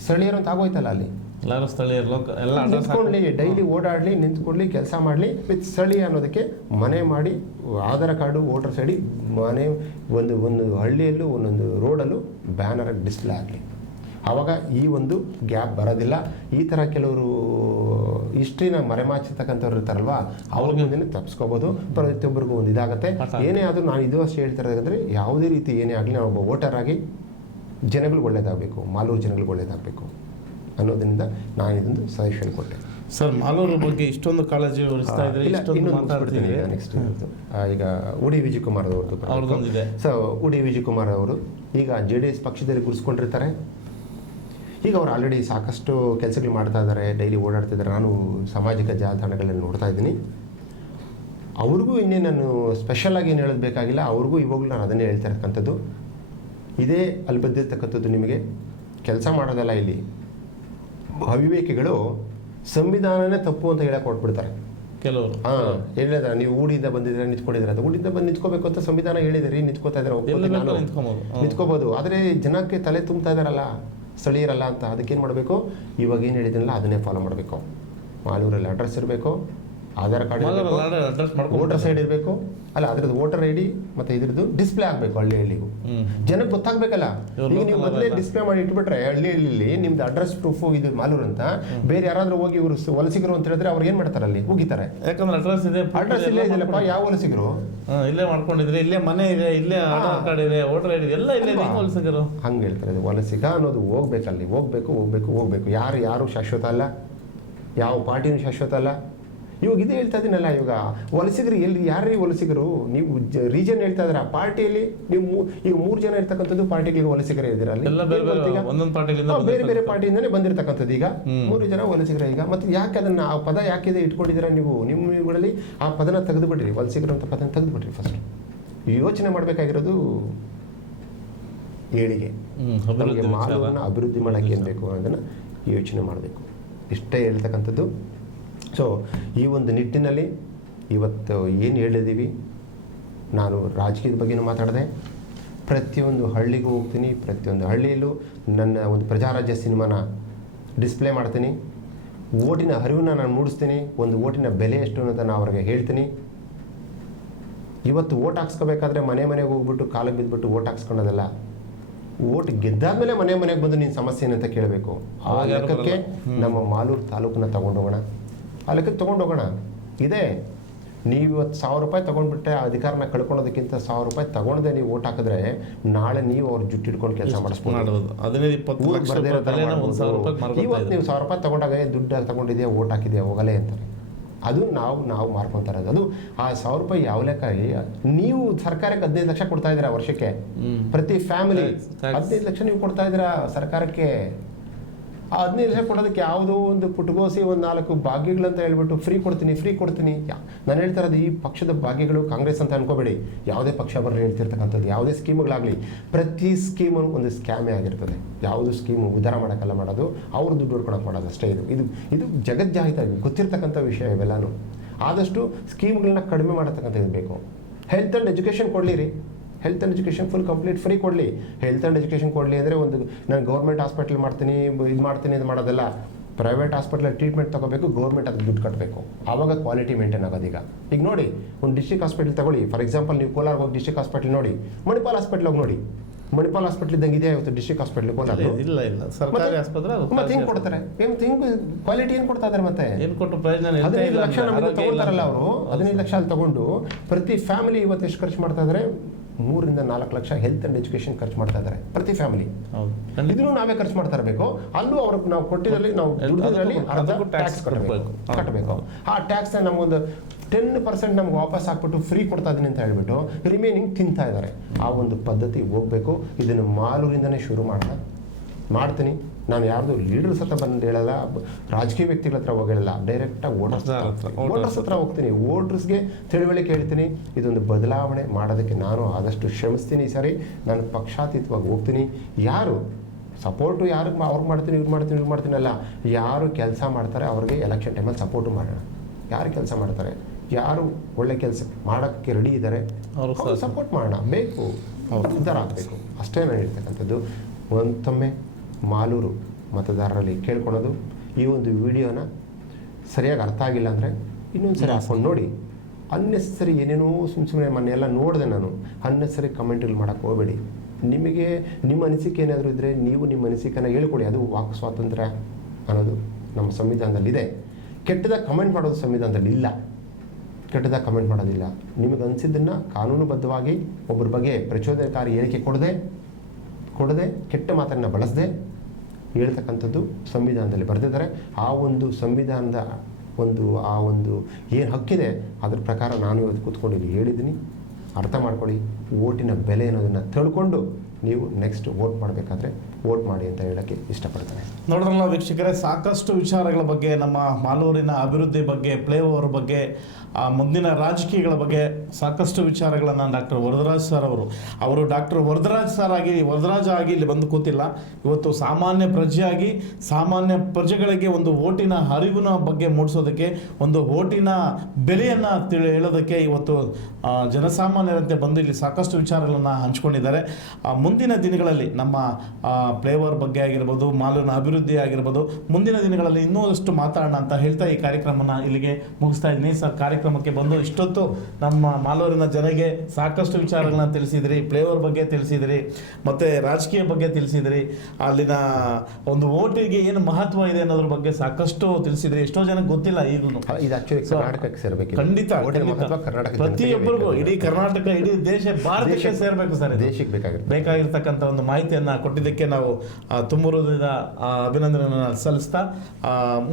ಸ್ಥಳೀಯರು ಅಂತ ಆಗೋಯ್ತಲ್ಲ. ಅಲ್ಲಿ ಎಲ್ಲರೂ ಸ್ಥಳೀಯರು ಎಲ್ಲ ನಿಂತ್ಕೊಳ್ಳಿ, ಡೈಲಿ ಓಡಾಡಲಿ, ನಿಂತ್ಕೊಳ್ಳಿ, ಕೆಲಸ ಮಾಡಲಿ. ವಿತ್ ಸ್ಥಳೀಯ ಅನ್ನೋದಕ್ಕೆ ಮನೆ ಮಾಡಿ ಆಧಾರ್ ಕಾರ್ಡು, ವೋಟರ್ಸ್ ID ಮನೆ ಒಂದು ಹಳ್ಳಿಯಲ್ಲೂ ಒಂದೊಂದು ರೋಡಲ್ಲೂ ಬ್ಯಾನರಾಗಿ ಡಿಸ್ಪ್ಲೇ ಆಗಲಿ. ಆವಾಗ ಈ ಒಂದು ಗ್ಯಾಪ್ ಬರೋದಿಲ್ಲ. ಈ ಥರ ಕೆಲವರು ಹಿಸ್ಟ್ರಿನ ಮರೆಮಾಚಿರ್ತಕ್ಕಂಥವ್ರು ಇರ್ತಾರಲ್ವ, ಅವ್ರ ಮುಂದೆ ತಪ್ಪಿಸ್ಕೋಬೋದು. ಪ್ರತಿಯೊಬ್ಬರಿಗೂ ಒಂದು ಇದಾಗುತ್ತೆ. ಏನೇ ಆದರೂ ನಾನು ಇದು ಅಷ್ಟು ಹೇಳ್ತಿರೋದಂದರೆ, ಯಾವುದೇ ರೀತಿ ಏನೇ ಆಗಲಿ ನಾವು ಒಬ್ಬ ವೋಟರ್ ಆಗಿ ಜನಗಳಿಗೆ ಒಳ್ಳೇದಾಗಬೇಕು, ಮಾಲೂರು ಜನಗಳಿಗೆ ಒಳ್ಳೇದಾಗಬೇಕು ಅನ್ನೋದರಿಂದ ನಾನು ಇದೊಂದು ಸಜೆಷನ್ ಕೊಟ್ಟೆ. ಸರ್, ಮಾಲೂರು ಬಗ್ಗೆ ಇಷ್ಟೊಂದು ಕಾಳಜಿ ವಹಿಸ್ತಾ ಇದ್ರೆ ನೆಕ್ಸ್ಟ್ ಈಗ ಉಡಿ ವಿಜಯ್ ಕುಮಾರ್ ಅವ್ರದ್ದು. ಸೊ ಉಡಿ ವಿಜಯ್ ಕುಮಾರ್ ಅವರು ಈಗ JDS ಪಕ್ಷದಲ್ಲಿ ಗುರುಸ್ಕೊಂಡಿರ್ತಾರೆ. ಈಗ ಅವ್ರು ಆಲ್ರೆಡಿ ಸಾಕಷ್ಟು ಕೆಲಸಗಳು ಮಾಡ್ತಾ ಇದ್ದಾರೆ, ಡೈಲಿ ಓಡಾಡ್ತಿದ್ದಾರೆ. ನಾನು ಸಾಮಾಜಿಕ ಜಾಲತಾಣಗಳಲ್ಲಿ ನೋಡ್ತಾ ಇದ್ದೀನಿ. ಅವ್ರಿಗೂ ಇನ್ನೇ ನಾನು ಸ್ಪೆಷಲಾಗಿ ಏನು ಹೇಳೋದು ಬೇಕಾಗಿಲ್ಲ. ಅವ್ರಿಗೂ ಇವಾಗಲೂ ನಾನು ಅದನ್ನೇ ಹೇಳ್ತಾ ಇರ್ತಕ್ಕಂಥದ್ದು, ಇದೇ ಅಲ್ಲಿ ಬಂದಿರ್ತಕ್ಕಂಥದ್ದು ನಿಮಗೆ ಕೆಲಸ ಮಾಡೋದಲ್ಲ. ಇಲ್ಲಿ ಅವಿವೇಕಿಗಳು ಸಂವಿಧಾನನೇ ತಪ್ಪು ಅಂತ ಹೇಳಕ್ಕೆ ಹೊರಟ್ಬಿಡ್ತಾರೆ ಕೆಲವರು. ಹೇಳಿದ್ರೆ ನೀವು ಊಡಿಂದ ಬಂದಿದ್ರೆ ನಿಂತ್ಕೊಂಡಿದ್ರೆ, ಅದು ಊಡಿಂದ ಬಂದು ನಿಂತ್ಕೋಬೇಕು ಅಂತ ಸಂವಿಧಾನ ಹೇಳಿದ್ರಿ, ನಿಂತ್ಕೋತಾ ಇದ್ದಾರೆ, ನಿಂತ್ಕೋಬೋದು. ಆದರೆ ಜನಕ್ಕೆ ತಲೆ ತುಂಬ್ತಾ ಇದಾರಲ್ಲ, ಸ್ಥಳೀಯರಲ್ಲ ಅಂತ. ಅದಕ್ಕೇನು ಮಾಡಬೇಕು, ಇವಾಗ ಏನು ಹೇಳಿದ್ರಲ್ಲ ಅದನ್ನೇ ಫಾಲೋ ಮಾಡಬೇಕು. ಮಾಲೂರಲ್ಲಿ ಅಡ್ರೆಸ್ ಇರಬೇಕು, ಆಧಾರ್ ಕಾರ್ಡ್ ಇರಬೇಕು, ವೋಟರ್ಸ್ ID ಇರಬೇಕು, ಅಲ್ಲ ಅದ್ರದ್ದು ವೋಟರ್ ID ಮತ್ತು ಇದ್ರದ್ದು ಡಿಸ್ಪ್ಲೇ ಆಗಬೇಕು ಹಳ್ಳಿಗೂ. ಜನಕ್ಕೆ ಗೊತ್ತಾಗಬೇಕಲ್ಲ. ಈಗ ನೀವು ಮೊದಲೇ ಡಿಸ್ಪ್ಲೇ ಮಾಡಿ ಇಟ್ಬಿಟ್ರೆ ಹಳ್ಳಿಯಲ್ಲಿ ನಿಮ್ದು ಅಡ್ರೆಸ್ ಪ್ರೂಫು ಇದು ಮಾಲೂರು ಅಂತ, ಬೇರೆ ಯಾರಾದ್ರೂ ಹೋಗಿ ಇವರು ವಲಸಿಗರು ಅಂತ ಹೇಳಿದ್ರೆ ಅವ್ರು ಏನು ಮಾಡ್ತಾರೆ, ಅಲ್ಲಿ ಹೋಗಿತಾರೆ. ಯಾಕಂದ್ರೆ ಅಡ್ರೆಸ್ ಇಲ್ಲೇ ಇದೆಯಲ್ಲಪ್ಪ, ಯಾವ ವಲಸಿಗರು ಇಲ್ಲೇ ಮಾಡ್ಕೊಂಡಿದ್ರೆ, ಇಲ್ಲೇ ಮನೆ ಇದೆ, ಇಲ್ಲೇ ಆಧಾರ್ ಕಾರ್ಡ್ ಇದೆ, ವೋಟರ್ ID ಎಲ್ಲ ಇಲ್ಲೇ ವಲಸಿಗರು ಹಂಗೆ ಹೇಳ್ತಾರೆ. ವಲಸಿಗ ಅನ್ನೋದು ಹೋಗ್ಬೇಕಲ್ಲಿ, ಹೋಗ್ಬೇಕು. ಯಾರು ಶಾಶ್ವತ ಅಲ್ಲ, ಯಾವ ಪಾರ್ಟಿನೂ ಶಾಶ್ವತ ಅಲ್ಲ. ಇವಾಗ ಇದೇ ಹೇಳ್ತಾ ಇದ್ದೀನಲ್ಲ, ಇವಾಗ ವಲಸಿಗರು ಎಲ್ಲಿ, ಯಾರೇ ವಲಸಿಗರು? ನೀವು ರೀಜನ್ ಹೇಳ್ತಾ ಇದ್ದೀರಾ, ಪಾರ್ಟಿಯಲ್ಲಿ ನೀವು ಈಗ 3 ಜನ ಇರ್ತಕ್ಕಂಥದ್ದು ಪಾರ್ಟಿಗಳಿಗೆ ವಲಸಿಗರೇ ಇದ್ದೀರಾ. ಅಲ್ಲಿ ಬೇರೆ ಬೇರೆ ಪಾರ್ಟಿಯಿಂದನೇ ಬಂದಿರತಕ್ಕಂಥದ್ದು. ಈಗ 3 ಜನ ವಲಸಿಗರ. ಈಗ ಮತ್ತೆ ಯಾಕೆ ಅದನ್ನ ಆ ಪದ ಯಾಕಿದೆ ಇಟ್ಕೊಂಡಿದ್ದೀರಾ ನೀವು? ನಿಮ್ಮಗಳಲ್ಲಿ ಆ ಪದನ ತೆಗೆದು ಬಿಡ್ರಿ, ವಲಸಿಗರು ಅಂತ ಪದನ ತೆಗೆದು ಬಿಡ್ರಿ. ಫಸ್ಟ್ ಯೋಚನೆ ಮಾಡಬೇಕಾಗಿರೋದು ಏಳಿಗೆ, ನಮಗೆ ಮಾಲೂರನ್ನ ಅಭಿವೃದ್ಧಿ ಮಾಡೋಕ್ಕೆ ಏನು ಬೇಕು ಅನ್ನೋದನ್ನು ಯೋಚನೆ ಮಾಡಬೇಕು. ಇಷ್ಟೇ ಹೇಳ್ತಕ್ಕಂಥದ್ದು. ಸೊ ಈ ಒಂದು ನಿಟ್ಟಿನಲ್ಲಿ ಇವತ್ತು ಏನು ಹೇಳಿದ್ದೀವಿ, ನಾನು ರಾಜಕೀಯದ ಬಗ್ಗೆನೂ ಮಾತಾಡಿದೆ. ಪ್ರತಿಯೊಂದು ಹಳ್ಳಿಗೂ ಹೋಗ್ತೀನಿ, ಪ್ರತಿಯೊಂದು ಹಳ್ಳಿಯಲ್ಲೂ ನನ್ನ ಒಂದು ಪ್ರಜಾರಾಜ್ಯ ಸಿನಿಮಾನ ಡಿಸ್ಪ್ಲೇ ಮಾಡ್ತೀನಿ. ಓಟಿನ ಅರಿವನ್ನ ನಾನು ಮೂಡಿಸ್ತೀನಿ. ಒಂದು ಓಟಿನ ಬೆಲೆ ಎಷ್ಟು ಅಂತ ನಾನು ಅವ್ರಿಗೆ ಹೇಳ್ತೀನಿ. ಇವತ್ತು ಓಟ್ ಹಾಕ್ಸ್ಕೋಬೇಕಾದ್ರೆ ಮನೆಗೆ ಹೋಗ್ಬಿಟ್ಟು ಕಾಲಿಗೆ ಬಿದ್ದುಬಿಟ್ಟು ಓಟ್ ಹಾಕ್ಸ್ಕೊಳೋದಲ್ಲ. ಓಟ್ ಗೆದ್ದಾದ್ಮೇಲೆ ಮನೆಗೆ ಬಂದು ನೀನು ಸಮಸ್ಯೆ ಏನಂತ ಕೇಳಬೇಕು. ಆ ಲೆಕ್ಕಕ್ಕೆ ನಮ್ಮ ಮಾಲೂರು ತಾಲೂಕನ್ನ ತೊಗೊಂಡೋಗೋಣ, ಆ ಲೆಕ್ಕಕ್ಕೆ ತೊಗೊಂಡೋಗೋಣ. ಇದೆ ನೀವು ಇವತ್ತು 1000 ರೂಪಾಯಿ ತೊಗೊಂಡ್ಬಿಟ್ಟೆ ಅಧಿಕಾರನ ಕಳ್ಕೊಳ್ಳೋದಕ್ಕಿಂತ 1000 ರೂಪಾಯಿ ತೊಗೊಂಡೆ ನೀವು ಓಟ್ ಹಾಕಿದ್ರೆ ನಾಳೆ ನೀವು ಅವ್ರ ಜುಟ್ಟು ಹಿಡ್ಕೊಂಡು ಕೆಲಸ ಮಾಡಿಸ್ಬೋದು. ಇವತ್ತು ನೀವು 1000 ರೂಪಾಯಿ ತೊಗೊಂಡಾಗ ದುಡ್ಡು ತೊಗೊಂಡಿದೆಯಾ, ಓಟ್ ಹಾಕಿದೆಯಾ, ಹೋಗಲೇ ಅಂತಾರೆ. ಅದು ನಾವು ಮಾರ್ಕೊತಾ ಇರೋದು. ಅದು ಆ 1000 ರೂಪಾಯಿ ಯಾವ ಲೆಕ್ಕ? ನೀವು ಸರ್ಕಾರಕ್ಕೆ 15 ಲಕ್ಷ ಕೊಡ್ತಾ ಇದ್ದೀರಾ ವರ್ಷಕ್ಕೆ. ಪ್ರತಿ ಫ್ಯಾಮಿಲಿ 15 ಲಕ್ಷ ನೀವು ಕೊಡ್ತಾ ಇದ್ದೀರಾ ಸರ್ಕಾರಕ್ಕೆ. ಆ 15 ಲಕ್ಷ ಕೊಡೋದಕ್ಕೆ ಯಾವುದೋ ಒಂದು ಪುಟಗೋಸಿ ಒಂದು 4 ಭಾಗ್ಯಗಳಂತ ಹೇಳ್ಬಿಟ್ಟು ಫ್ರೀ ಕೊಡ್ತೀನಿ. ನಾನು ಹೇಳ್ತಾ ಇರೋದು ಈ ಪಕ್ಷದ ಭಾಗ್ಯಗಳು ಕಾಂಗ್ರೆಸ್ ಅಂತ ಅನ್ಕೋಬೇಡಿ. ಯಾವುದೇ ಪಕ್ಷ ಬರಲಿ ಹೇಳ್ತಿರ್ತಕ್ಕಂಥದ್ದು, ಯಾವುದೇ ಸ್ಕೀಮ್ಗಳಾಗಲಿ, ಪ್ರತಿ ಸ್ಕೀಮು ಒಂದು ಸ್ಕ್ಯಾಮೇ ಆಗಿರ್ತದೆ. ಯಾವುದು ಸ್ಕೀಮು ಉದ್ಧಾರ ಮಾಡೋಕ್ಕೆಲ್ಲ ಮಾಡೋದು, ಅವ್ರು ದುಡ್ಡು ಹೊಡ್ಕೊಳಕ್ಕೆ ಮಾಡೋದು ಅಷ್ಟೇ. ಇದು ಜಗಜ್ಜಾಹಿತ ಗೊತ್ತಿರ್ತಕ್ಕಂಥ ವಿಷಯ ಇವೆಲ್ಲನೂ. ಆದಷ್ಟು ಸ್ಕೀಮ್ಗಳನ್ನ ಕಡಿಮೆ ಮಾಡತಕ್ಕಂಥದ್ದು ಬೇಕು. ಹೆಲ್ತ್ ಆ್ಯಂಡ್ ಎಜುಕೇಷನ್ ಕೊಡಲಿ ರೀ, health and education full complete free ಕೊಡಲಿ. ಹೆಲ್ತ್ ಆ್ಯಂಡ್ ಎಜುಕೇಷನ್ ಕೊಡಲಿ ಅಂದರೆ ಒಂದು ನಾನು ಗೌರ್ಮೆಂಟ್ ಹಾಸ್ಪಿಟ್ಲ್ ಮಾಡ್ತೀನಿ ಇದು ಮಾಡೋದಲ್ಲ. ಪ್ರೈವೇಟ್ ಹಾಸ್ಪಿಟ್ಲಲ್ಲಿ ಟ್ರೀಟ್ಮೆಂಟ್ ತೊಗೋಬೇಕು, ಗೌರ್ಮೆಂಟ್ ಅದಕ್ಕೆ ದುಡ್ಡು ಕಟ್ಟಬೇಕು. ಆವಾಗ ಕ್ವಾಲಿಟಿ ಮೇಂಟೈನ್ ಆಗೋದು. ಈಗ ನೋಡಿ, ಒಂದು ಡಿಸ್ಟ್ರಿಕ್ಟ್ ಹಾಸ್ಪಿಟಲ್ ತಗೊಳ್ಳಿ. ಫಾರ್ ಎಕ್ಸಾಂಪಲ್ ನೀವು ಕೋಲಾರ ಹೋಗಿ ಡಿಸ್ಟ್ರಿಕ್ಟ್ ಹಾಸ್ಪಿಟಲ್ ನೋಡಿ, ಮಣಿಪಾಲ್ ಹಾಸ್ಪಿಟ್ಲ್ ಹೋಗಿ ನೋಡಿ. ಮಣಿಪಾಲ್ ಹಾಸ್ಪಿಟ್ಲ್ ಇದ್ದಂಗೆ ಇದೆ ಇವತ್ತು ಡಿಸ್ಟ್ರಿಕ್ಟ್ ಹಾಸ್ಪಿಟ್ಲ್ ಕೋಲಾರ? ಇಲ್ಲ ಸರ್ಕಾರಿ ಆಸ್ಪತ್ರೆ. ಮತ್ತೆ ಹೆಂಗೆ ಕೊಡ್ತಾರೆ? ಕ್ವಾಲಿಟಿ ಏನು ಕೊಡ್ತಾ ಇದ್ದಾರೆ? ಮತ್ತೆ ಏನು ಕೊಟ್ಟು ಪ್ರಯೋಜನ? 15 ಲಕ್ಷ ನಮಗೆ ತಗೊಳ್ತಾರಲ್ಲ ಅವರು, 15 ಲಕ್ಷ ಅಲ್ಲಿ ತಗೊಂಡು ಪ್ರತಿ ಫ್ಯಾಮಿಲಿ ಇವತ್ತು ಎಷ್ಟು ಖರ್ಚು ಮಾಡ್ತಾ ಇದ್ದಾರೆ? 3 ರಿಂದ 4 ಲಕ್ಷ ಹೆಲ್ತ್ ಅಂಡ್ ಎಜುಕೇಷನ್ ಖರ್ಚು ಮಾಡ್ತಾ ಇದ್ದಾರೆ ಪ್ರತಿ ಫ್ಯಾಮಿಲಿ. ಇದನ್ನು ನಾವೇ ಖರ್ಚು ಮಾಡ್ತಾ ಇರಬೇಕು. ಅಲ್ಲೂ ಅವ್ರಿಗೆ ನಾವು ಕೊಟ್ಟಿದ್ರಲ್ಲಿ ನಾವು ದುಡ್ಡಿದ್ರಲ್ಲಿ ಅರ್ಧ ಟ್ಯಾಕ್ಸ್ ಕಟ್ಟಬೇಕು. ಆ ಟ್ಯಾಕ್ಸ್ನ ನಮಗೊಂದು 10% ನಮ್ಗೆ ವಾಪಸ್ ಹಾಕ್ಬಿಟ್ಟು ಫ್ರೀ ಕೊಡ್ತಾ ಇದೀನಿ ಅಂತ ಹೇಳ್ಬಿಟ್ಟು ರಿಮೈನಿಂಗ್ ತಿಂತಾ ಇದ್ದಾರೆ. ಆ ಒಂದು ಪದ್ಧತಿ ಹೋಗಬೇಕು. ಇದನ್ನು ಮಾಲೂರಿಂದನೇ ಶುರು ಮಾಡ್ತೀನಿ. ನಾನು ಯಾರ್ದು ಲೀಡರ್ಸ್ ಹತ್ರ ಬಂದು ಹೇಳಲ್ಲ, ರಾಜಕೀಯ ವ್ಯಕ್ತಿಗಳ ಹತ್ರ ಹೋಗಿ ಹೇಳಲ್ಲ, ಡೈರೆಕ್ಟಾಗಿ ವೋಟರ್ಸ್ ಹತ್ರ ಹೋಗ್ತೀನಿ. ವೋಟರ್ಸ್ಗೆ ತಿಳುವಳಿಕೆ ಹೇಳ್ತೀನಿ. ಇದೊಂದು ಬದಲಾವಣೆ ಮಾಡೋದಕ್ಕೆ ನಾನು ಆದಷ್ಟು ಶ್ರಮಿಸ್ತೀನಿ. ಈ ಸಾರಿ ನಾನು ಪಕ್ಷಾತೀತವಾಗಿ ಹೋಗ್ತೀನಿ. ಯಾರು ಸಪೋರ್ಟು ಅವ್ರಿಗೆ ಮಾಡ್ತೀನಿ, ಇವ್ರು ಮಾಡ್ತೀನಿ ಅಲ್ಲ. ಯಾರು ಕೆಲಸ ಮಾಡ್ತಾರೆ ಅವ್ರಿಗೆ ಎಲೆಕ್ಷನ್ ಟೈಮಲ್ಲಿ ಸಪೋರ್ಟು ಮಾಡೋಣ. ಯಾರು ಕೆಲಸ ಮಾಡ್ತಾರೆ, ಯಾರು ಒಳ್ಳೆ ಕೆಲಸ ಮಾಡೋಕ್ಕೆ ರೆಡಿ ಇದ್ದಾರೆ ಅವ್ರಿಗೆ ಸಪೋರ್ಟ್ ಮಾಡೋಣ. ಬೇಕು, ಉದ್ಧಾರ ಆಗಬೇಕು. ಅಷ್ಟೇ ನಾನು ಹೇಳ್ತಕ್ಕಂಥದ್ದು. ಮತ್ತೊಮ್ಮೆ ಮಾಲೂರು ಮತದಾರರಲ್ಲಿ ಕೇಳ್ಕೊಳೋದು, ಈ ಒಂದು ವಿಡಿಯೋನ ಸರಿಯಾಗಿ ಅರ್ಥ ಆಗಿಲ್ಲ ಅಂದರೆ ಇನ್ನೊಂದು ಸರಿ ಹಾಕ್ಕೊಂಡು ನೋಡಿ. ಅನ್ನೆಸರಿ ಏನೇನೋ ಸುಮ್ಮನೆ ಮೊನ್ನೆ ನೋಡಿದೆ ನಾನು. ಅನ್ನೆಸರಿ ಕಮೆಂಟ್ಗಳು ಮಾಡೋಕ್ಕೆ ಹೋಗಬೇಡಿ. ನಿಮಗೆ ನಿಮ್ಮ ಅನಿಸಿಕೆ ಏನಾದರೂ ಇದ್ದರೆ ನೀವು ನಿಮ್ಮ ಅನಿಸಿಕೆನ ಹೇಳ್ಕೊಡಿ. ಅದು ವಾಕ್ ಸ್ವಾತಂತ್ರ್ಯ ಅನ್ನೋದು ನಮ್ಮ ಸಂವಿಧಾನದಲ್ಲಿದೆ. ಕೆಟ್ಟದಾಗ ಕಮೆಂಟ್ ಮಾಡೋದು ಸಂವಿಧಾನದಲ್ಲಿ ಇಲ್ಲ. ಕೆಟ್ಟದಾಗ ಕಮೆಂಟ್ ಮಾಡೋದಿಲ್ಲ. ನಿಮಗೆ ಅನಿಸಿದ್ದನ್ನು ಕಾನೂನುಬದ್ಧವಾಗಿ ಒಬ್ಬರ ಬಗ್ಗೆ ಪ್ರಚೋದನಕಾರಿ ಹೇಳಿಕೆ ಕೊಡದೆ ಕೆಟ್ಟ ಮಾತನ್ನು ಬಳಸದೆ ಹೇಳ್ತಕ್ಕಂಥದ್ದು ಸಂವಿಧಾನದಲ್ಲಿ ಬರೆದಿದ್ದಾರೆ. ಆ ಒಂದು ಸಂವಿಧಾನದ ಆ ಒಂದು ಏನು ಹಕ್ಕಿದೆ ಅದ್ರ ಪ್ರಕಾರ ನಾನು ಇವತ್ತು ಕೂತ್ಕೊಂಡು ಇಲ್ಲಿ ಹೇಳಿದ್ದೀನಿ. ಅರ್ಥ ಮಾಡ್ಕೊಳ್ಳಿ. ಓಟಿನ ಬೆಲೆ ಅನ್ನೋದನ್ನು ತಿಳ್ಕೊಂಡು ನೀವು ನೆಕ್ಸ್ಟ್ ವೋಟ್ ಮಾಡಬೇಕಾದ್ರೆ ವೋಟ್ ಮಾಡಿ ಅಂತ ಹೇಳೋಕ್ಕೆ ಇಷ್ಟಪಡ್ತಾರೆ. ನೋಡ್ರಲ್ಲ ವೀಕ್ಷಕರೇ, ಸಾಕಷ್ಟು ವಿಚಾರಗಳ ಬಗ್ಗೆ, ನಮ್ಮ ಮಾಲೂರಿನ ಅಭಿವೃದ್ಧಿ ಬಗ್ಗೆ, ಫ್ಲೈಓವರ್ ಬಗ್ಗೆ, ಮುಂದಿನ ರಾಜಕೀಯಗಳ ಬಗ್ಗೆ ಸಾಕಷ್ಟು ವಿಚಾರಗಳನ್ನು ಡಾಕ್ಟರ್ ವರದರಾಜ್ ಸರ್ ಅವರು ಡಾಕ್ಟರ್ ವರದರಾಜ್ ಆಗಿ ಇಲ್ಲಿ ಬಂದು ಕೂತಿಲ್ಲ. ಇವತ್ತು ಸಾಮಾನ್ಯ ಪ್ರಜೆಯಾಗಿ ಸಾಮಾನ್ಯ ಪ್ರಜೆಗಳಿಗೆ ಒಂದು ಓಟಿನ ಅರಿವಿನ ಬಗ್ಗೆ ಮೂಡಿಸೋದಕ್ಕೆ, ಒಂದು ಓಟಿನ ಬೆಲೆಯನ್ನು ಹೇಳೋದಕ್ಕೆ ಇವತ್ತು ಜನಸಾಮಾನ್ಯರಂತೆ ಬಂದು ಇಲ್ಲಿ ಸಾಕಷ್ಟು ವಿಚಾರಗಳನ್ನು ಹಂಚ್ಕೊಂಡಿದ್ದಾರೆ. ಮುಂದಿನ ದಿನಗಳಲ್ಲಿ ನಮ್ಮ ಫ್ಲೈಓವರ್ ಬಗ್ಗೆ ಆಗಿರ್ಬೋದು, ಮಾಲೂರಿನ ಅಭಿವೃದ್ಧಿ ಆಗಿರ್ಬೋದು, ಮುಂದಿನ ದಿನಗಳಲ್ಲಿ ಇನ್ನೂ ಮಾತಾಡೋಣ ಅಂತ ಹೇಳ್ತಾ ಈ ಕಾರ್ಯಕ್ರಮನ ಇಲ್ಲಿಗೆ ಮುಗಿಸ್ತಾ ಇದ್ದೀನಿ. ಸರ್, ಕಾರ್ಯಕ್ರಮಕ್ಕೆ ಬಂದು ಇಷ್ಟೊತ್ತು ನಮ್ಮ ಮಾಲೂರಿನ ಜನಗೆ ಸಾಕಷ್ಟು ವಿಚಾರಗಳನ್ನ ತಿಳಿಸಿದ್ರಿ. ಫ್ಲೈಓವರ್ ಬಗ್ಗೆ ತಿಳಿಸಿದ್ರಿ, ಮತ್ತು ರಾಜಕೀಯ ಬಗ್ಗೆ ತಿಳಿಸಿದ್ರಿ, ಅಲ್ಲಿನ ಒಂದು ಓಟಿಗೆ ಏನು ಮಹತ್ವ ಇದೆ ಅನ್ನೋದ್ರ ಬಗ್ಗೆ ಸಾಕಷ್ಟು ತಿಳಿಸಿದ್ರಿ. ಎಷ್ಟೋ ಜನಕ್ಕೆ ಗೊತ್ತಿಲ್ಲ ಈಗಲೂ. ಇದು ಆಕ್ಚುಲಿ ಕರ್ನಾಟಕಕ್ಕೆ ಸೇರಬೇಕು. ಖಂಡಿತ ಪ್ರತಿಯೊಬ್ಬರಿಗೂ, ಇಡೀ ಕರ್ನಾಟಕ, ಇಡೀ ದೇಶ, ಭಾರತಕ್ಕೆ ಸೇರಬೇಕು ಸರ್. ದೇಶಕ್ಕೆ ಬೇಕಾಗಿರ್ತಕ್ಕಂಥ ಒಂದು ಮಾಹಿತಿಯನ್ನು ಕೊಟ್ಟಿದ್ದಕ್ಕೆ ನಾವು ತುಂಬ ಹೃದಯದ ಅಭಿನಂದನೆಯನ್ನು ಸಲ್ಲಿಸ್ತಾ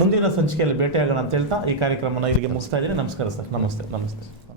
ಮುಂದಿನ ಸಂಚಿಕೆಯಲ್ಲಿ ಭೇಟಿಯಾಗೋಣ ಅಂತ ಹೇಳ್ತಾ ಈ ಕಾರ್ಯಕ್ರಮನ ಇಲ್ಲಿಗೆ ಮುಗಿಸ್ತಾ ಇದ್ದೀನಿ. ನಮಸ್ಕಾರ ಸರ್. ನಮಸ್ತೆ.